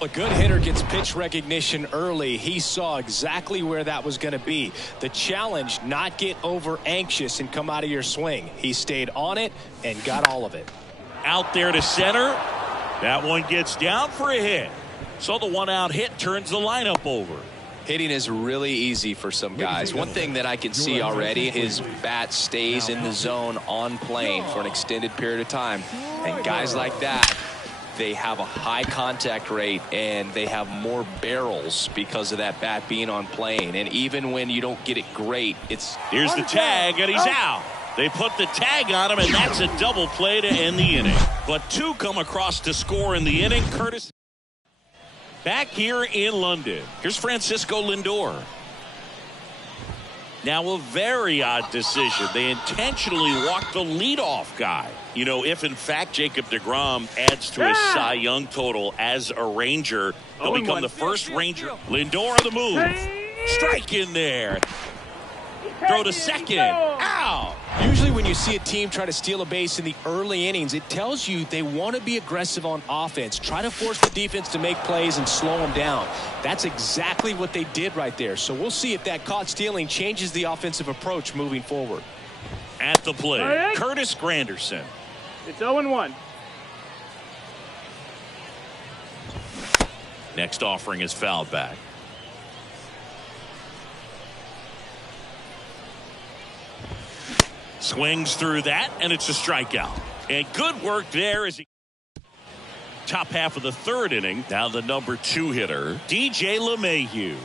A good hitter gets pitch recognition early. He saw exactly where that was going to be. The challenge, not get over anxious and come out of your swing. He stayed on it and got all of it. Out there to center. That one gets down for a hit. So the 1 out hit turns the lineup over. Hitting is really easy for some guys. One thing that I can see already, his bat stays in the zone on plane for an extended period of time. And guys like that, they have a high contact rate and they have more barrels because of that bat being on plane. And even when you don't get it great, it's... Here's the tag and he's out. They put the tag on him and that's a double play to end the inning. But 2 come across to score in the inning. Curtis back here in London. Here's Francisco Lindor. Now a very odd decision. They intentionally walked the leadoff guy. You know, if in fact Jacob deGrom adds to his Cy Young total as a Ranger, he'll become the first Ranger. Lindor on the move. Strike in there. Throw to second. Ow! Usually when you see a team try to steal a base in the early innings, it tells you they want to be aggressive on offense. Try to force the defense to make plays and slow them down. That's exactly what they did right there. So we'll see if that caught stealing changes the offensive approach moving forward. At the plate, Curtis Granderson. It's 0-1. Next offering is fouled back. Swings through that, and it's a strikeout. And good work there as he top half of the 3rd inning. Now the number 2 hitter, DJ LeMahieu.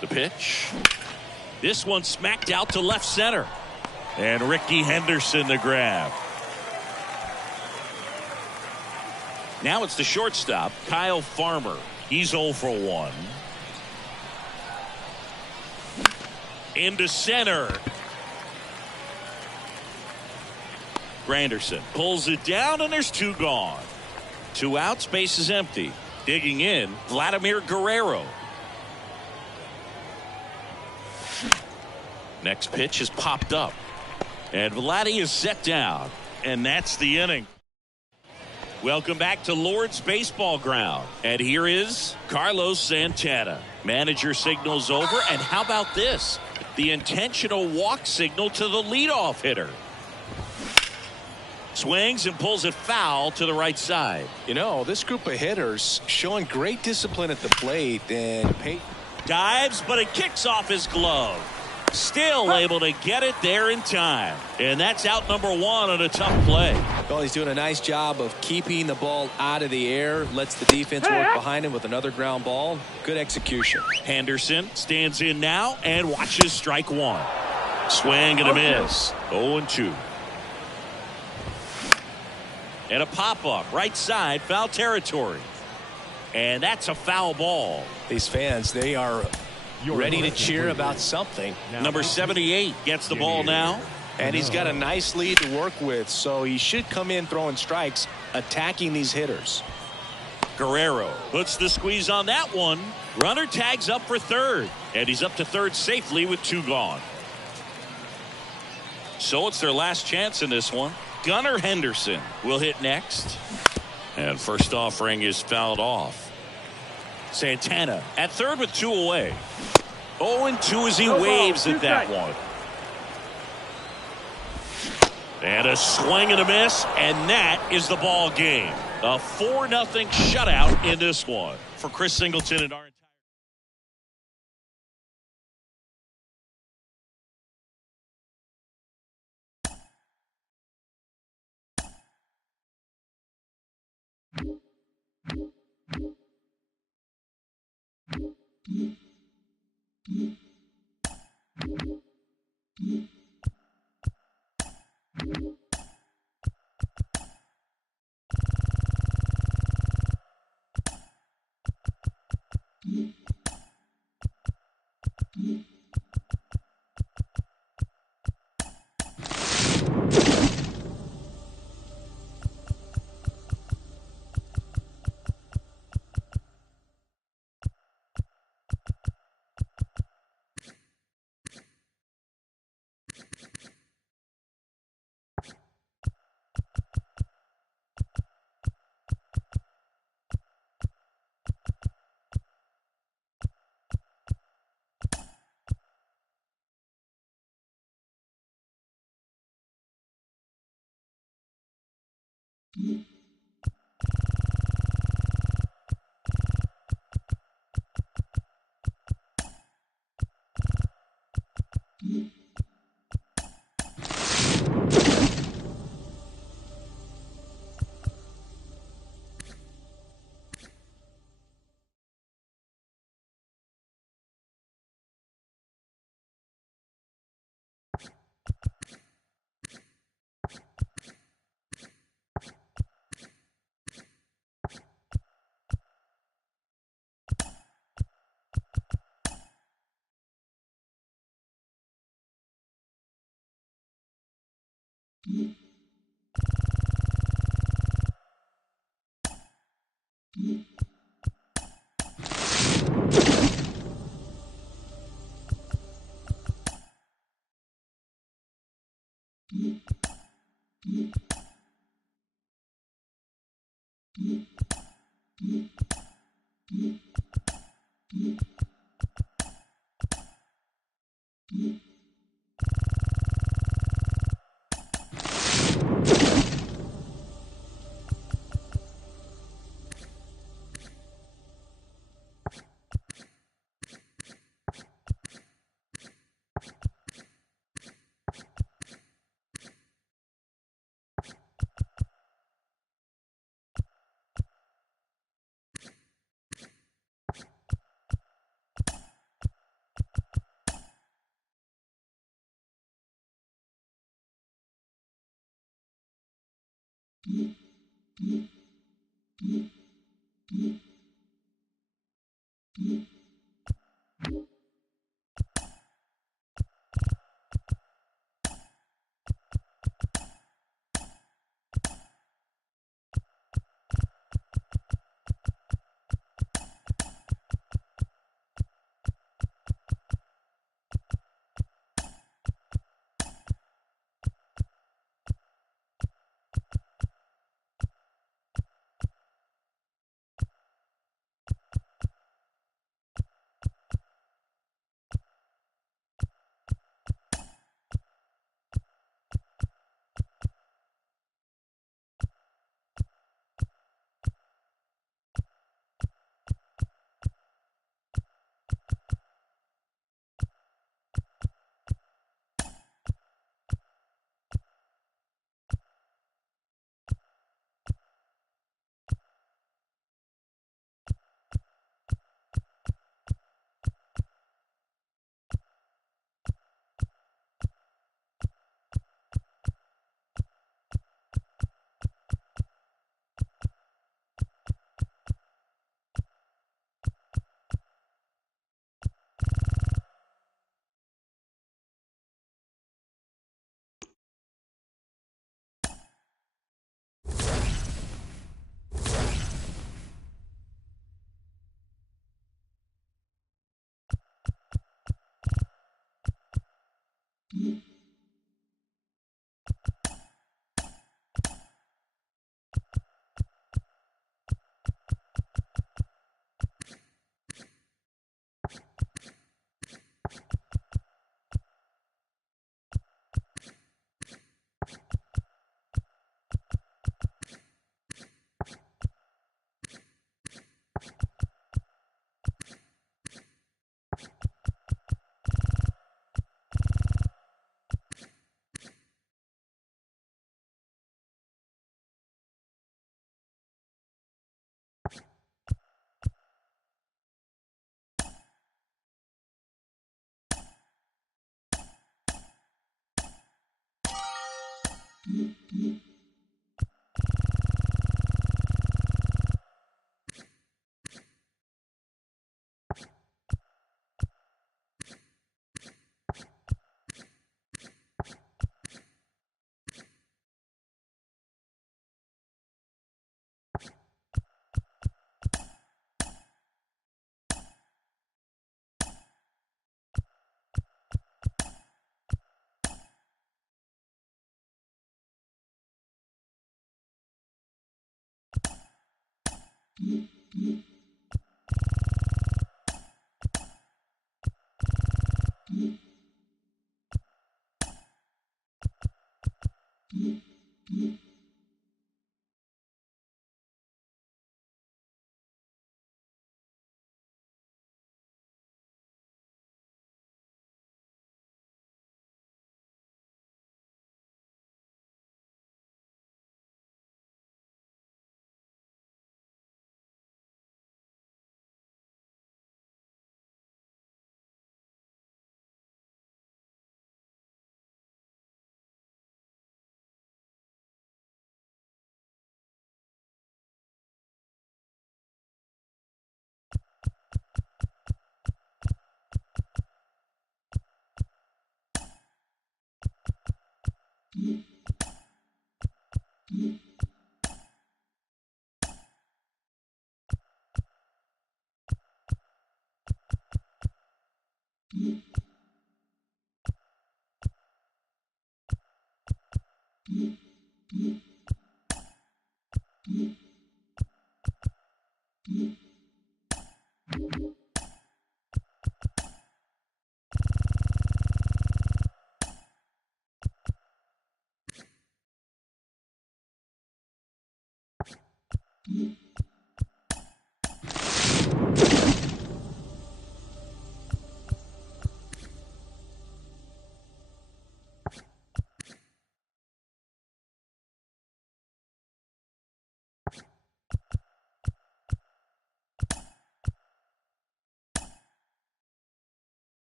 The pitch. This one smacked out to left center. And Ricky Henderson the grab. Now it's the shortstop, Kyle Farmer. He's 0 for 1. Into center. Granderson pulls it down, and there's 2 gone. 2 outs, base is empty. Digging in, Vladimir Guerrero. Next pitch is popped up. And Vladdy is set down. And that's the inning. Welcome back to Lord's Baseball Ground. And here is Carlos Santana. Manager signals over. And how about this? The intentional walk signal to the leadoff hitter. Swings and pulls it foul to the right side. You know, this group of hitters showing great discipline at the plate. And dives, but it kicks off his glove. Still able to get it there in time. And that's out number one on a tough play. Well, he's doing a nice job of keeping the ball out of the air. Lets the defense work behind him with another ground ball. Good execution. Henderson stands in now and watches strike one. Swing and a miss. 0-2. And a pop-up right side, foul territory. And that's a foul ball. These fans, they are ready to cheer about something. Number 78 gets the ball now. And he's got a nice lead to work with, so he should come in throwing strikes, attacking these hitters. Guerrero puts the squeeze on that one. Runner tags up for third. And he's up to third safely with two gone. So it's their last chance in this one. Gunnar Henderson will hit next. And first offering is fouled off. Santana at third with two away. 0-2 as he waves at that one. And a swing and a miss, and that is the ball game. A 4-0 shutout in this one for Chris Singleton and our entire.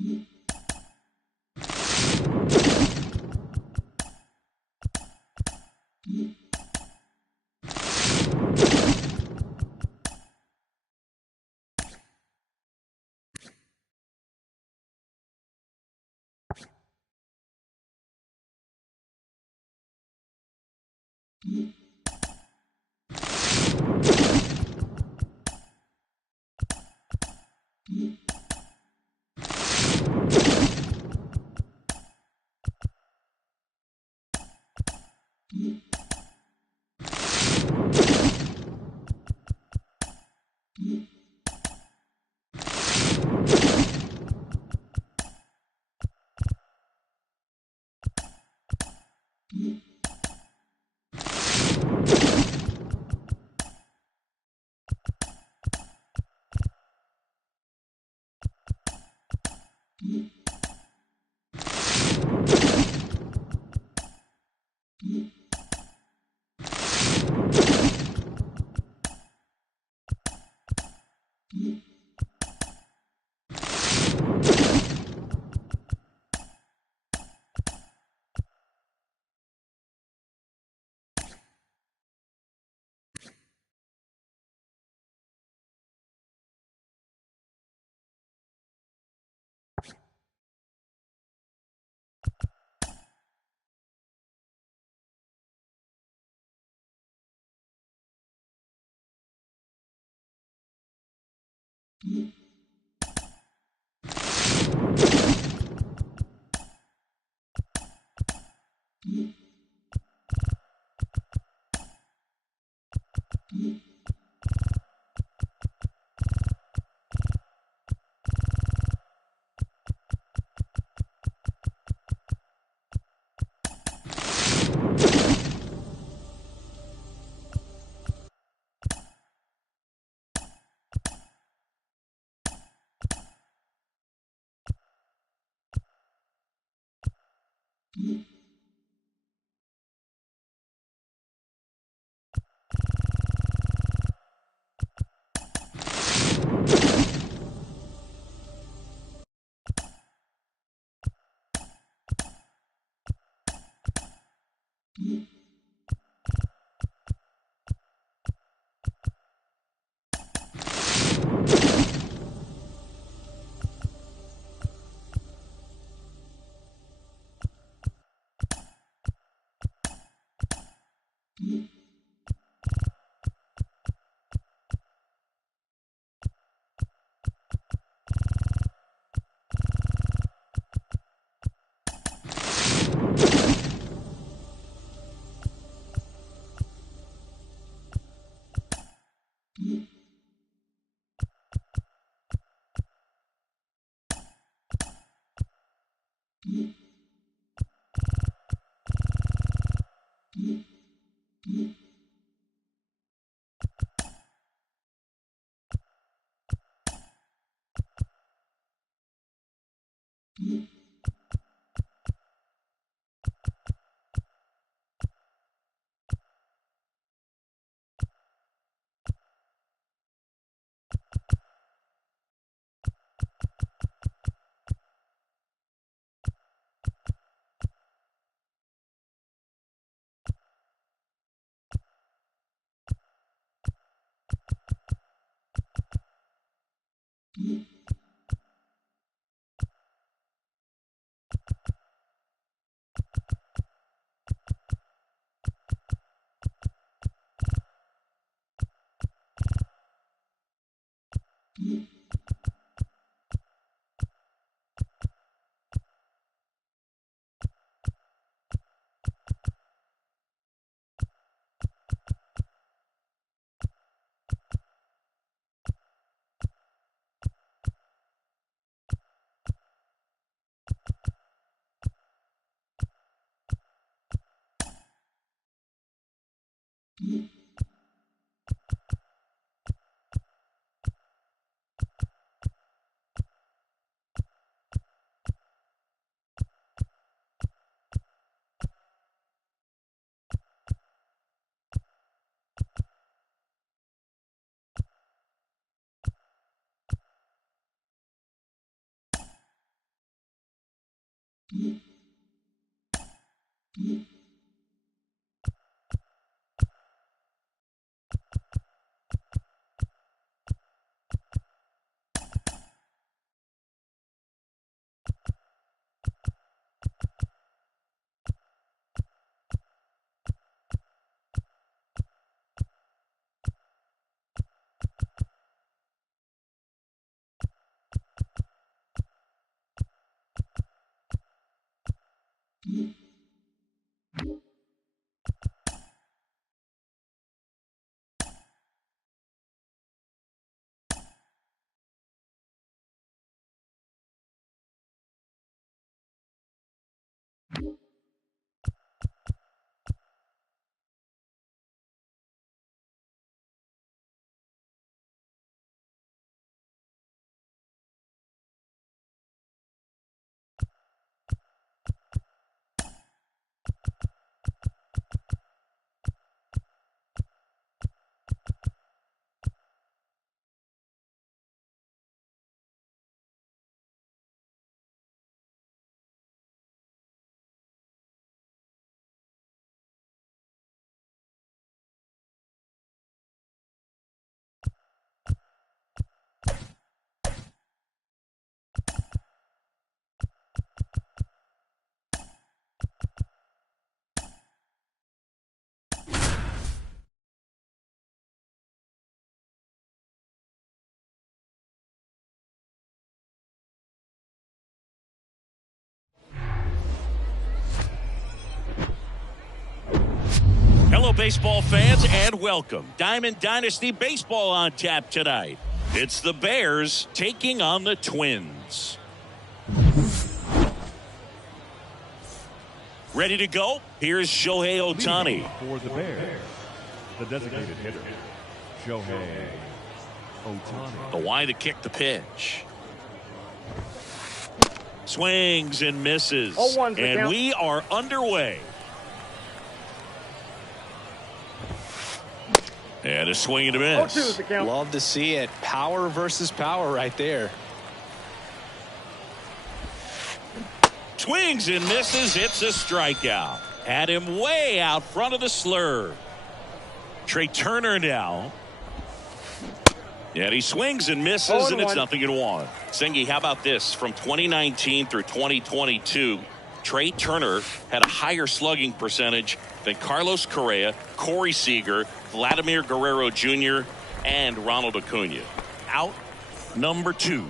Mm-hmm. Hello, baseball fans, and welcome. Diamond Dynasty Baseball on tap tonight. It's the Bears taking on the Twins. Ready to go? Here's Shohei Ohtani. For the Bears, the designated hitter, Shohei Ohtani. The wide to kick the pitch. Swings and misses. And we are underway. And a swing and a miss. Love to see it. Power versus power right there. Swings and misses. It's a strikeout. Had him way out front of the slur. Trey Turner now. And he swings and misses, and it's 0-1. Sengi, how about this? From 2019 through 2022, Trey Turner had a higher slugging percentage than Carlos Correa, Corey Seager, Vladimir Guerrero Jr., and Ronald Acuna. Out number 2.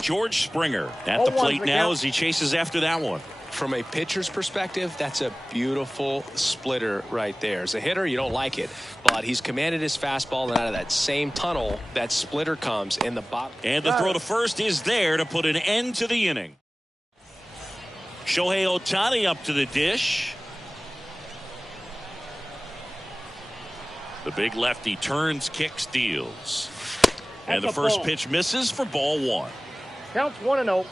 George Springer at the plate now as he chases after that one. From a pitcher's perspective, that's a beautiful splitter right there. As a hitter, you don't like it, but he's commanded his fastball, and out of that same tunnel, that splitter comes in the bottom. And the throw to first is there to put an end to the inning. Shohei Ohtani up to the dish. The big lefty turns, kicks, deals. And the first pitch misses for ball 1. Counts 1-0.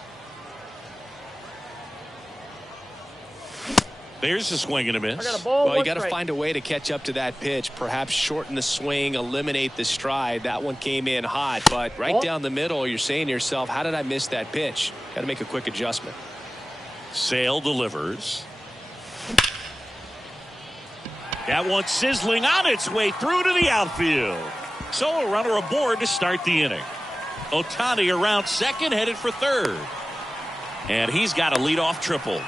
There's a swing and a miss. Well, you got to find a way to catch up to that pitch. Perhaps shorten the swing, eliminate the stride. That one came in hot, but right down the middle, you're saying to yourself, how did I miss that pitch? Got to make a quick adjustment. Sale delivers. That one sizzling on its way through to the outfield. So a runner aboard to start the inning. Ohtani around second, headed for third. And he's got a leadoff triple.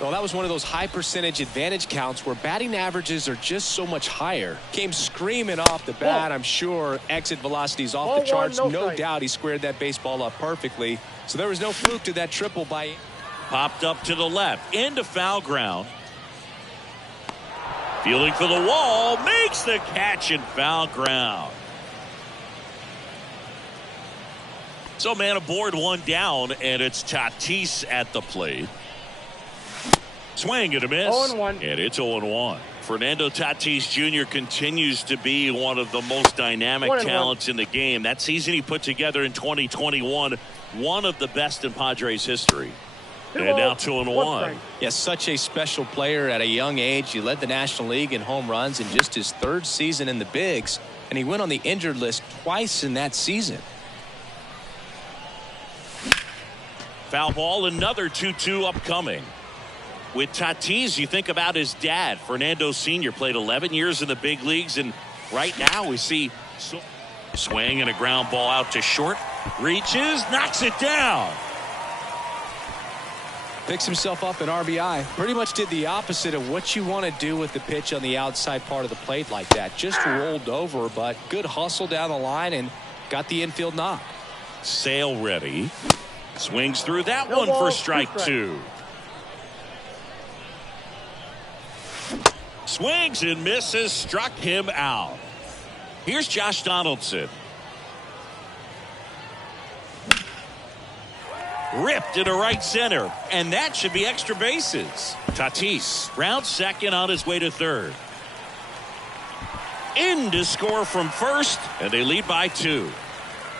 Well, that was one of those high percentage advantage counts where batting averages are just so much higher. Came screaming off the bat. I'm sure exit velocities off the charts. No doubt he squared that baseball up perfectly. So there was no fluke to that triple by. Popped up to the left into foul ground. Fielding for the wall, makes the catch in foul ground. So man aboard, one down, and it's Tatis at the plate. Swing and a miss. 0-1. And it's 0-1. Fernando Tatis Jr. continues to be one of the most dynamic talents in the game. That season he put together in 2021, one of the best in Padres history. And now 2-1. Yeah, such a special player at a young age. He led the National League in home runs in just his third season in the bigs, and he went on the injured list twice in that season. Foul ball, another 2-2 upcoming. With Tatis, you think about his dad. Fernando Sr. played 11 years in the big leagues, and right now we see swing and a ground ball out to short. Reaches, knocks it down. Picks himself up an RBI. Pretty much did the opposite of what you want to do with the pitch on the outside part of the plate like that. Just rolled over, but good hustle down the line and got the infield knock. Sale ready. Swings through that one for strike two. Swings and misses, struck him out. Here's Josh Donaldson. Ripped into right center, and that should be extra bases. Tatis rounds second on his way to third. In to score from first, and they lead by 2.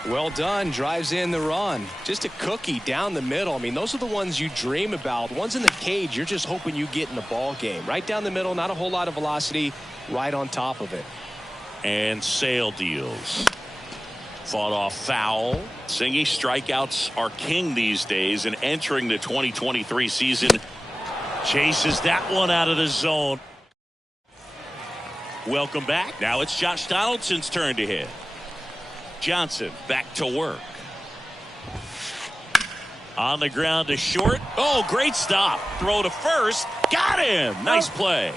Well done. Drives in the run. Just a cookie down the middle. I mean, those are the ones you dream about. Ones in the cage, you're just hoping you get in the ball game. Right down the middle, not a whole lot of velocity, right on top of it. And Sale deals. Fought off foul. Singy, strikeouts are king these days, and entering the 2023 season, chases that one out of the zone. Welcome back. Now it's Josh Donaldson's turn to hit. Johnson back to work. On the ground to short. Oh, great stop. Throw to first. Got him. Nice play.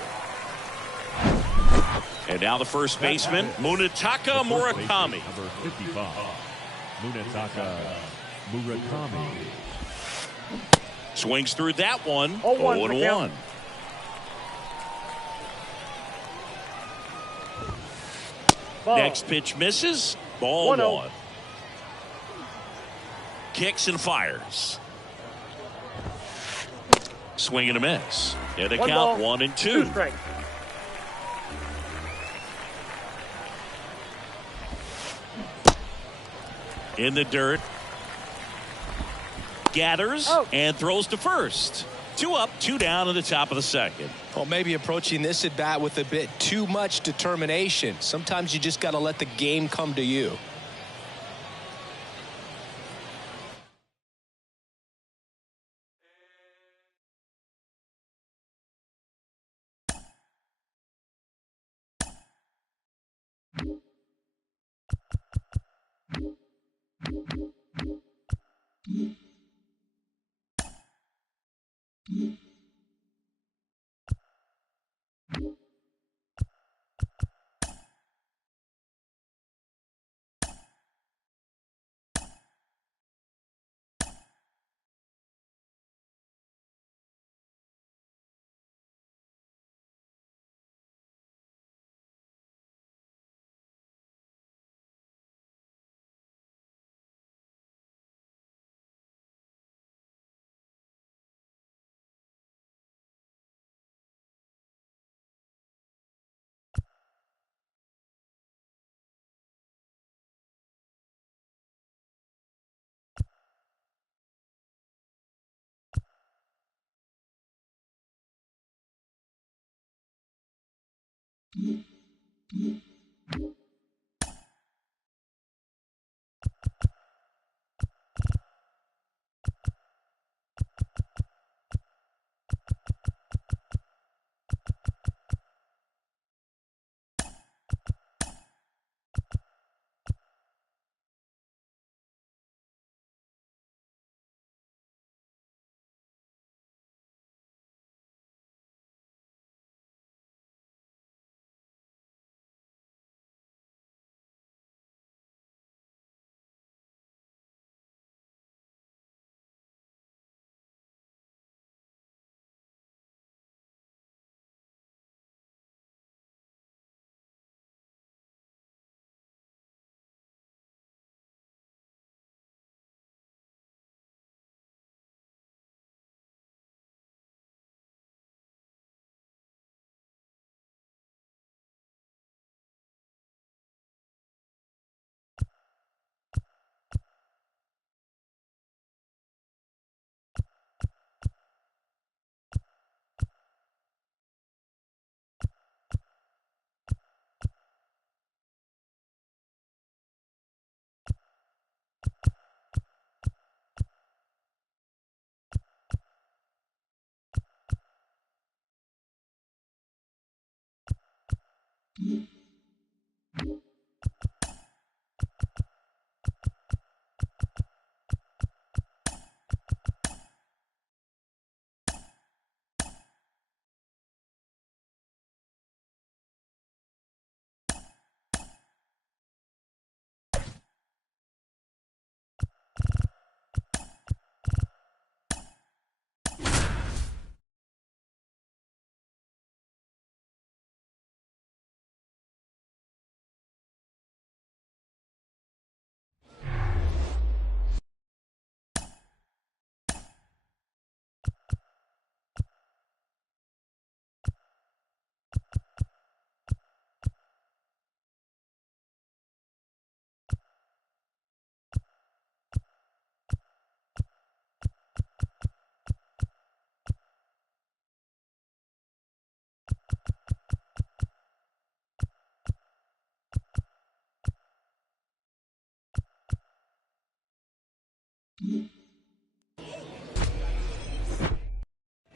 And now the first baseman, Munetaka Murakami. Number 55, Munetaka Murakami. Swings through that one. 0-1. Next pitch misses. Ball 1. Kicks and fires. Swing and a miss. And a count 1-2. In the dirt. Gathers and throws to first. 2 up, 2 down in the top of the second. Well, maybe approaching this at bat with a bit too much determination. Sometimes you just got to let the game come to you.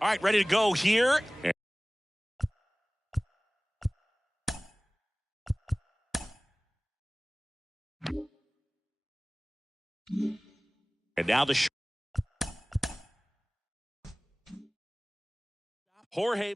All right, ready to go here. And now the Jorge.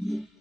Mm-hmm.